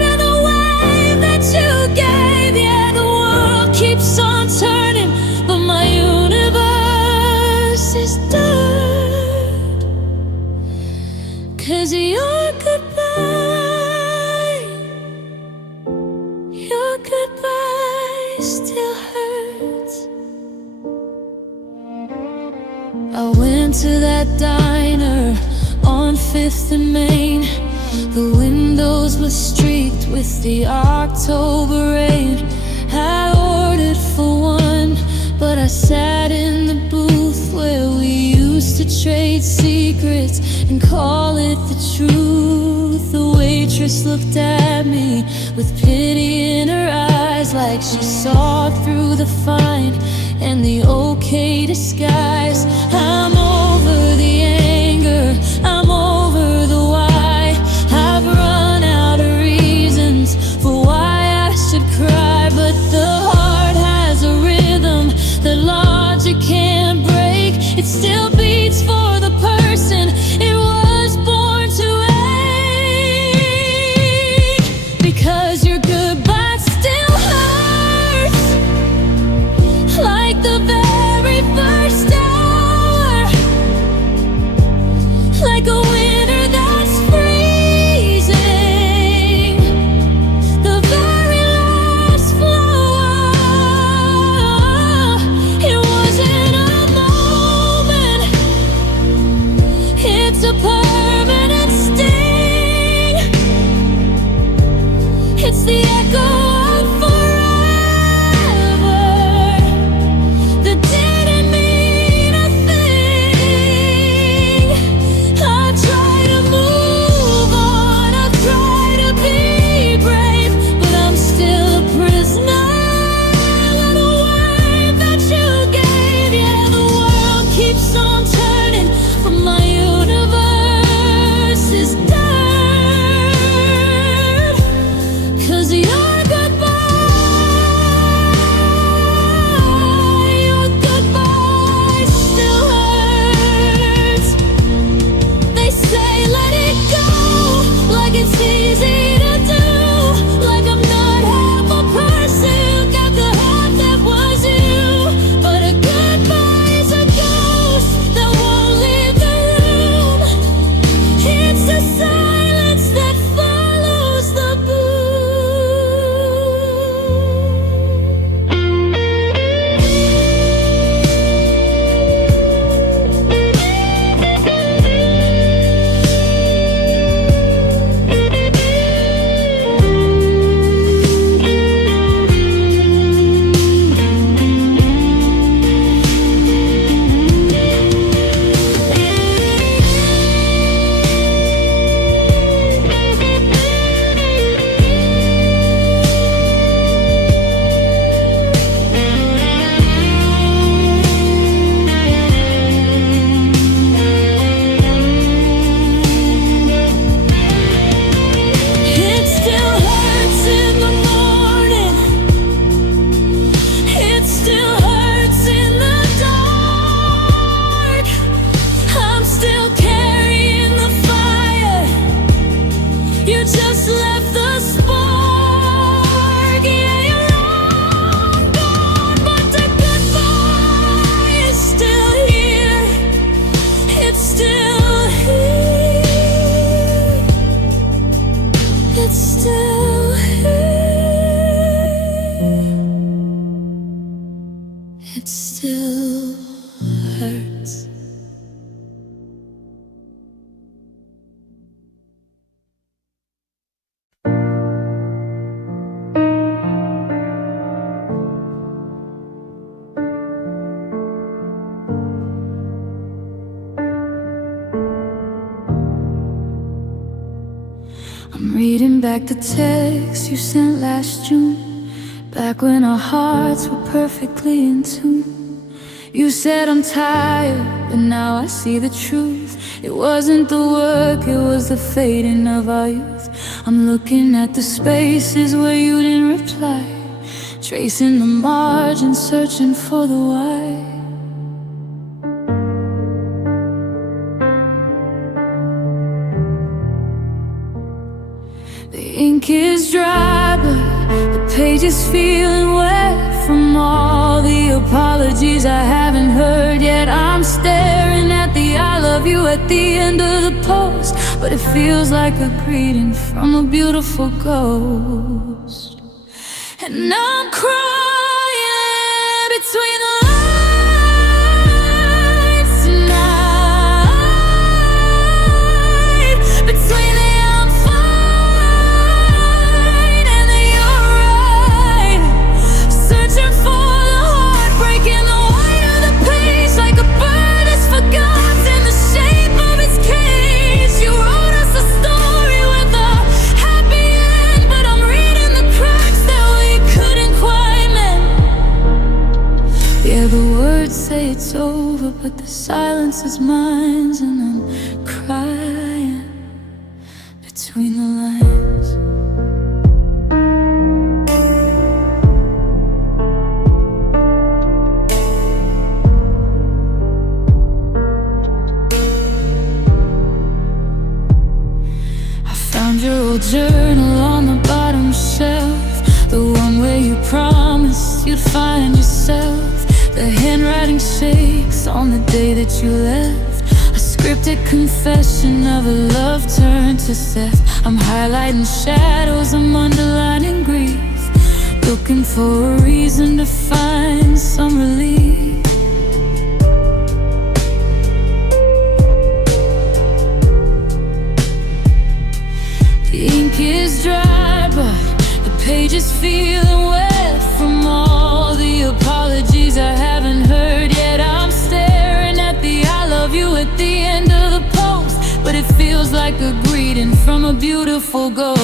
to the wave that you gave. Yeah, the world keeps on turning, but my universe is dirt, 'cause your goodbye still hurts. I went to that diner on 5th and Main. The windows were streaked with the October rain. I ordered for one, but I sat in the booth where we used to trade secrets and call it the truth. The waitress looked at me with pity in her eyes, like she saw through the fine and the okay disguise. I'm over the anger, I'm over the why. I've run out of reasons for why I should cry, but the heart has a rhythm that logic can't break. It still beats for the person it was born to ache, because your goodbye still hurts, like the very first hour, like a winter that's freezing, the very last flower. It wasn't a moment, it's a permanent sting. It's the echo of forever that didn't mean a thing. I try to move on, I try to be brave, but I'm still a prisoner of the wave that you gave. Yeah, the world keeps on turning, I'm reading back the text you sent last June, back when our hearts were perfectly in tune. You said I'm tired, but now I see the truth. It wasn't the work, it was the fading of our youth. I'm looking at the spaces where you didn't reply, tracing the margins, searching for the why. The ink is dry, but the page is feeling wet from all the apologies I haven't heard yet. I'm staring at the I love you at the end of the post, but it feels like a greeting from a beautiful ghost. And I'm crying between the lines tonight, between the I'm fine and the you're right, searching for the heartbreak in the white of the page, like a bird that's forgotten the shape of its cage. You wrote us a story with a happy end, but I'm reading the cracks that we couldn't quite mend. Yeah, the words say it's over, but the silence is mine, and I'm crying between the lines. I found your old journal on the bottom shelf, the one where you promised you'd find yourself. The handwriting shakes on the day that you left, a scripted confession of a love turned to theft. I'm highlighting shadows, I'm underlining grief, looking for a reason to find some relief. The ink is dry, but the page is feeling wet from all the apologies I haven't heard yet. I'm staring at the I love you at the end of the post, but it feels like a greeting from a beautiful ghost.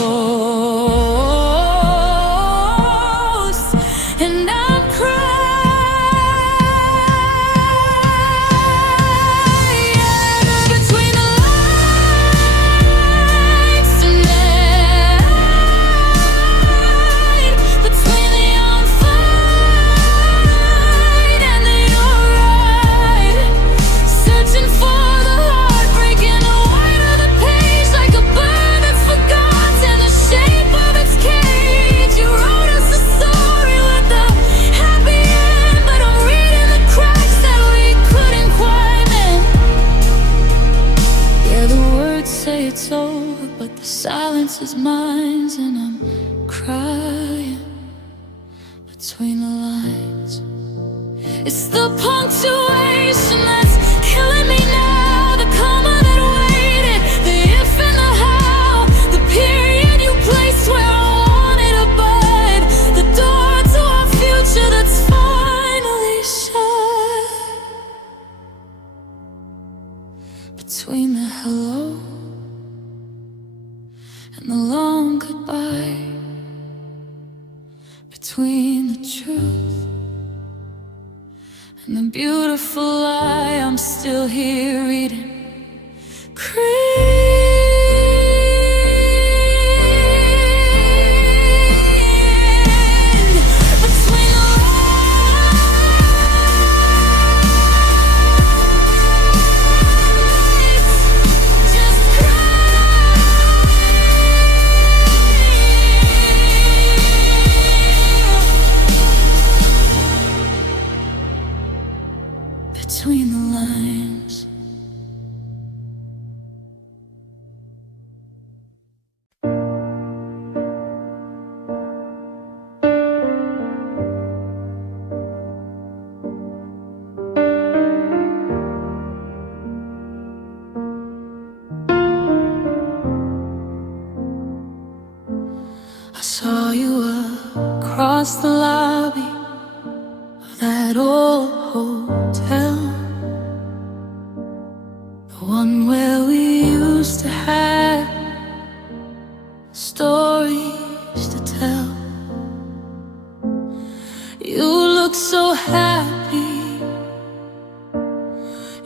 And I'm crying between the lines tonight, between the I'm fine and the you're right, searching for the heartbreak in the white of the page, like a bird that's forgotten the shape of its cage. You wrote us a story with a happy end, but I'm reading the cracks that we couldn't quite mend. Yeah, the words say it's over, but the silence is mine, and I'm crying between the lines. It's the punctuation that's killing me now, the comma that waited, the if and the how, the period you placed where I wanted to bud, the door to our future that's finally shut. Between the hello and the long goodbye, between the truth and the beautiful lie, I'm still here reading. Between the lines, just between the lines. I saw you across the lobby of that old hotel, the one where we used to have so happy,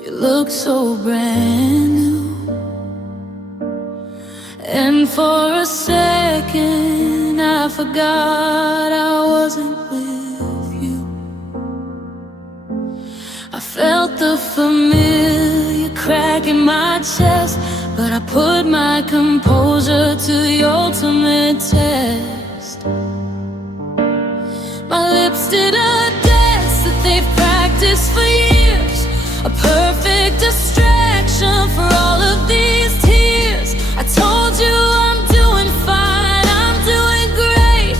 you look so brand new. And for a second I forgot I wasn't with you. I felt the familiar crack in my chest, but I put my composure to the ultimate test. My lips did a dance that they've practiced for years, a perfect distraction for all of these tears. I told you I'm doing fine, I'm doing great,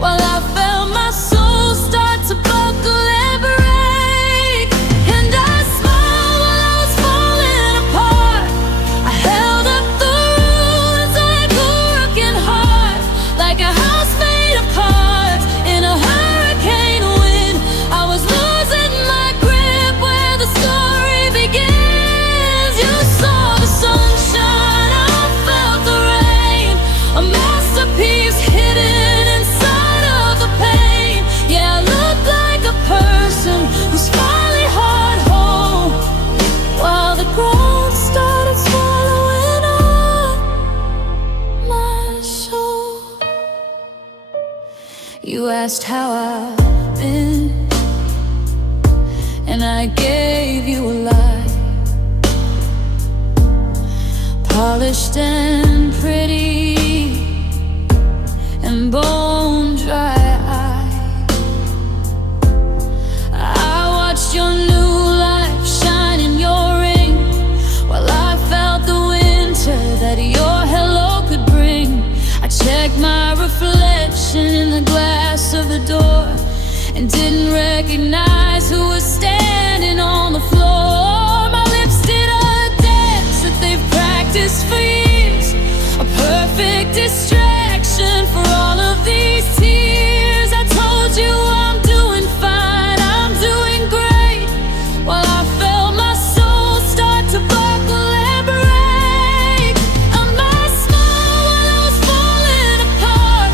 while I felt my soul start to buckle and break. And I smiled while I was falling apart. I held up the ruins like a broken heart, like a house made of cards in a hurricane wind. I was losing my grip where the story begins. You saw the sunshine, I felt the rain, a masterpiece hidden inside of the pain. Yeah, I looked like a person who's finally hard home, while the ground started swallowing up my soul. You asked how I've been, and I gave you a lie, polished and pretty and bone dry. I watched your new life shine in your ring, while I felt the winter that your hello could bring. I checked my reflection in the glass of the door and didn't recognize who was standing on the floor. My lips did a dance that they've practiced for years, a perfect distraction for all of these tears. I told you I'm doing fine, I'm doing great, while I felt my soul start to buckle and break. And my smile while I was falling apart,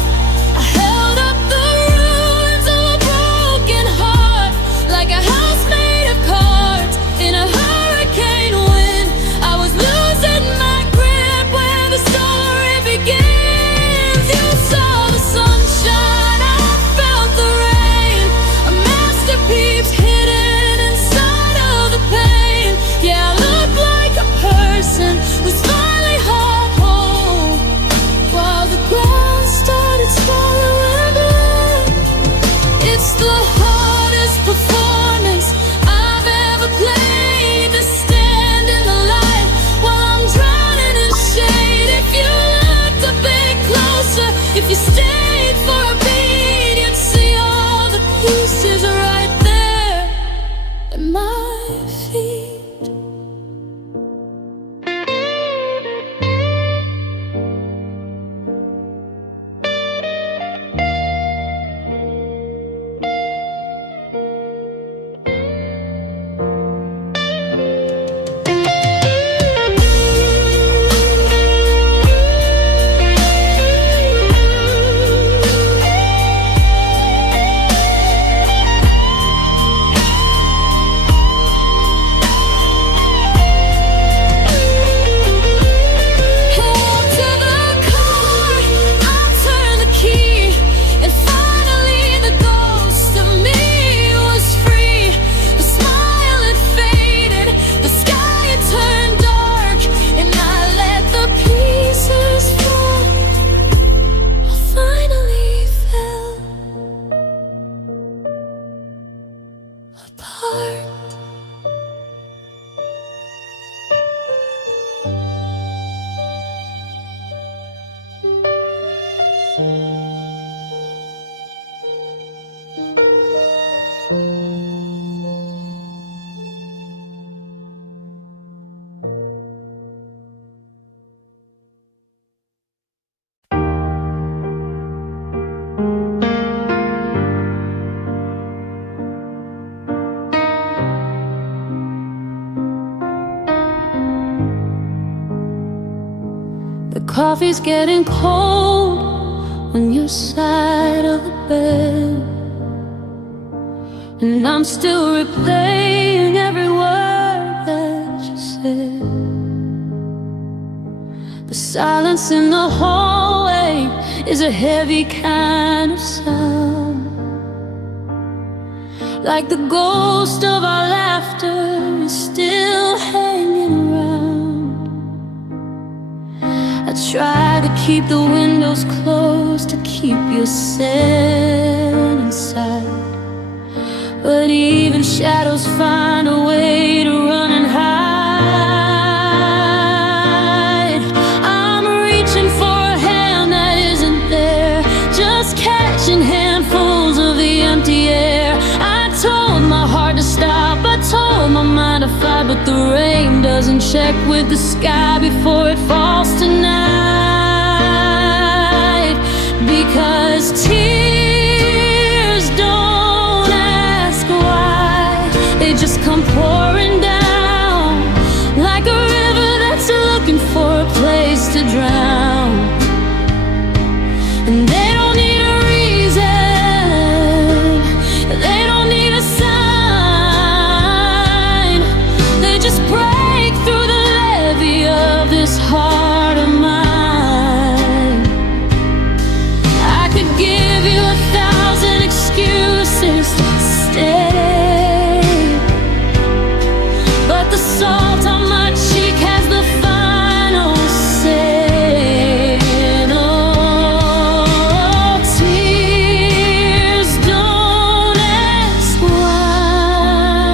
I held up the ruins of a broken heart, like a house made of cards in a hurricane wind. I was losing my grip where the story begins. You saw the sunshine, I felt the rain, a masterpiece hidden inside of the pain. Yeah, I look like a person who's finally home home, while the ground started swallowing blood. It's the hardest performance I've ever played, to stand in the light while I'm drowning in shade. If you looked a bit closer, if you stayed for a beat, you'd see all the pieces right there at my feet. Coffee's getting cold on your side of the bed. and I'm still replaying every word that you said. The silence in the hallway is a heavy kind of sound, like the ghost of our laughter is still hanging around. I try to keep the windows closed to keep your scent inside, but even shadows find a way to run and hide. I'm reaching for a hand that isn't there, just catching handfuls of the empty air. I told my heart to stop, I told my mind to fly, but the rain doesn't check with the sky before it falls tonight. Because tears don't ask why, they just come pouring down, like a river that's looking for a place to drown. And they don't need a reason, they don't need a sign, they just break through the levee of this heart of mine. I could give you 1,000 excuses to stay, but the salt on my cheek has the final say. No, tears don't ask why,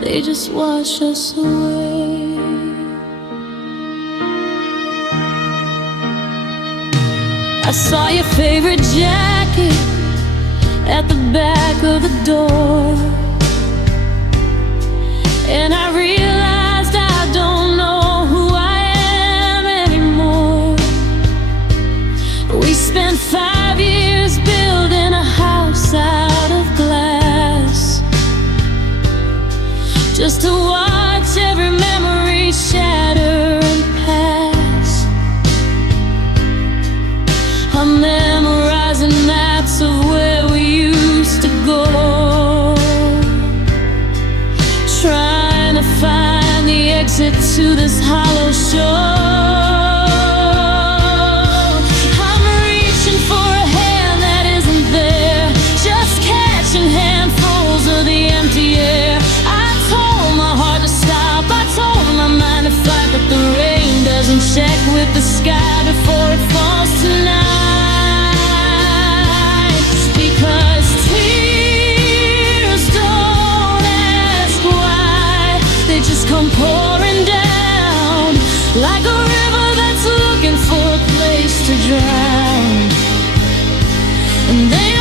they just wash us away. I saw your favorite jacket at the back of the door, and I realized I don't know who I am anymore. We spent 5 years building a house out of glass, just to watch every memory shatter and pass. I'm memorizing maps of where we used to go, trying to find the exit to this hollow shore. I'm reaching for a hand that isn't there, just catching handfuls of the empty air. I told my heart to stop, I told my mind to fly, but the rain doesn't check with the sky before it falls tonight. Because tears don't ask why, they just come pouring down, like a river that's looking for a place to drown. And they